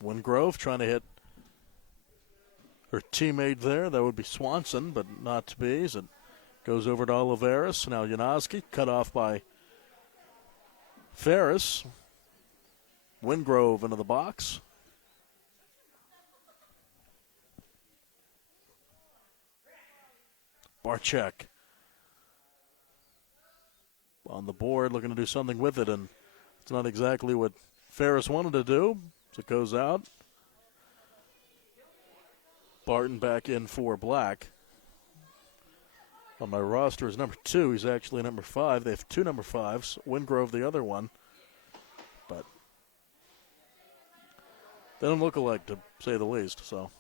Wingrove trying to hit her teammate there. That would be Swanson, but not to be. As it goes over to Oliveras. Now Janoski cut off by Ferris. Wingrove into the box. Barchek on the board, looking to do something with it, and it's not exactly what Ferris wanted to do. So it goes out. Barton back in for Black. On my roster is number 2. He's actually number 5. They have 2 number 5s. Wingrove the other one. But they don't look alike, to say the least. So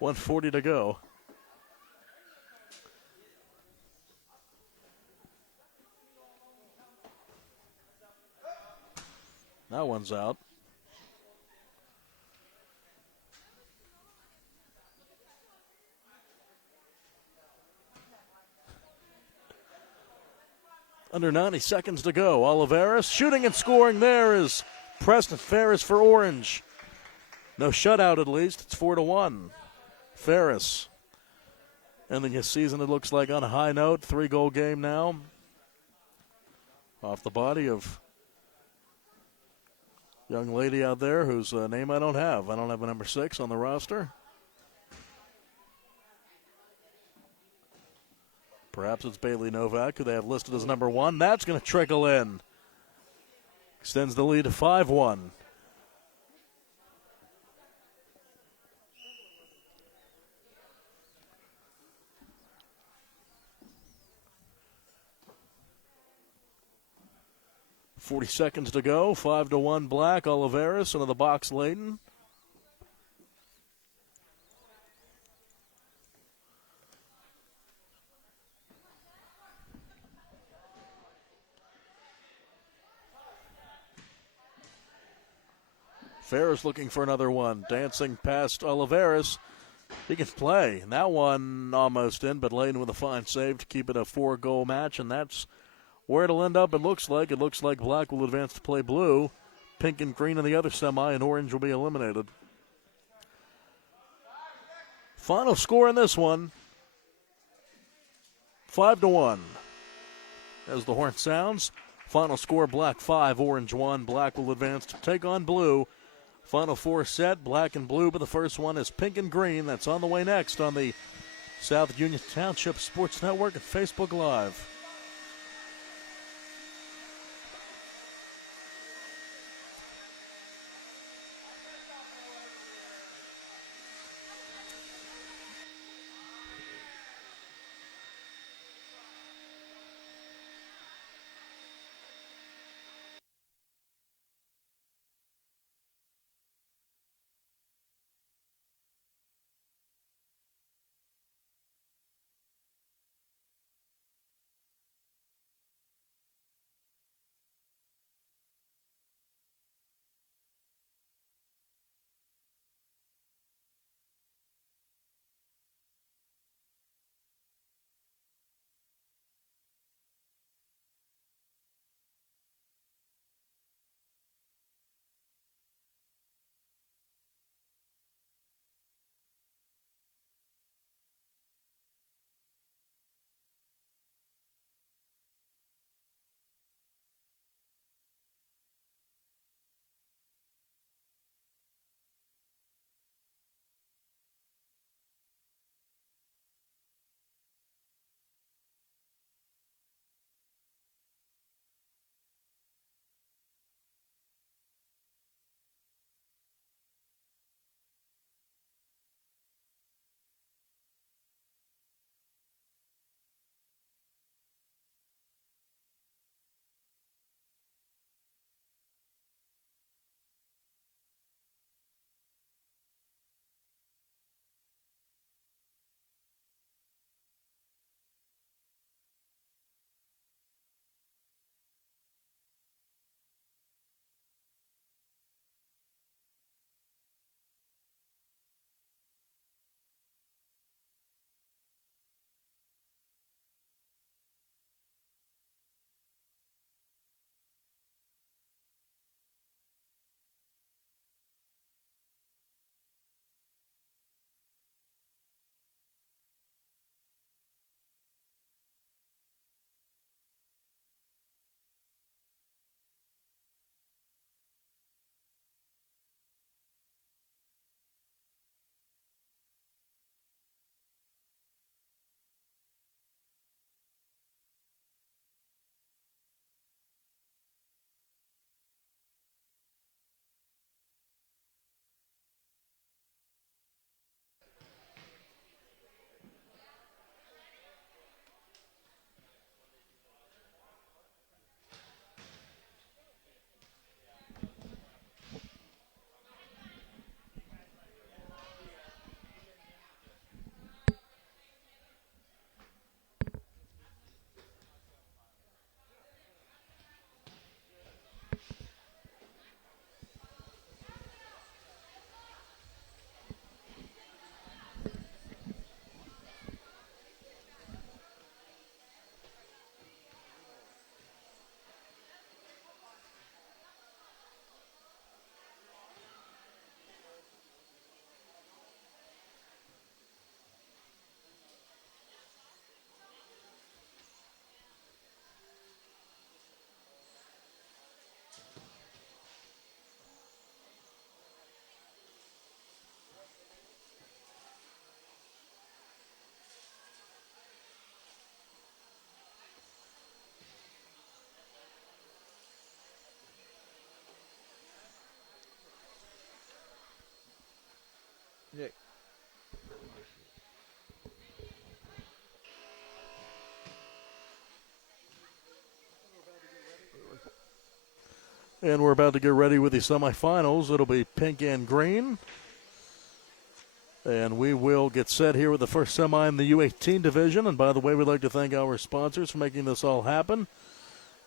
1:40 to go. That one's out. Under 90 seconds to go. Oliveras shooting and scoring there is Preston Ferris for Orange. No shutout at least. It's 4-1. Ferris ending his season, it looks like, on a high note. 3-goal game now. Off the body of young lady out there whose name I don't have. I don't have a number 6 on the roster. Perhaps it's Bailey Novak, who they have listed as number 1. That's going to trickle in. Extends the lead to 5-1. .40 seconds to go. 5-1 Black. Oliveras into the box. Layton. Ferris looking for another one. Dancing past Oliveras. He can play. And that one almost in, but Layton with a fine save to keep it a 4-goal match, and that's where it'll end up. It looks like Black will advance to play blue. Pink and green in the other semi, and Orange will be eliminated. Final score in this one, 5-1. As the horn sounds, final score, Black 5, Orange 1. Black will advance to take on blue. Final 4 set, Black and blue, but the first one is pink and green. That's on the way next on the South Union Township Sports Network and Facebook Live. And we're about to get ready with the semifinals. It'll be pink and green. And we will get set here with the first semi in the U18 division. And by the way, we'd like to thank our sponsors for making this all happen.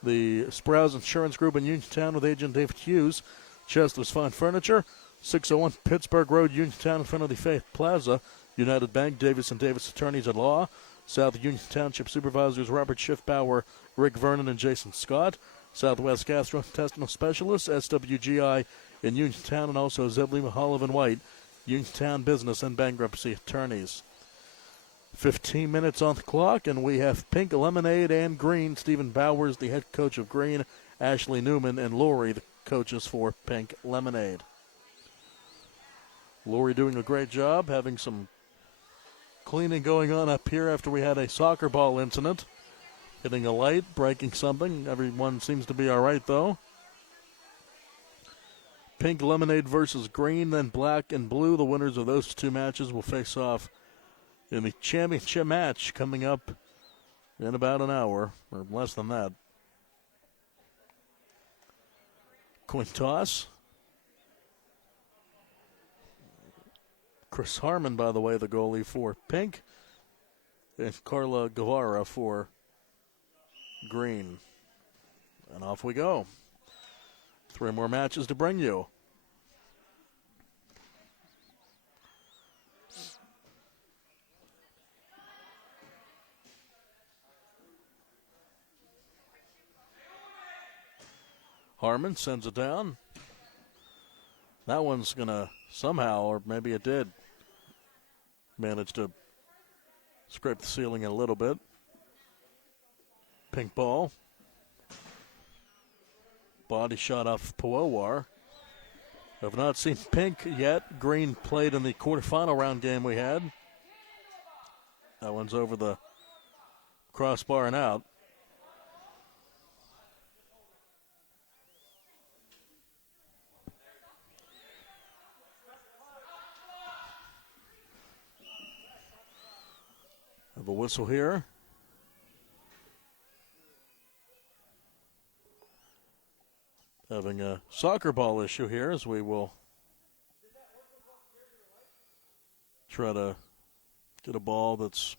The Sprouse Insurance Group in Uniontown with agent David Hughes. Chester's Fine Furniture. 601 Pittsburgh Road, Uniontown, in front of the Faith Plaza. United Bank, Davis & Davis Attorneys at Law. South Union Township Supervisors Robert Schiffbauer, Rick Vernon, and Jason Scott. Southwest Gastrointestinal Specialists, SWGI in Uniontown, and also Zebly Mahalav and White, Uniontown Business and Bankruptcy Attorneys. 15 minutes on the clock, and we have pink lemonade and green. Stephen Bowers, the head coach of green, Ashley Newman, and Lori, the coaches for pink lemonade. Lori doing a great job, having some cleaning going on up here after we had a soccer ball incident. Hitting a light, breaking something. Everyone seems to be all right, though. Pink lemonade versus green, then black and blue. The winners of those two matches will face off in the championship match coming up in about an hour, or less than that. Coin toss. Chris Harmon, by the way, the goalie for pink. And Carla Guevara for green. And off we go. 3 more matches to bring you. Harmon sends it down. That one's going to somehow, or maybe it did, manage to scrape the ceiling a little bit. Pink ball. Body shot off Powowar. Have not seen pink yet. Green played in the quarterfinal round game we had. That one's over the crossbar and out. Have a whistle here. Having a soccer ball issue here as we will try to get a ball that's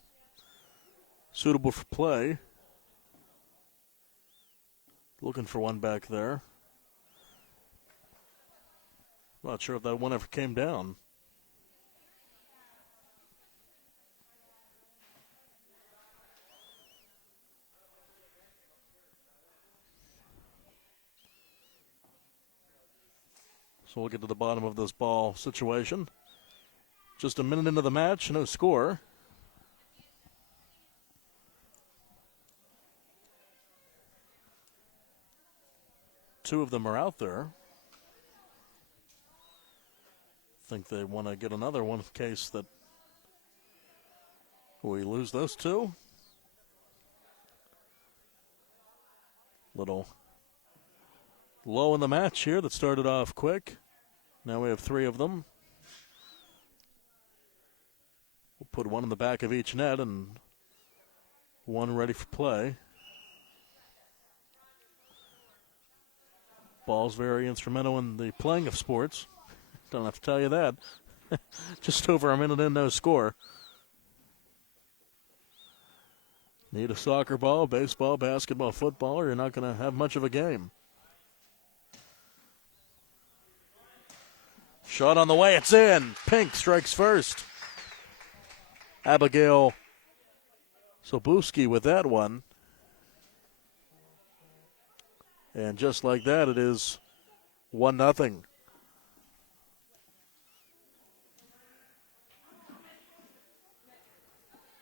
suitable for play. Looking for one back there. Not sure if that one ever came down. So we'll get to the bottom of this ball situation. Just a minute into the match, no score. Two of them are out there. Think they want to get another one in case that we lose those two. Little low in the match here that started off quick. Now we have 3 of them. We'll put one in the back of each net and one ready for play. Ball's very instrumental in the playing of sports. Don't have to tell you that. Just over a minute in, no score. Need a soccer ball, baseball, basketball, football, or you're not going to have much of a game. Shot on the way, it's in. Pink strikes first. Abigail Sobuski with that one. And just like that, it is 1-0.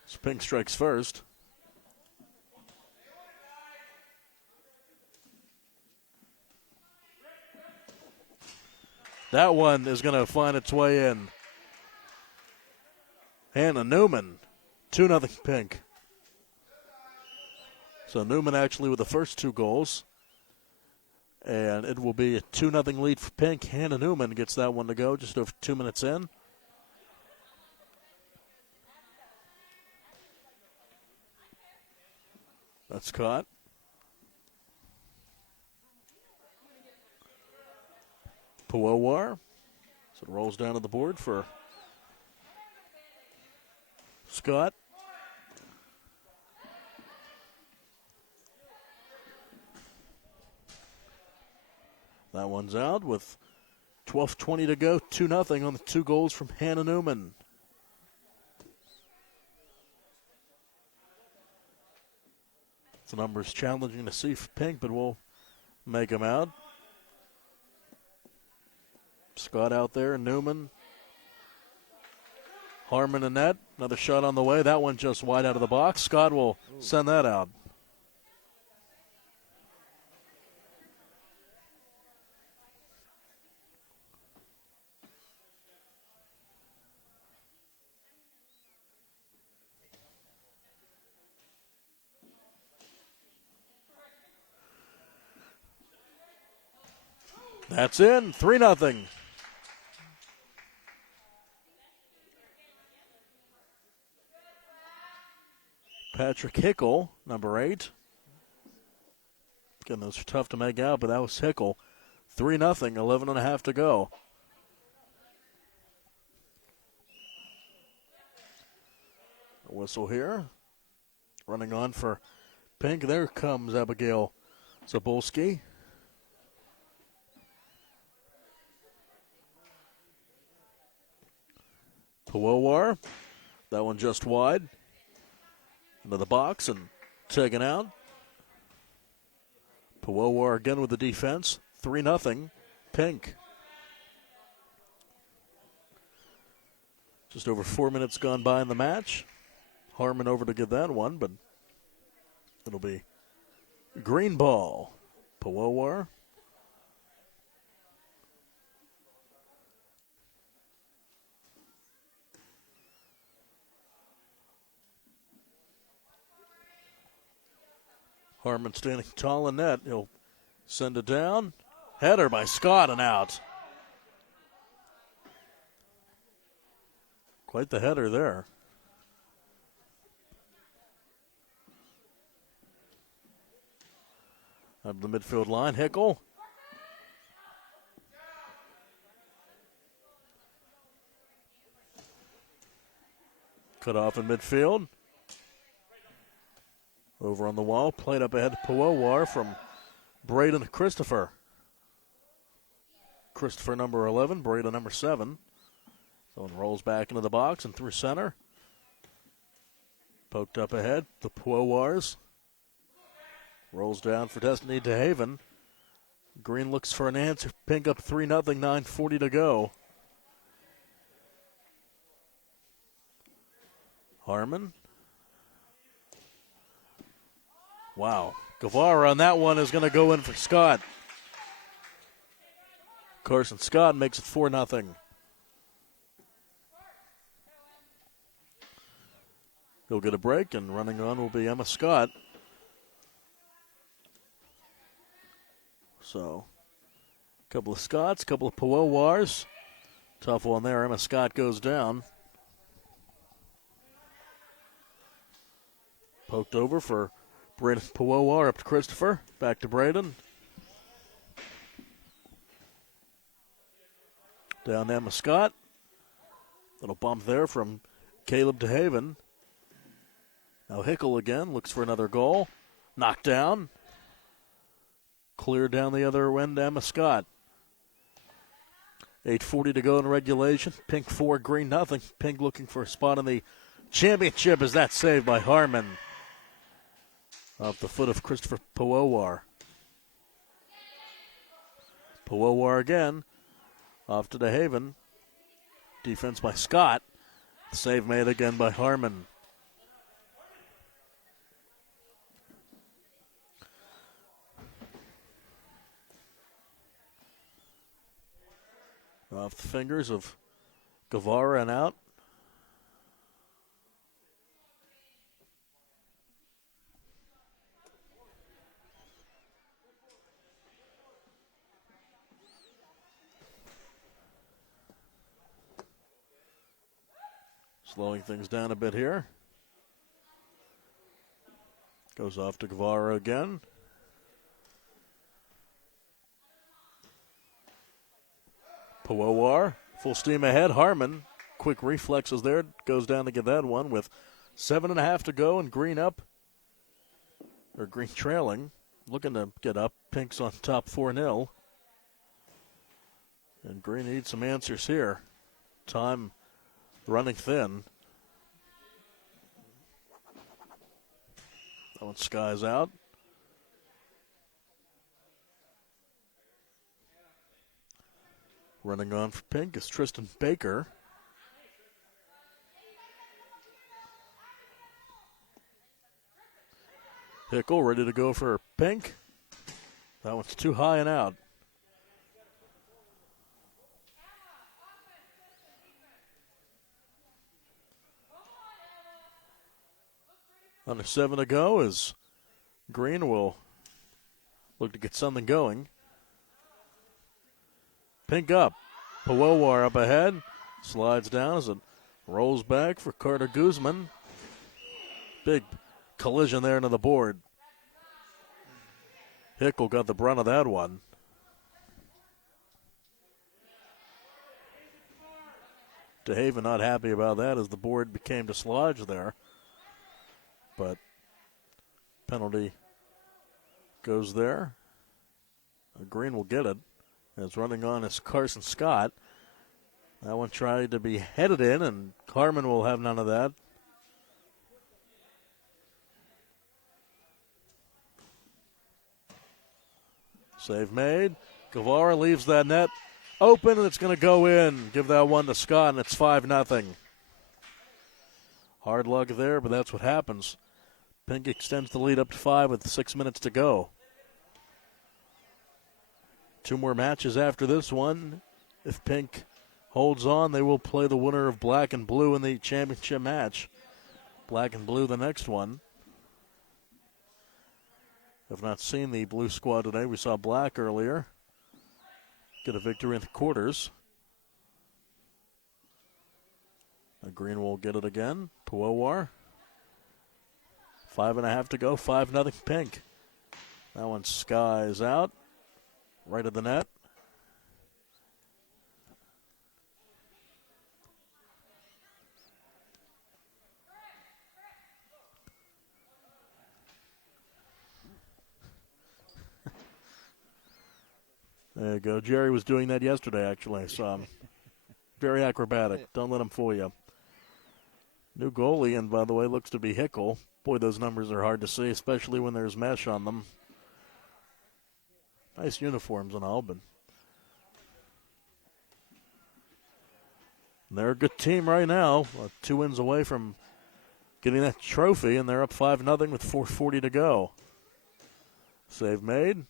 So pink strikes first. That one is going to find its way in. Hannah Newman, 2-0 pink. So Newman actually with the first 2 goals. And it will be a 2-0 lead for pink. Hannah Newman gets that one to go just over 2 minutes in. That's caught. Puwawar. So it rolls down to the board for Scott. That one's out with 12:20 to go. 2-0 on the 2 goals from Hannah Newman. The number's challenging to see for Pink, but we'll make him out. Scott out there, Newman. Harmon and net. Another shot on the way. That one just wide out of the box. Scott will send that out. That's in. 3-0. Patrick Hickle, number 8. Again, those are tough to make out, but that was Hickle. 3-0, 11.5 to go. A whistle here. Running on for Pink. There comes Abigail Zabulski. Puwawar. That one just wide. Into the box and taken out. Puwawar again with the defense. 3-0. Pink. Just over 4 minutes gone by in the match. Harmon over to get that one, but it'll be green ball. Puwawar. Harmon standing tall in net. He'll send it down. Header by Scott and out. Quite the header there. Up the midfield line, Hickle. Cut off in midfield. Over on the wall, played up ahead to Puwawar from Braden Christopher. Christopher number 11, Braden number 7. So it rolls back into the box and through center. Poked up ahead, the Puwawars. Rolls down for Destiny DeHaven. Green looks for an answer. Pink up 3-0, 9:40 to go. Harmon. Wow. Guevara on that one is going to go in for Scott. Carson Scott makes it 4-0. He'll get a break, and running on will be Emma Scott. So, a couple of Scotts, a couple of Puwawars. Tough one there. Emma Scott goes down. Poked over for Braden Puwawar up to Christopher. Back to Braden. Down to Emma Scott. Little bump there from Caleb DeHaven. Now Hickle again. Looks for another goal. Knocked down. Clear down the other end to Emma Scott. 8:40 to go in regulation. Pink 4, Green 0. Pink looking for a spot in the championship as that saved by Harmon. Off the foot of Christopher Puwawar. Puwawar again. Off to DeHaven. Defense by Scott. Save made again by Harmon. Off the fingers of Guevara and out. Slowing things down a bit here. Goes off to Guevara again. Puowar, full steam ahead. Harmon, quick reflexes there, goes down to get that one with 7.5 to go and Green up, or Green trailing, looking to get up. Pink's on top 4-0. And Green needs some answers here. Time running thin. That one skies out. Running on for Pink is Tristan Baker. Hickle ready to go for Pink. That one's too high and out. Under 7 to go as Green will look to get something going. Pink up. Puowar up ahead. Slides down as it rolls back for Carter Guzman. Big collision there into the board. Hickle got the brunt of that one. DeHaven not happy about that as the board became dislodged there. But penalty goes there. Green will get it. As running on is Carson Scott. That one tried to be headed in, and Harmon will have none of that. Save made. Guevara leaves that net open, and it's going to go in. Give that one to Scott, and it's 5-0. Hard luck there, but that's what happens. Pink extends the lead up to 5 with 6 minutes to go. 2 more matches after this one. If Pink holds on, they will play the winner of Black and Blue in the championship match. Black and Blue the next one. Have not seen the Blue squad today. We saw Black earlier get a victory in the quarters. Green will get it again. Puowar. 5.5 to go. 5-0 Pink. That one skies out. Right of the net. There you go. Jerry was doing that yesterday, actually. So very acrobatic. Don't let him fool you. New goalie, and by the way, looks to be Hickle. Boy, those numbers are hard to see, especially when there's mesh on them. Nice uniforms and all, but they're a good team right now. 2 wins away from getting that trophy, and they're up 5-0 with 4:40 to go. Save made.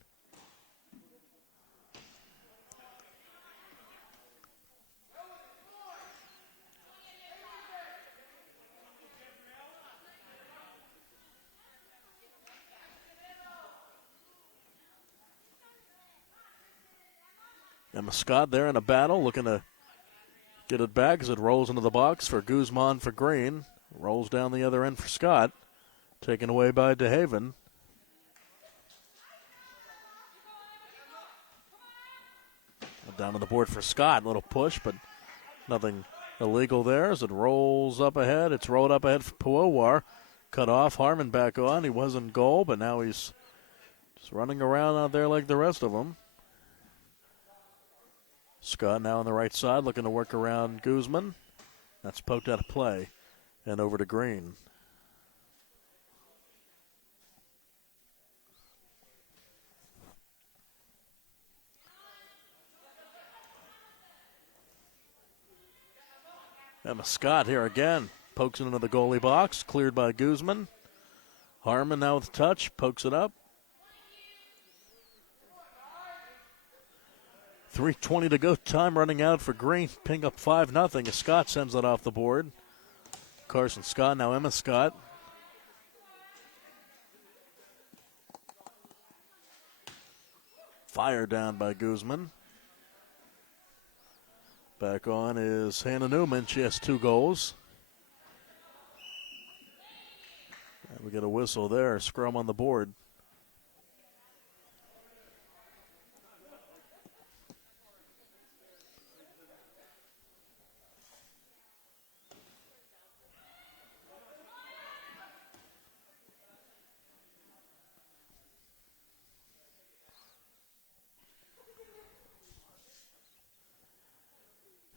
Emma Scott there in a battle, looking to get it back as it rolls into the box for Guzman for Green. Rolls down the other end for Scott. Taken away by DeHaven. Down on the board for Scott. Little push, but nothing illegal there as it rolls up ahead. It's rolled up ahead for Puowar. Cut off. Harmon back on. He was in goal, but now he's just running around out there like the rest of them. Scott now on the right side looking to work around Guzman. That's poked out of play and over to Green. Emma Scott here again. Pokes it into the goalie box. Cleared by Guzman. Harmon now with touch. Pokes it up. 3:20 to go. Time running out for Green. Ping up 5-0 as Scott sends that off the board. Carson Scott, now Emma Scott. Fire down by Guzman. Back on is Hannah Newman. She has 2 goals. And we get a whistle there. Scrum on the board.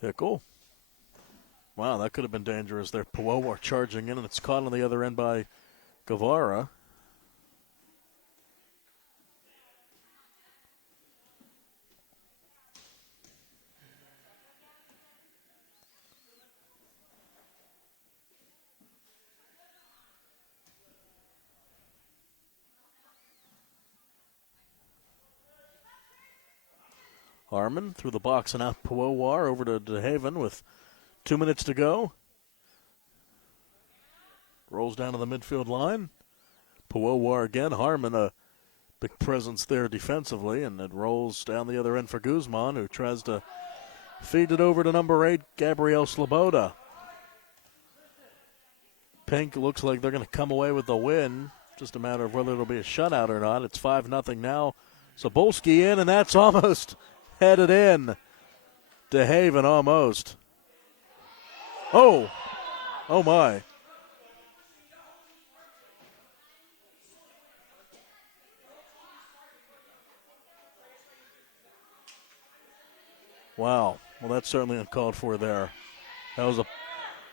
Hickle. Wow, that could have been dangerous there. Powowar charging in, and it's caught on the other end by Guevara. Harmon through the box and out Powowar over to DeHaven with 2 minutes to go. Rolls down to the midfield line. Powowar again. Harmon, a big presence there defensively, and it rolls down the other end for Guzman, who tries to feed it over to number 8, Gabriel Sloboda. Pink looks like they're going to come away with the win. Just a matter of whether it'll be a shutout or not. It's 5-0 now. Sobolski in, and that's almost headed in. DeHaven almost. Oh my. Wow. Well, that's certainly uncalled for there. That was a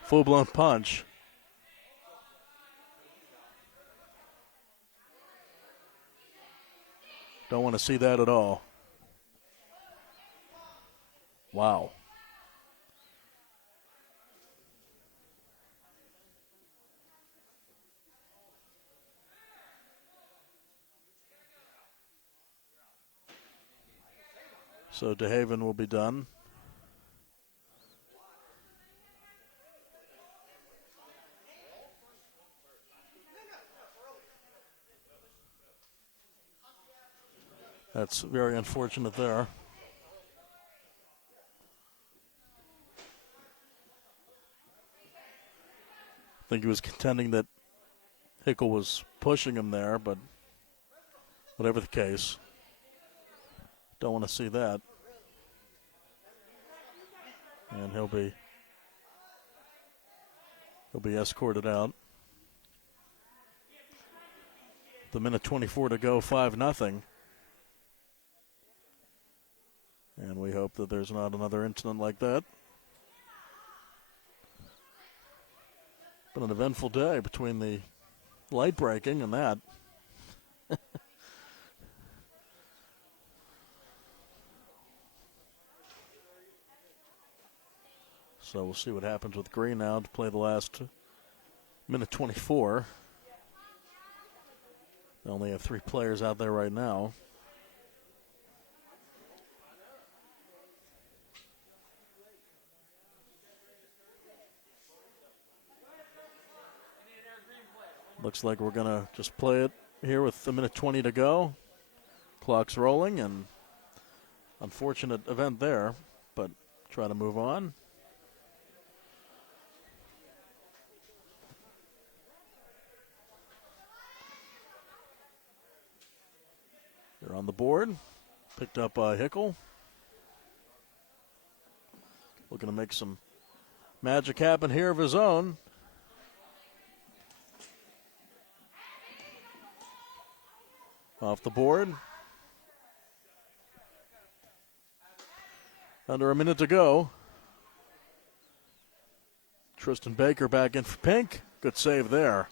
full-blown punch. Don't want to see that at all. Wow. So DeHaven will be done. That's very unfortunate there. I think he was contending that Hickle was pushing him there, but whatever the case, don't want to see that. And he'll be escorted out. The minute 24 to go, 5-0. And we hope that there's not another incident like that. Been an eventful day between the light breaking and that. So we'll see what happens with Green now to play the last minute 24. They only have 3 players out there right now. Looks like we're going to just play it here with a minute 20 to go. Clock's rolling, and unfortunate event there, but try to move on. They're on the board. Picked up by Hickle. Looking to make some magic happen here of his own. Off the board. Under a minute to go. Tristan Baker back in for Pink. Good save there.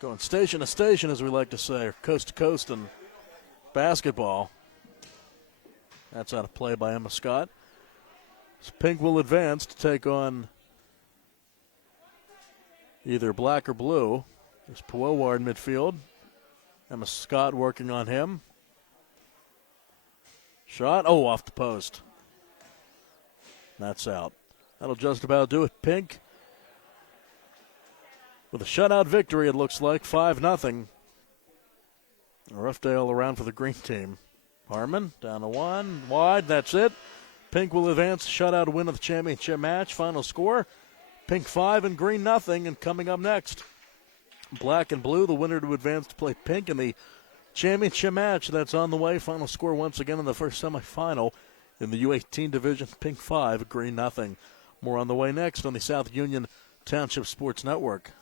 Going station to station, as we like to say, or coast to coast in basketball. That's out of play by Emma Scott. So Pink will advance to take on either black or blue. There's Powowar in midfield. Emma Scott working on him. Shot. Oh, off the post. That's out. That'll just about do it. Pink with a shutout victory, it looks like. 5-0. A rough day all around for the green team. Harmon down to 1. Wide. That's it. Pink will advance. Shutout win of the championship match. Final score. Pink 5 and green 0. And coming up next, black and blue, the winner to advance to play Pink in the championship match. That's on the way. Final score once again in the first semifinal in the U18 division. Pink 5, green 0. More on the way next on the South Union Township Sports Network.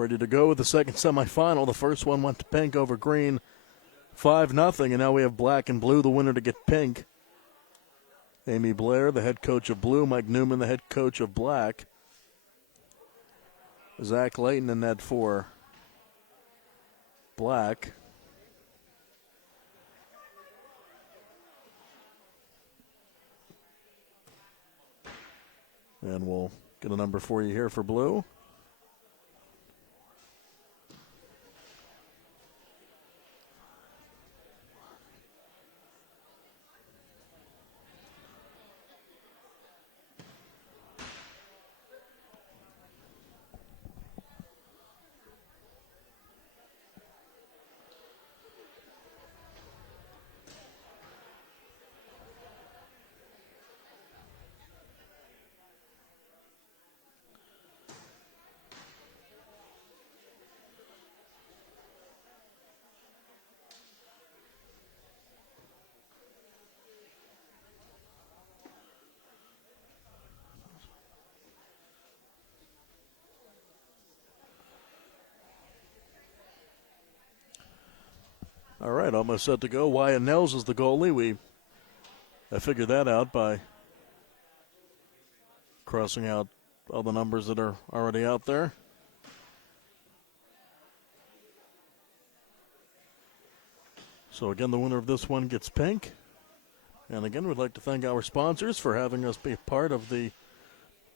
Ready to go with the second semifinal. The first one went to pink over green, 5-0, and now we have black and blue, the winner to get pink. Amy Blair, the head coach of blue. Mike Newman, the head coach of black. Zach Layton in net for black. And we'll get a number for you here for blue. All right, almost set to go. Wyatt Nels is the goalie. I figured that out by crossing out all the numbers that are already out there. So again, the winner of this one gets pink. And again, we'd like to thank our sponsors for having us be part of the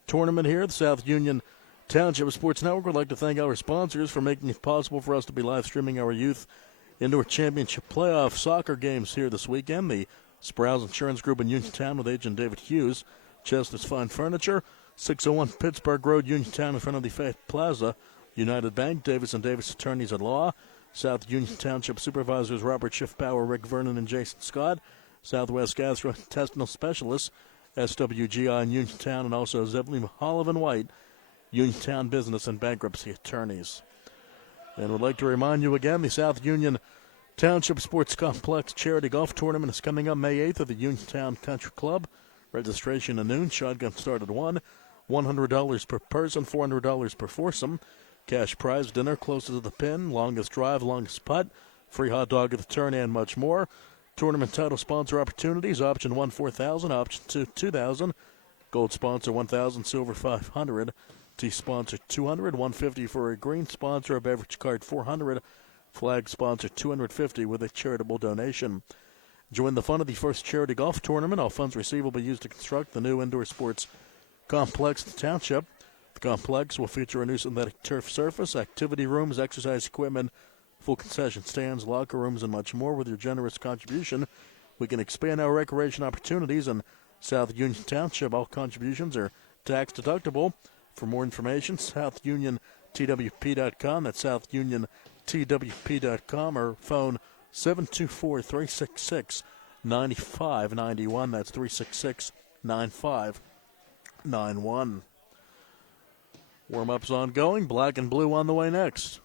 tournament here, the South Union Township Sports Network. We'd like to thank our sponsors for making it possible for us to be live streaming our youth indoor championship playoff soccer games here this weekend. The Sprouse Insurance Group in Uniontown with Agent David Hughes. Chester's Fine Furniture, 601 Pittsburgh Road, Uniontown, in front of the Fayette Plaza. United Bank, Davis & Davis Attorneys at Law. South Union Township Supervisors Robert Schiffbauer, Rick Vernon, and Jason Scott. Southwest Gastrointestinal Specialists, SWGI in Uniontown, and also Zebulon Hollivan White, Uniontown Business and Bankruptcy Attorneys. And would like to remind you again, the South Union Township Sports Complex Charity Golf Tournament is coming up May 8th at the Uniontown Country Club. Registration at noon. Shotgun start at 1. $100 per person, $400 per foursome. Cash prize dinner closest to the pin, longest drive, longest putt, free hot dog at the turn, and much more. Tournament title sponsor opportunities: option 1, $4,000, option 2, $2,000. Gold sponsor $1,000, silver $500. Tea sponsor $200, $150 for a green sponsor, a beverage card $400. Flag sponsor $250 with a charitable donation. Join the fun of the first charity golf tournament. All funds received will be used to construct the new indoor sports complex in the township. The complex will feature a new synthetic turf surface, activity rooms, exercise equipment, full concession stands, locker rooms, and much more. With your generous contribution, we can expand our recreation opportunities in South Union Township. All contributions are tax deductible. For more information, SouthUnionTWP.com. That's SouthUnionTWP.com, or phone 724-366-9591. That's 366-9591. Warm-up's ongoing. Black and blue on the way next.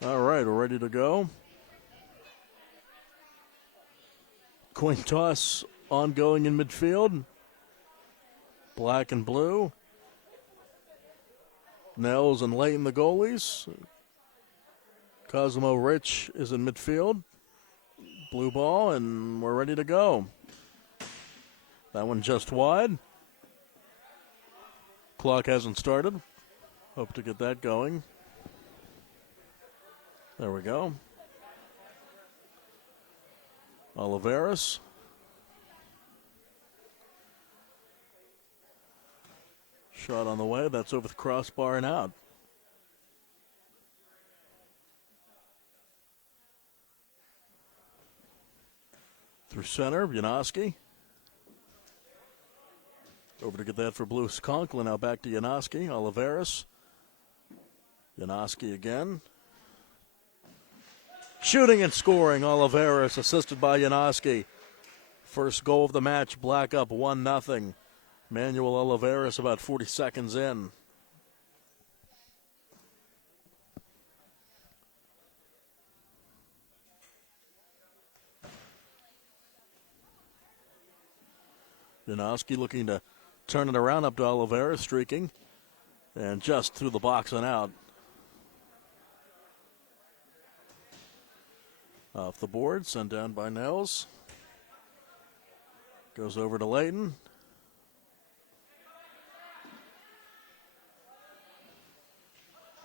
All right, we're ready to go. Coin toss ongoing in midfield. Black and blue. Nels and Layton the goalies. Cosmo Rich is in midfield. Blue ball, and we're ready to go. That one just wide. Clock hasn't started. Hope to get that going. There we go. Oliveras. Shot on the way. That's over the crossbar and out. Through center, Janoski. Over to get that for Blue Conklin. Now back to Janoski. Oliveras. Janoski again. Shooting and scoring, Oliveras, assisted by Janoski. First goal of the match, Black up 1-0. Manuel Oliveras about 40 seconds in. Janoski looking to turn it around, up to Oliveras, streaking. And just through the box and out. Off the board, sent down by Nels. Goes over to Layton.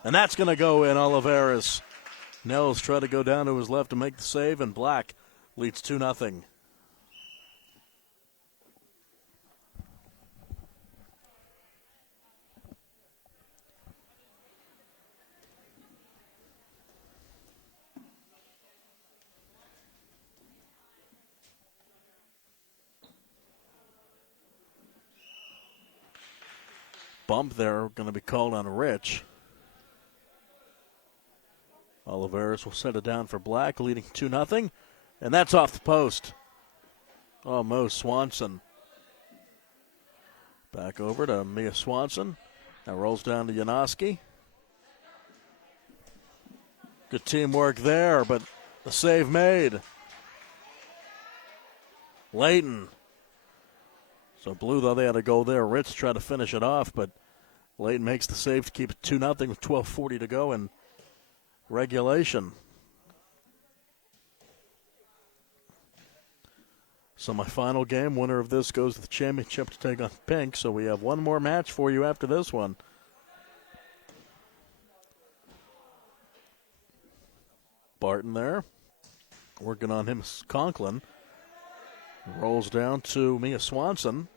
And that's going to go in, Oliveras. Nels tried to go down to his left to make the save, and Black leads 2-0. Bump there, going to be called on Rich. Oliveras will set it down for Black, leading 2-0. And that's off the post. Oh, Mo Swanson. Back over to Mia Swanson. Now rolls down to Janoski. Good teamwork there, but the save made. Layton. So Blue, though, they had a goal there. Ritz tried to finish it off, but Layton makes the save to keep it 2-0 with 12:40 to go in regulation. Semifinal game. Winner of this goes to the championship to take on Pink. So we have one more match for you after this one. Barton there. Working on him, Conklin. Rolls down to Mia Swanson.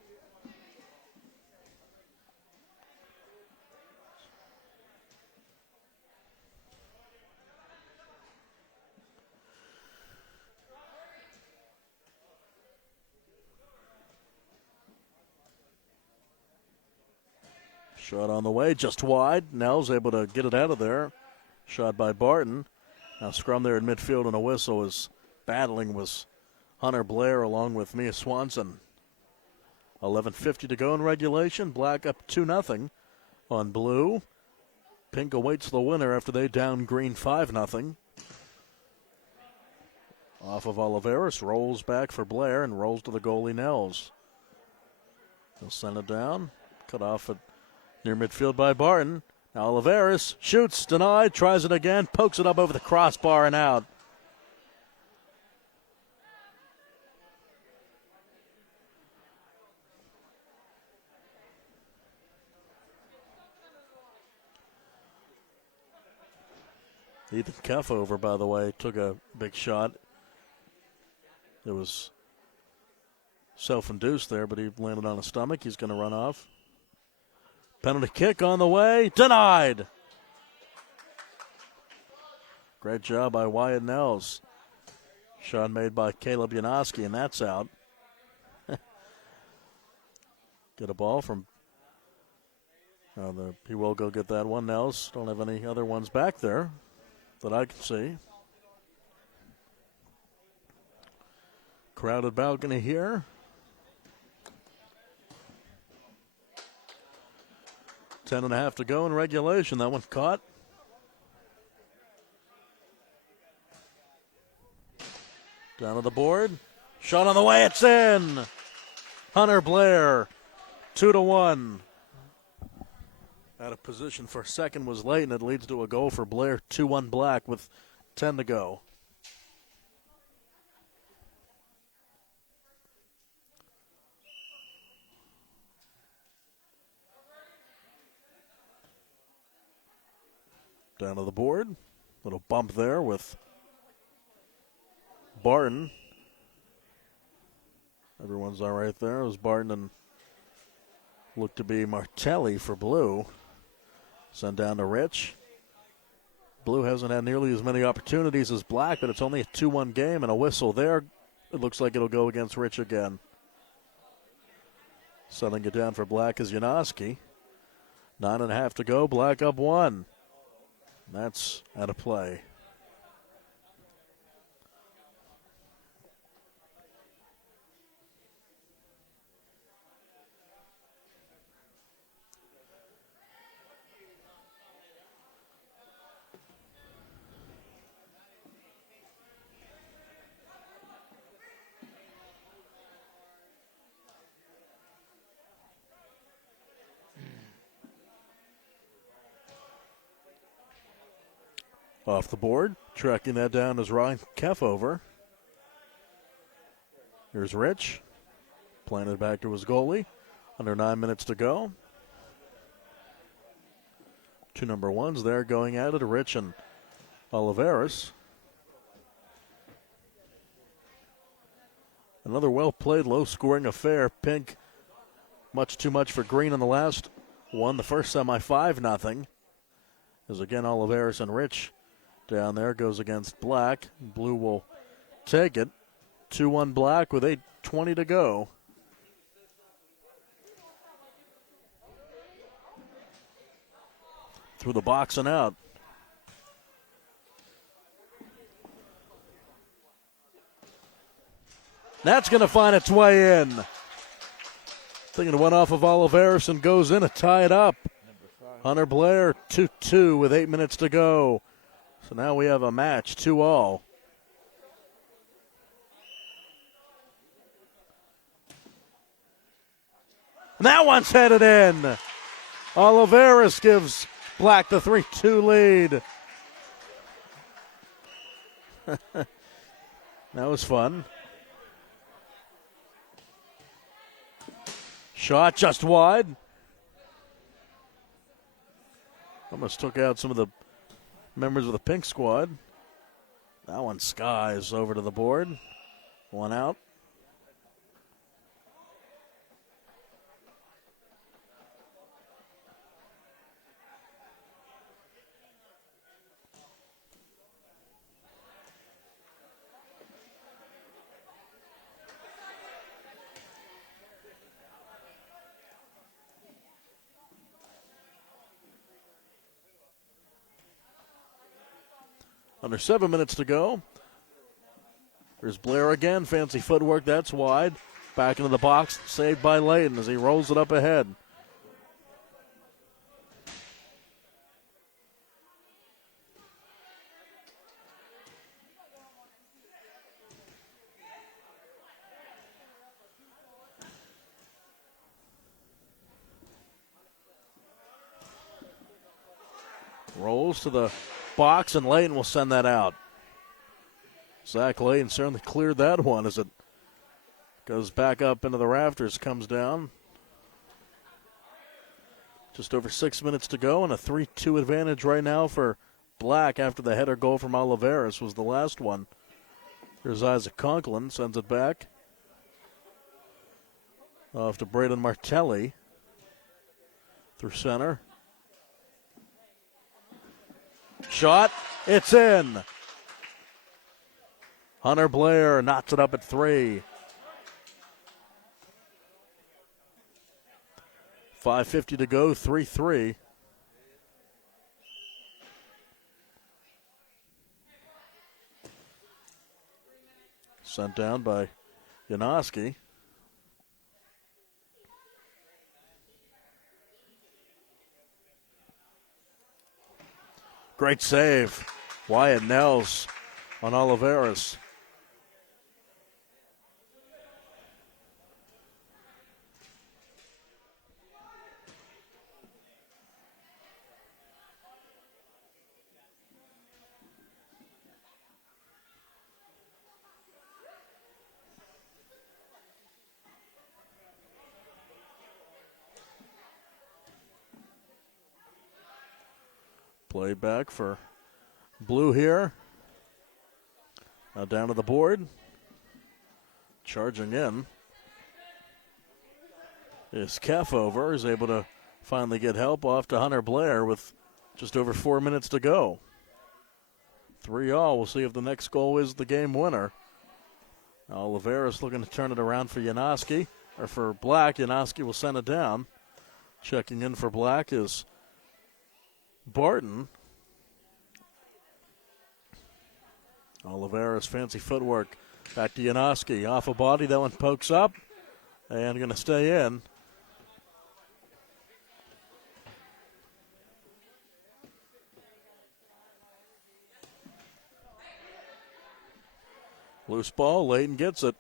Shot on the way, just wide. Nell's able to get it out of there. Shot by Barton. Now scrum there in midfield, and a whistle is battling was Hunter Blair along with Mia Swanson. 11:50 to go in regulation. Black up 2-0 on Blue. Pink awaits the winner after they down Green 5-0. Off of Oliveris, rolls back for Blair and rolls to the goalie Nels. He'll send it down. Cut off at near midfield by Barton. Now Oliveris shoots, denied, tries it again, pokes it up over the crossbar and out. Ethan Keffover, by the way, took a big shot. It was self-induced there, but he landed on his stomach. He's going to run off. Penalty kick on the way. Denied. Great job by Wyatt Nels. Shot made by Caleb Janoski, and that's out. Get a ball from... he will go get that one. Nels don't have any other ones back there that I can see. Crowded balcony here. Ten and a half to go in regulation. That one caught. Down to the board. Shot on the way. It's in. Hunter Blair. 2-1. Out of position for second was Layton. It leads to a goal for Blair. 2-1 Black with 10 to go. Down to the board. Little bump there with Barton. Everyone's all right there. It was Barton and looked to be Martelli for Blue. Sent down to Rich. Blue hasn't had nearly as many opportunities as Black, but it's only a 2-1 game and a whistle there. It looks like it'll go against Rich again. Sending it down for Black is Janoski. 9.5 to go. Black up 1. That's out of play. Off the board, tracking that down is Ryan Keffover. Here's Rich, planted back to his goalie. Under 9 minutes to go. Two number ones there going at it, Rich and Oliveris. Another well-played, low-scoring affair. Pink, much too much for Green in the last one. The first semi, 5-0. As again, Oliveris and Rich down there goes against Black. Blue will take it. 2-1 Black with 8:20 to go. Through the box and out. That's going to find its way in. Thinking it went off of Oliveris and goes in to tie it up. Hunter Blair 2-2 with 8 minutes to go. So now we have a match, 2-all. And that one's headed in. Oliveris gives Black the 3-2 lead. That was fun. Shot just wide. Almost took out some of the members of the pink squad. That one skies over to the board. One out. Under 7 minutes to go. There's Blair again. Fancy footwork. That's wide. Back into the box. Saved by Layton as he rolls it up ahead. Rolls to the box, and Layton will send that out. Zach Layton certainly cleared that one as it goes back up into the rafters, comes down. Just over 6 minutes to go, and a 3-2 advantage right now for Black after the header goal from Oliveris was the last one. Here's Isaac Conklin, sends it back. Off to Braden Martelli. Through center. Shot, it's in. Hunter Blair knocks it up at 3. 5:50 to go, 3-3. Sent down by Janoski. Great save. Wyatt Nels on Oliveris. Play back for Blue here. Now down to the board. Charging in is Keffover. Is able to finally get help off to Hunter Blair with just over 4 minutes to go. 3-all. We'll see if the next goal is the game winner. Oliveris looking to turn it around for Janoski, or for Black. Janoski will send it down. Checking in for Black is Barton. Oliveris, fancy footwork. Back to Janoski. Off a body. That one pokes up. And going to stay in. Loose ball. Layton gets it.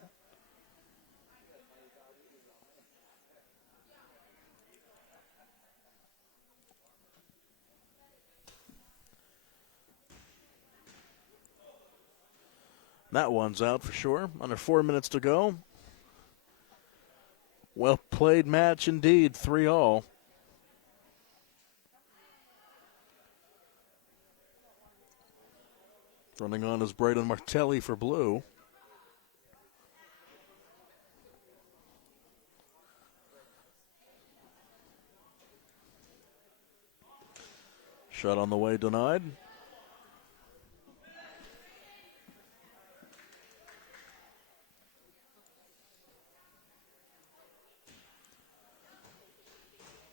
That one's out for sure. Under 4 minutes to go. Well played match indeed. 3-all. Running on is Braden Martelli for Blue. Shot on the way denied.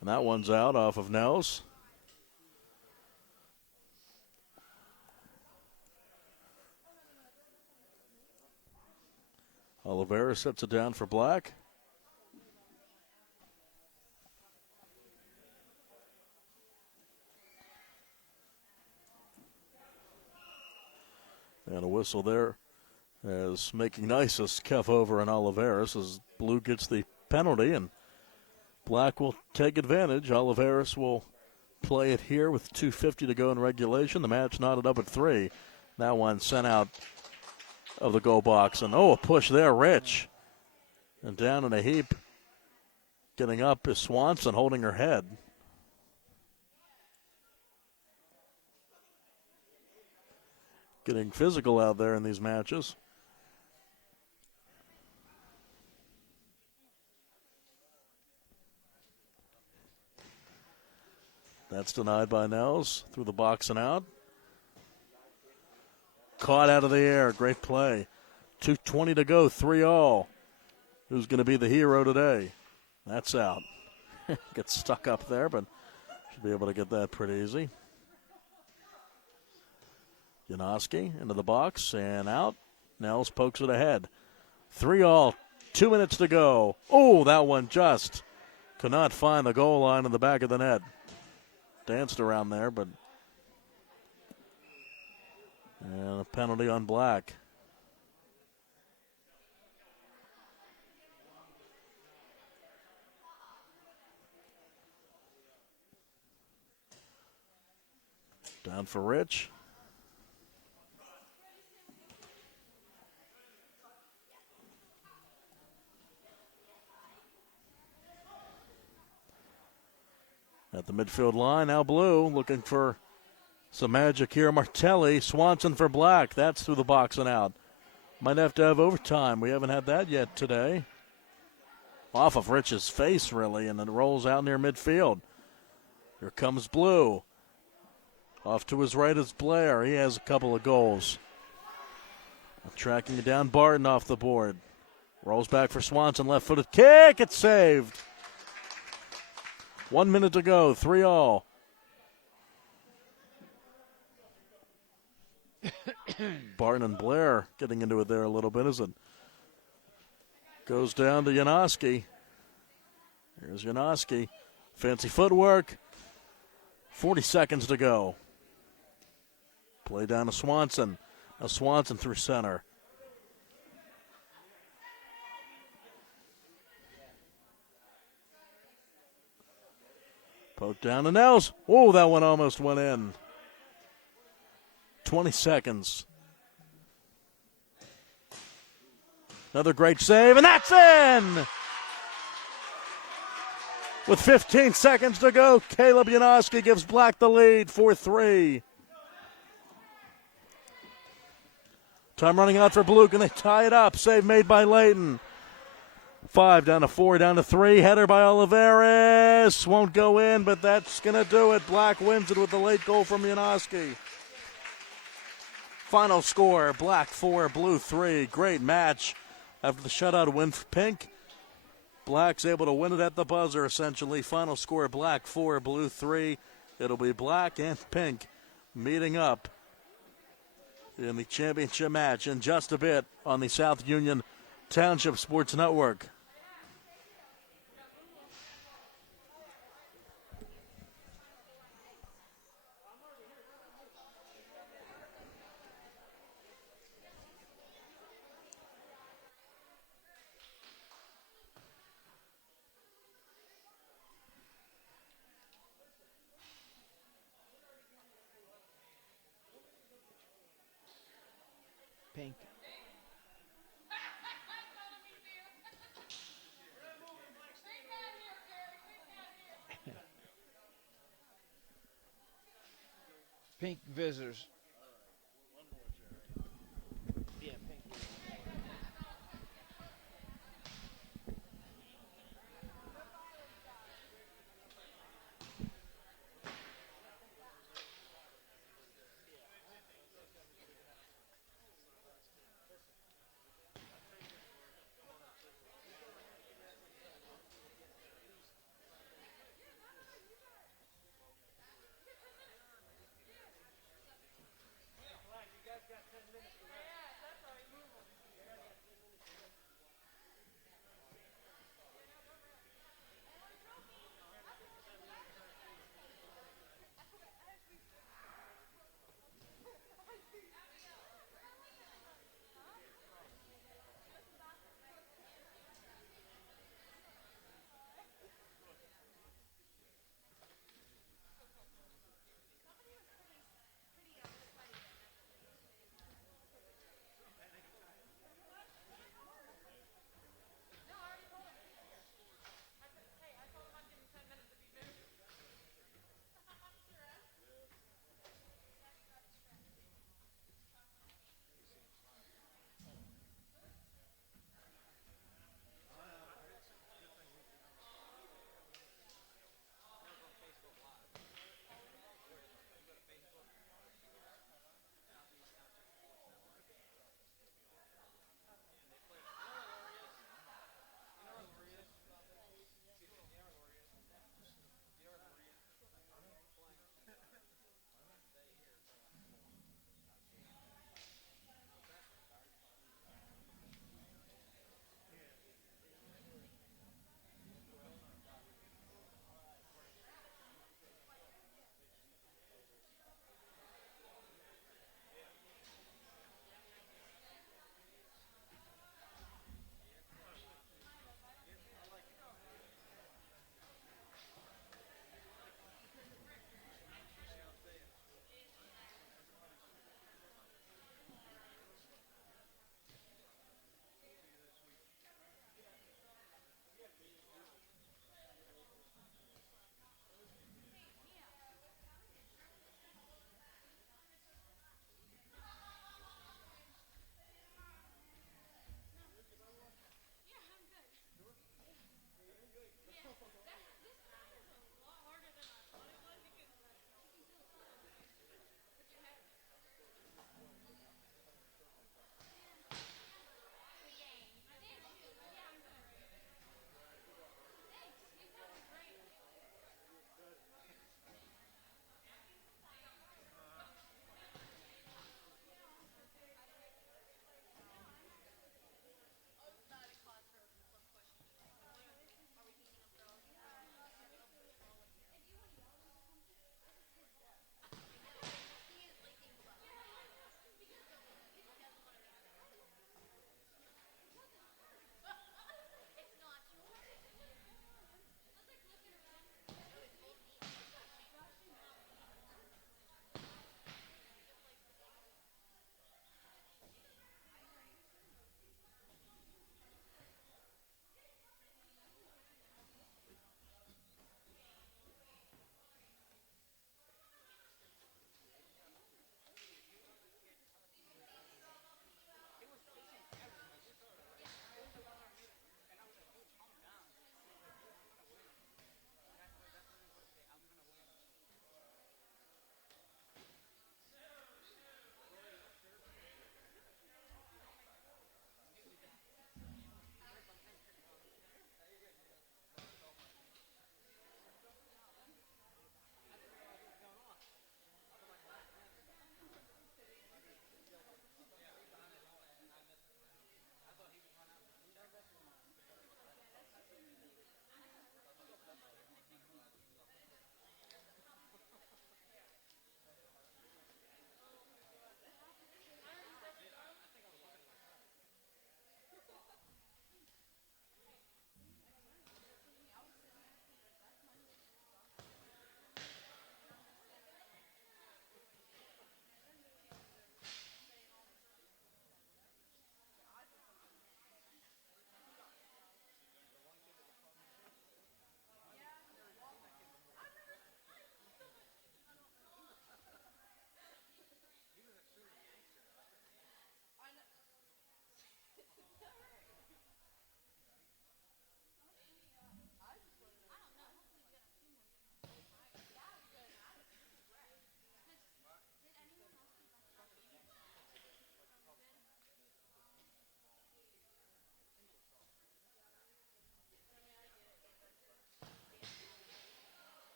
And that one's out off of Nels. Oliveira sets it down for Black. And a whistle there as making nicest Kev over and Oliveris as Blue gets the penalty, and Black will take advantage. Oliveris will play it here with 2:50 to go in regulation. The match knotted up at 3. That one sent out of the goal box. And, a push there, Rich. And down in a heap. Getting up is Swanson holding her head. Getting physical out there in these matches. That's denied by Nels through the box and out. Caught out of the air. Great play. 2:20 to go, 3-all. Who's going to be the hero today? That's out. Gets stuck up there, but should be able to get that pretty easy. Janoski into the box and out. Nels pokes it ahead. 3-all. 2 minutes to go. Oh, that one just could not find the goal line in the back of the net. Danced around there, but and a penalty on Black. Down for Rich. At the midfield line, now Blue looking for some magic here. Martelli, Swanson for Black. That's through the box and out. Might have to have overtime. We haven't had that yet today. Off of Rich's face, really, and then rolls out near midfield. Here comes Blue. Off to his right is Blair. He has a couple of goals. Tracking it down, Barton off the board. Rolls back for Swanson, left-footed kick. It's saved. 1 minute to go, 3-all. Barton and Blair getting into it there a little bit as it goes down to Janoski. Here's Janoski. Fancy footwork. 40 seconds to go. Play down to Swanson. Now Swanson through center. Poke down to Nels. Oh, that one almost went in. 20 seconds. Another great save, and that's in! With 15 seconds to go, Caleb Janoski gives Black the lead, 4-3. Time running out for Blue. Can they tie it up? Save made by Layton. 5 down to 4, down to 3. Header by Oliveris. Won't go in, but that's going to do it. Black wins it with the late goal from Janoski. Final score, Black 4, Blue 3. Great match after the shutout win for Pink. Black's able to win it at the buzzer, essentially. Final score, Black 4, Blue 3. It'll be Black and Pink meeting up in the championship match in just a bit on the South Union Township Sports Network. Pink. Pink visitors. Yeah, Pink.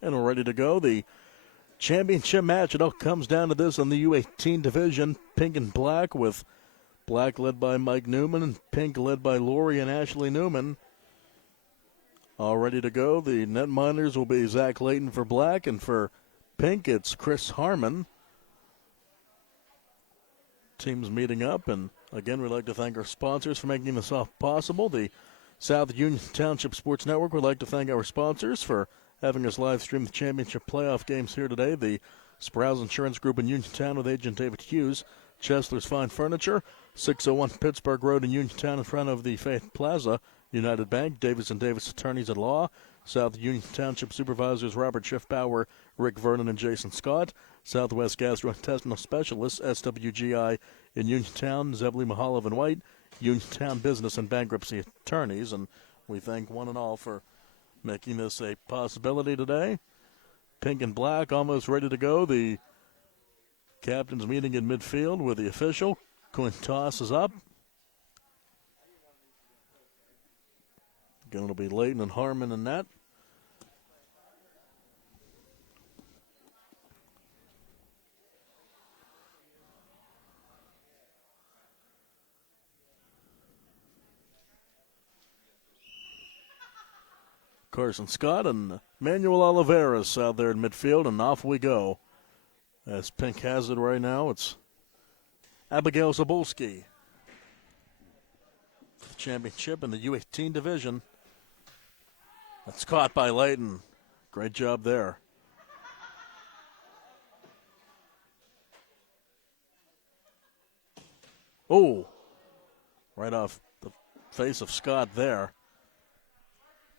And we're ready to go. The championship match, it all comes down to this in the U18 division. Pink and black, with black led by Mike Newman and pink led by Lori and Ashley Newman. All ready to go. The netminders will be Zach Layton for black, and for pink it's Chris Harmon. Teams meeting up, and again, we'd like to thank our sponsors for making this all possible. The South Union Township Sports Network would like to thank our sponsors for having us live stream the championship playoff games here today. The Sprouse Insurance Group in Uniontown with agent David Hughes. Chesler's Fine Furniture, 601 Pittsburgh Road in Uniontown in front of the Faith Plaza. United Bank, Davis & Davis Attorneys at Law. South Union Township Supervisors Robert Schiffbauer, Rick Vernon, and Jason Scott. Southwest Gastrointestinal Specialists, SWGI in Uniontown, Zebly Mahalav and White. Uniontown Business and Bankruptcy Attorneys. And we thank one and all for making this a possibility today. Pink and black almost ready to go. The captains meeting in midfield with the official. Coin toss is up. Again, it'll be Layton and Harmon in net. Carson Scott and Manuel Oliveras out there in midfield, and off we go. As Pink has it right now, it's Abigail Zabolski. The championship in the U18 division. That's caught by Layton. Great job there. Oh, right off the face of Scott there.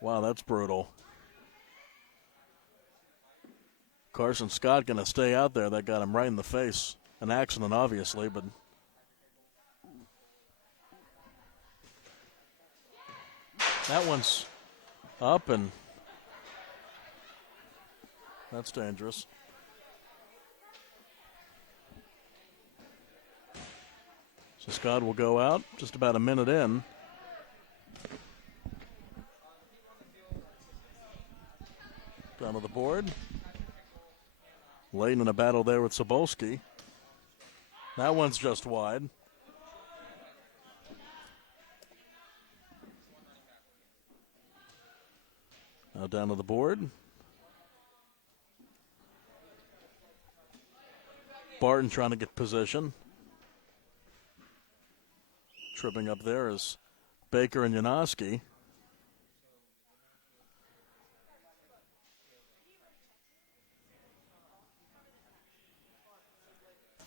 Wow, that's brutal. Carson Scott going to stay out there. That got him right in the face. An accident, obviously, but that one's up, and that's dangerous. So Scott will go out just about a minute in. Down to the board. Layton in a battle there with Sobolski. That one's just wide. Now down to the board. Barton trying to get position. Tripping up there is Baker and Janoski.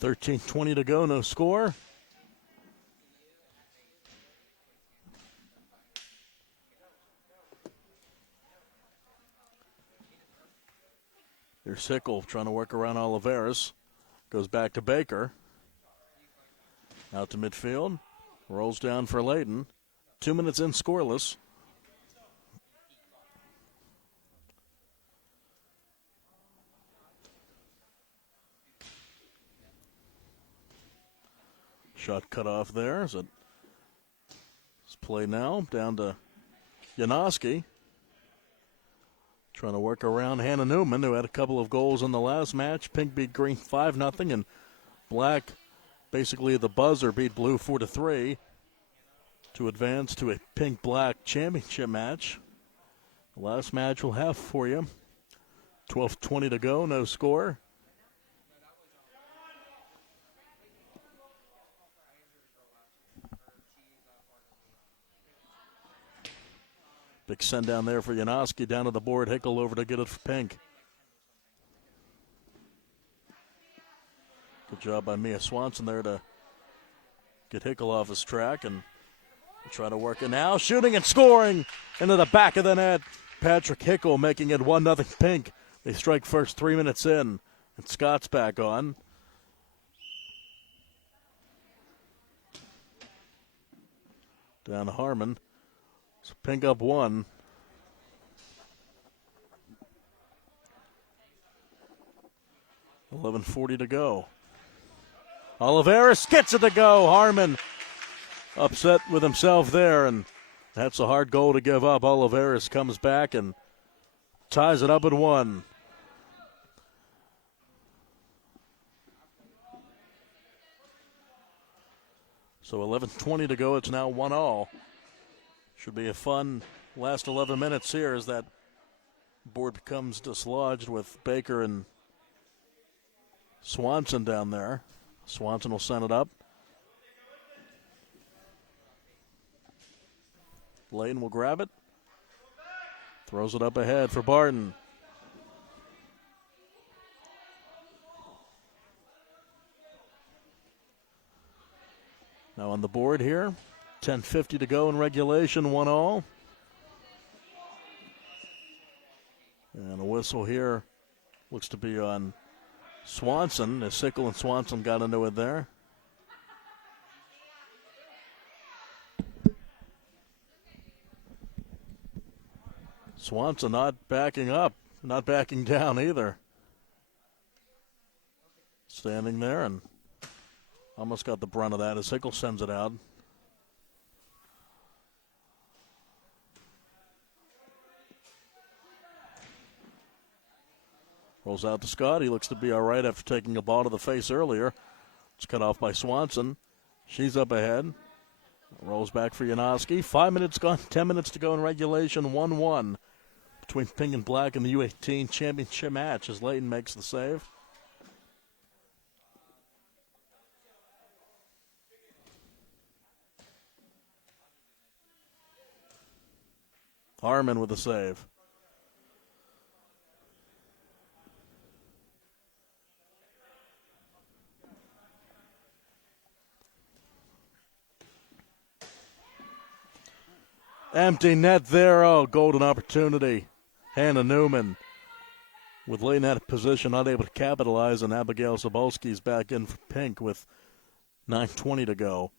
$13:20 to go, no score. Here's Sickle trying to work around Oliveras. Goes back to Baker. Out to midfield. Rolls down for Layton. 2 minutes in, scoreless. Shot cut off there. It's play now down to Janoski. Trying to work around Hannah Newman, who had a couple of goals in the last match. Pink beat green 5-0, and black, basically the buzzer, beat blue 4-3 to advance to a pink-black championship match. The last match we'll have for you. 12:20 to go, no score. Big send down there for Janoski. Down to the board. Hickel over to get it for Pink. Good job by Mia Swanson there to get Hickel off his track and try to work it now. Shooting and scoring into the back of the net. Patrick Hickel making it 1-0 Pink. They strike first 3 minutes in, and Scott's back on. Down to Harmon. So Pink up 1. $11:40 to go. Oliveras gets it to go. Harmon upset with himself there, and that's a hard goal to give up. Oliveras comes back and ties it up at 1. So 11:20 to go. It's now 1-all. Should be a fun last 11 minutes here as that board becomes dislodged with Baker and Swanson down there. Swanson will send it up. Layton will grab it. Throws it up ahead for Barton. Now on the board here, 10:50 to go in regulation, 1-all. And a whistle here looks to be on Swanson, as Sickle and Swanson got into it there. Swanson not backing up, not backing down either. Standing there and almost got the brunt of that as Sickle sends it out. Rolls out to Scott. He looks to be all right after taking a ball to the face earlier. It's cut off by Swanson. She's up ahead. Rolls back for Janoski. 5 minutes gone, 10 minutes to go in regulation, 1-1 between Pink and Black in the U18 championship match as Layton makes the save. Harmon with the save. Empty net there. Oh, golden opportunity. Hannah Newman with Layton out of position, not able to capitalize, and Abigail Sobolski's back in for Pink with 9:20 to go.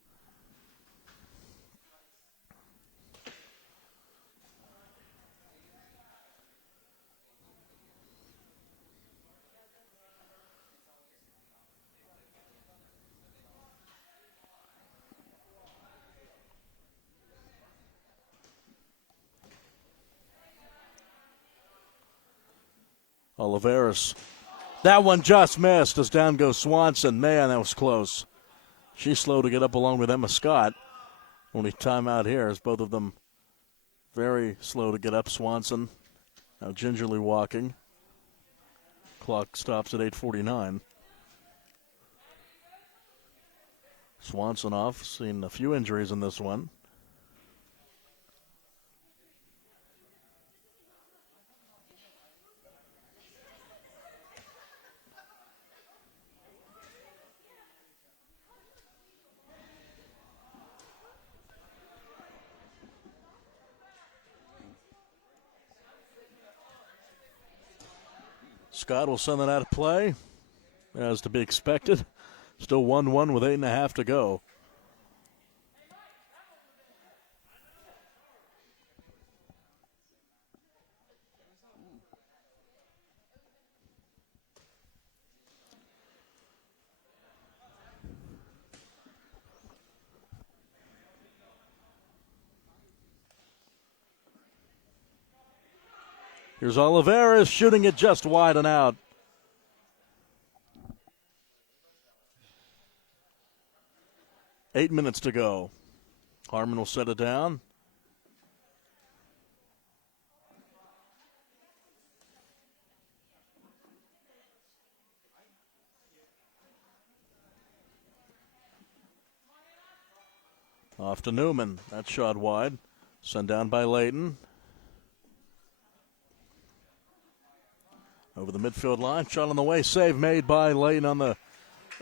Oliveris. That one just missed as down goes Swanson. Man, that was close. She's slow to get up along with Emma Scott. Only timeout here is both of them very slow to get up. Swanson now gingerly walking. Clock stops at 8:49. Swanson off. Seen a few injuries in this one. Scott will send it out of play, as to be expected. Still 1-1 with 8.5 to go. Here's Oliveris shooting it just wide and out. Eight minutes to go. Harmon will set it down. Off to Newman. That shot wide. Sent down by Layton. Over the midfield line. Shot on the way. Save made by Layton on the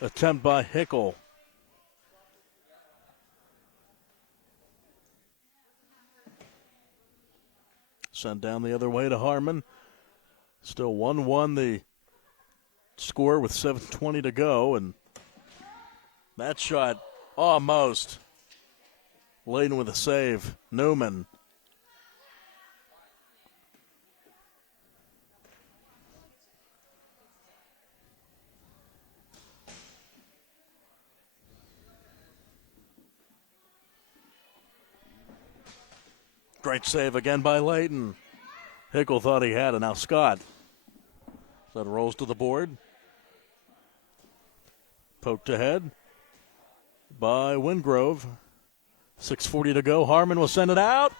attempt by Hickle. Sent down the other way to Harmon. Still 1-1 the score with 7:20 to go. And that shot almost. Layton with a save. Newman. Great save again by Layton. Hickle thought he had it. Now Scott. So it rolls to the board. Poked ahead. by Wingrove. 6:40 to go. Harmon will send it out.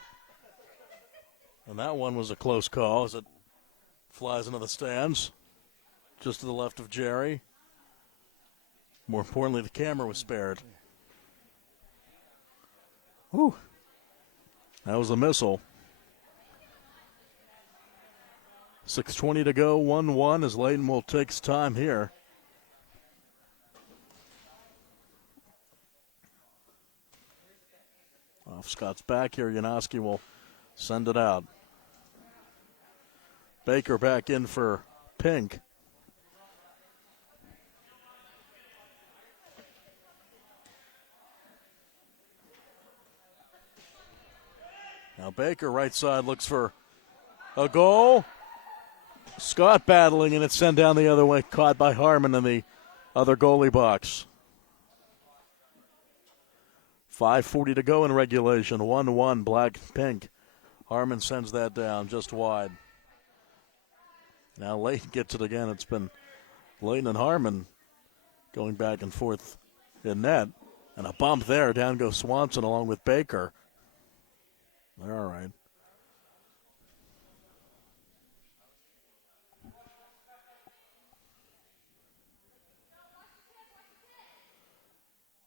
And that one was a close call as it flies into the stands just to the left of Jerry. More importantly, the camera was spared. Whew. That was a missile. 6:20 to go, 1-1 as Layton will take his time here. Off Scott's back here, Janoski will send it out. Baker back in for Pink. Now Baker, right side, looks for a goal. Scott battling, and it's sent down the other way, caught by Harmon in the other goalie box. 5:40 to go in regulation. 1-1, Black Pink. Harmon sends that down just wide. Now Layton gets it again. It's been Layton and Harmon going back and forth in net. And a bump there. Down goes Swanson along with Baker. All right.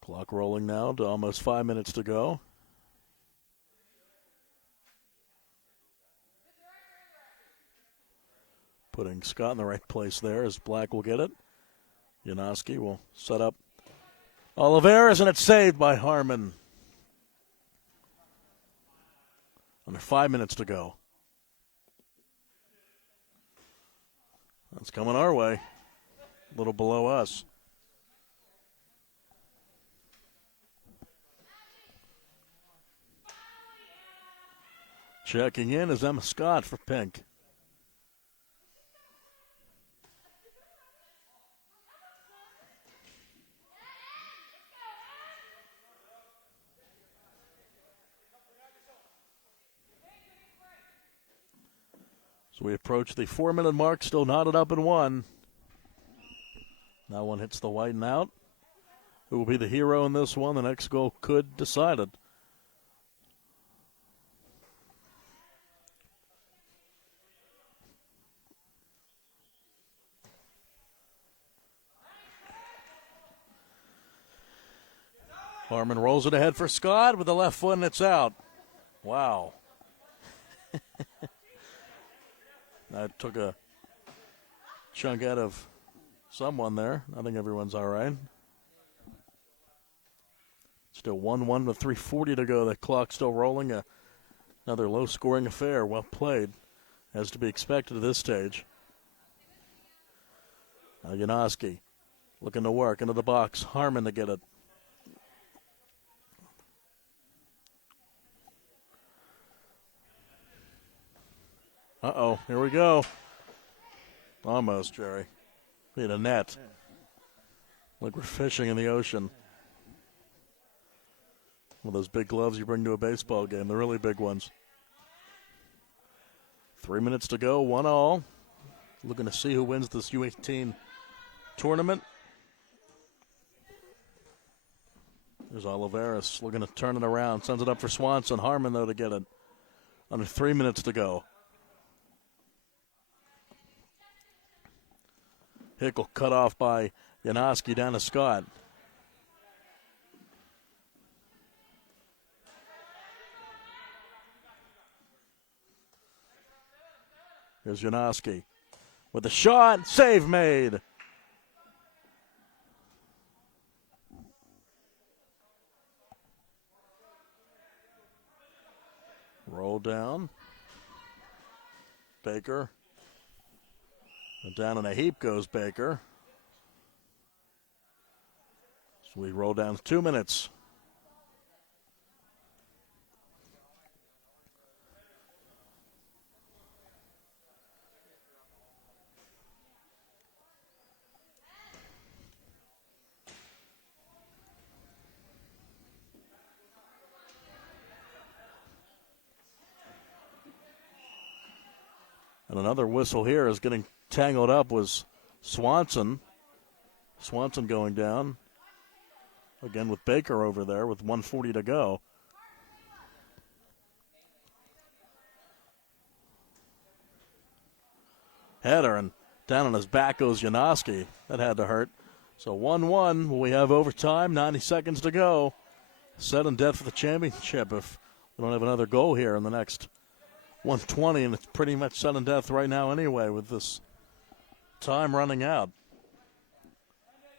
Clock rolling now to almost 5 minutes to go. Putting Scott in the right place there as Black will get it. Janoski will set up Oliveras, and it's saved by Harmon. Under 5 minutes to go. That's coming our way. A little below us. Checking in is Emma Scott for Pink. So we approach the 4-minute mark, still knotted up in one. That one hits the white and out. Who will be the hero in this one? The next goal could decide it. Harmon rolls it ahead for Scott with the left foot, and it's out. Wow. That took a chunk out of someone there. I think everyone's all right. Still 1-1 with 3:40 to go. The clock still rolling. Another low-scoring affair. Well played, as to be expected at this stage. Now Janoski looking to work into the box. Harmon to get it. Uh-oh, here we go. Almost, Jerry. Hit a net. Like we're fishing in the ocean. One of those big gloves you bring to a baseball game, the really big ones. 3 minutes to go, 1-1. Looking to see who wins this U18 tournament. There's Oliveras looking to turn it around. Sends it up for Swanson. Harmon, though, to get it. Under 3 minutes to go. Hickle cut off by Janoski down to Scott. Here's Janoski with a shot. Save made. Roll down. Baker. And down in a heap goes Baker. So we roll down 2 minutes. And another whistle here is getting tangled up was Swanson. Swanson going down. Again with Baker over there with 1:40 to go. Header, and down on his back goes Janoski. That had to hurt. So 1-1. We have overtime, 90 seconds to go. Sudden death for the championship if we don't have another goal here in the next 1:20, and it's pretty much sudden death right now anyway with this time running out.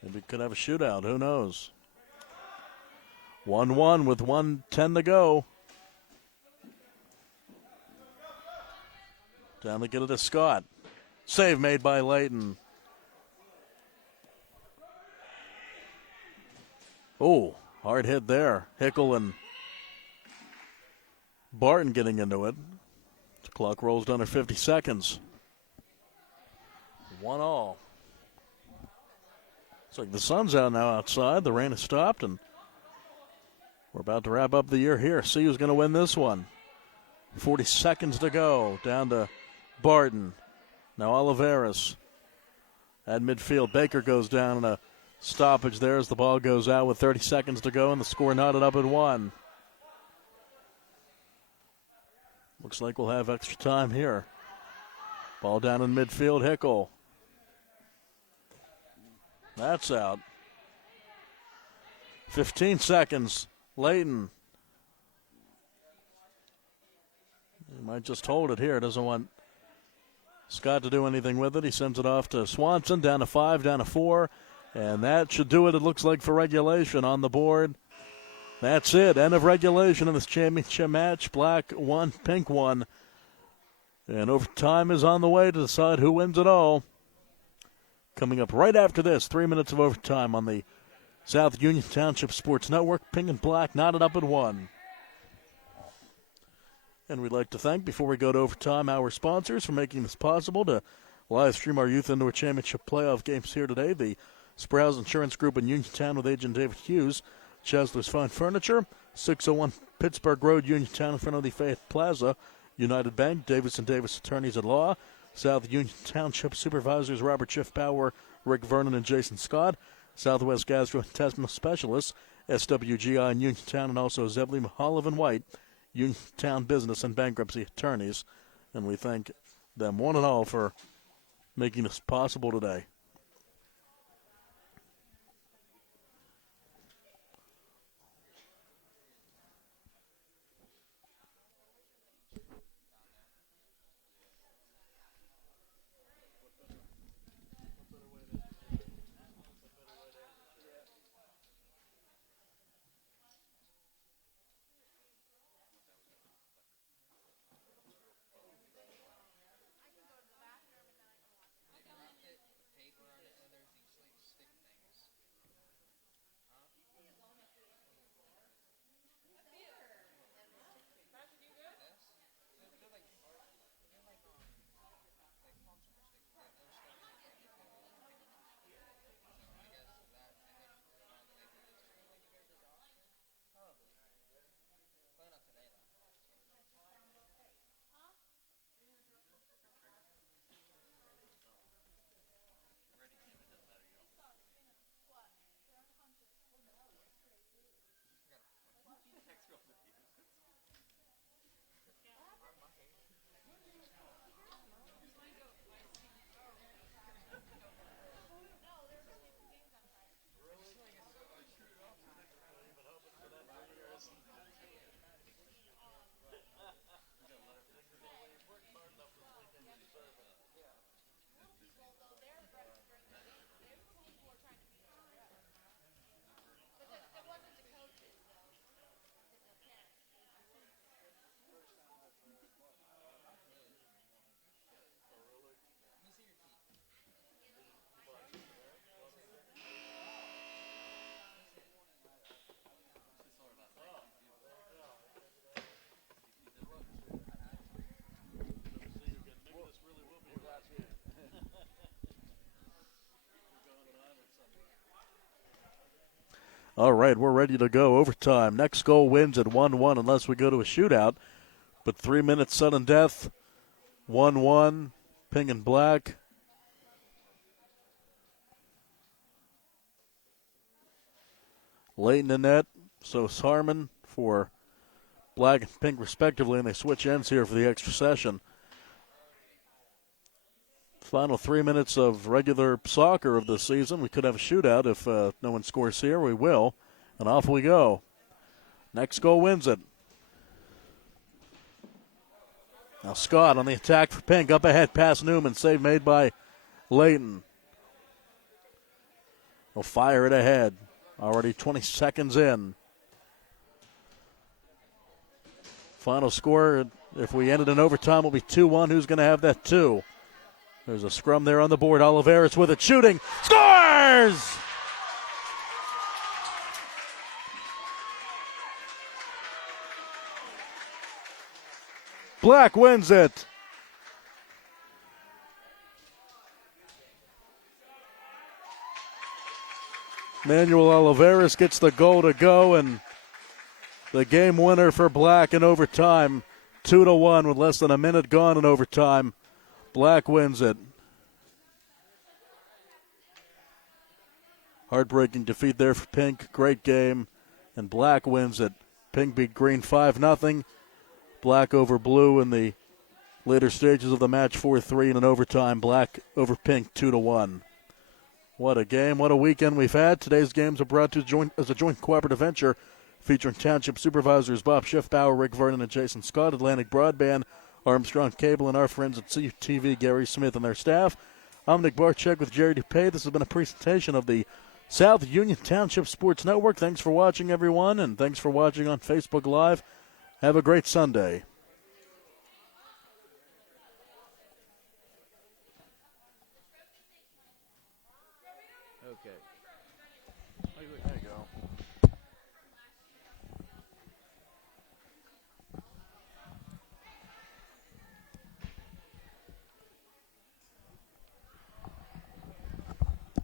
Maybe we could have a shootout. Who knows? 1-1 with 1:10 to go. Down to get it to Scott. Save made by Layton. Oh, hard hit there. Hickel and Barton getting into it. The clock rolls down to 50 seconds. 1-1. Looks like the sun's out now outside. The rain has stopped, and we're about to wrap up the year here. See who's going to win this one. 40 seconds to go. Down to Barton. Now Oliveras at midfield. Baker goes down and a stoppage there as the ball goes out with 30 seconds to go, and the score knotted up at 1. Looks like we'll have extra time here. Ball down in midfield. Hickel. That's out. 15 seconds. Layton. He might just hold it here. Doesn't want Scott to do anything with it. He sends it off to Swanson. Down to 5, down to 4. And that should do it, it looks like, for regulation on the board. That's it. End of regulation in this championship match. Black 1, pink 1. And overtime is on the way to decide who wins it all. Coming up right after this, 3 minutes of overtime on the South Union Township Sports Network. Pink and black knotted up at 1. And we'd like to thank, before we go to overtime, our sponsors for making this possible to live stream our Youth Indoor Championship playoff games here today. The Sprouse Insurance Group in Uniontown with agent David Hughes. Chesler's Fine Furniture, 601 Pittsburgh Road, Uniontown, in front of the Fayette Plaza. United Bank, Davis & Davis Attorneys at Law. South Union Township Supervisors Robert Schiff Power, Rick Vernon, and Jason Scott. Southwest Gastrointestinal Specialists, SWGI in Uniontown, and also Zebley, Mahalev, and White, Uniontown Business and Bankruptcy Attorneys. And we thank them one and all for making this possible today. All right, we're ready to go. Overtime. Next goal wins at 1-1 unless we go to a shootout. But 3 minutes sudden death. 1-1. Pink and black. Leighton in net, so is Harmon for Black and Pink respectively, and they switch ends here for the extra session. Final 3 minutes of regular soccer of the season. We could have a shootout if no one scores here. We will. And off we go. Next goal wins it. Now Scott on the attack for Pink. Up ahead past Newman. Save made by Leighton. They'll fire it ahead. Already 20 seconds in. Final score, if we ended in overtime, will be 2-1. Who's going to have that 2? There's a scrum there on the board. Oliveris with it, shooting. Scores! Black wins it. Manuel Oliveris gets the goal to go, and the game winner for Black in overtime. 2-1 with less than a minute gone in overtime. Black wins it. Heartbreaking defeat there for Pink. Great game. And Black wins it. Pink beat Green 5-0. Black over Blue in the later stages of the match 4-3 in an overtime. Black over Pink 2-1. What a game. What a weekend we've had. Today's games are brought to you as a joint cooperative venture featuring Township Supervisors Bob Schiffbauer, Rick Vernon, and Jason Scott, Atlantic Broadband, Armstrong Cable, and our friends at CTV, Gary Smith, and their staff. I'm Nick Barczyk with Jerry DuPay. This has been a presentation of the South Union Township Sports Network. Thanks for watching, everyone, and thanks for watching on Facebook Live. Have a great Sunday. Okay. There you go.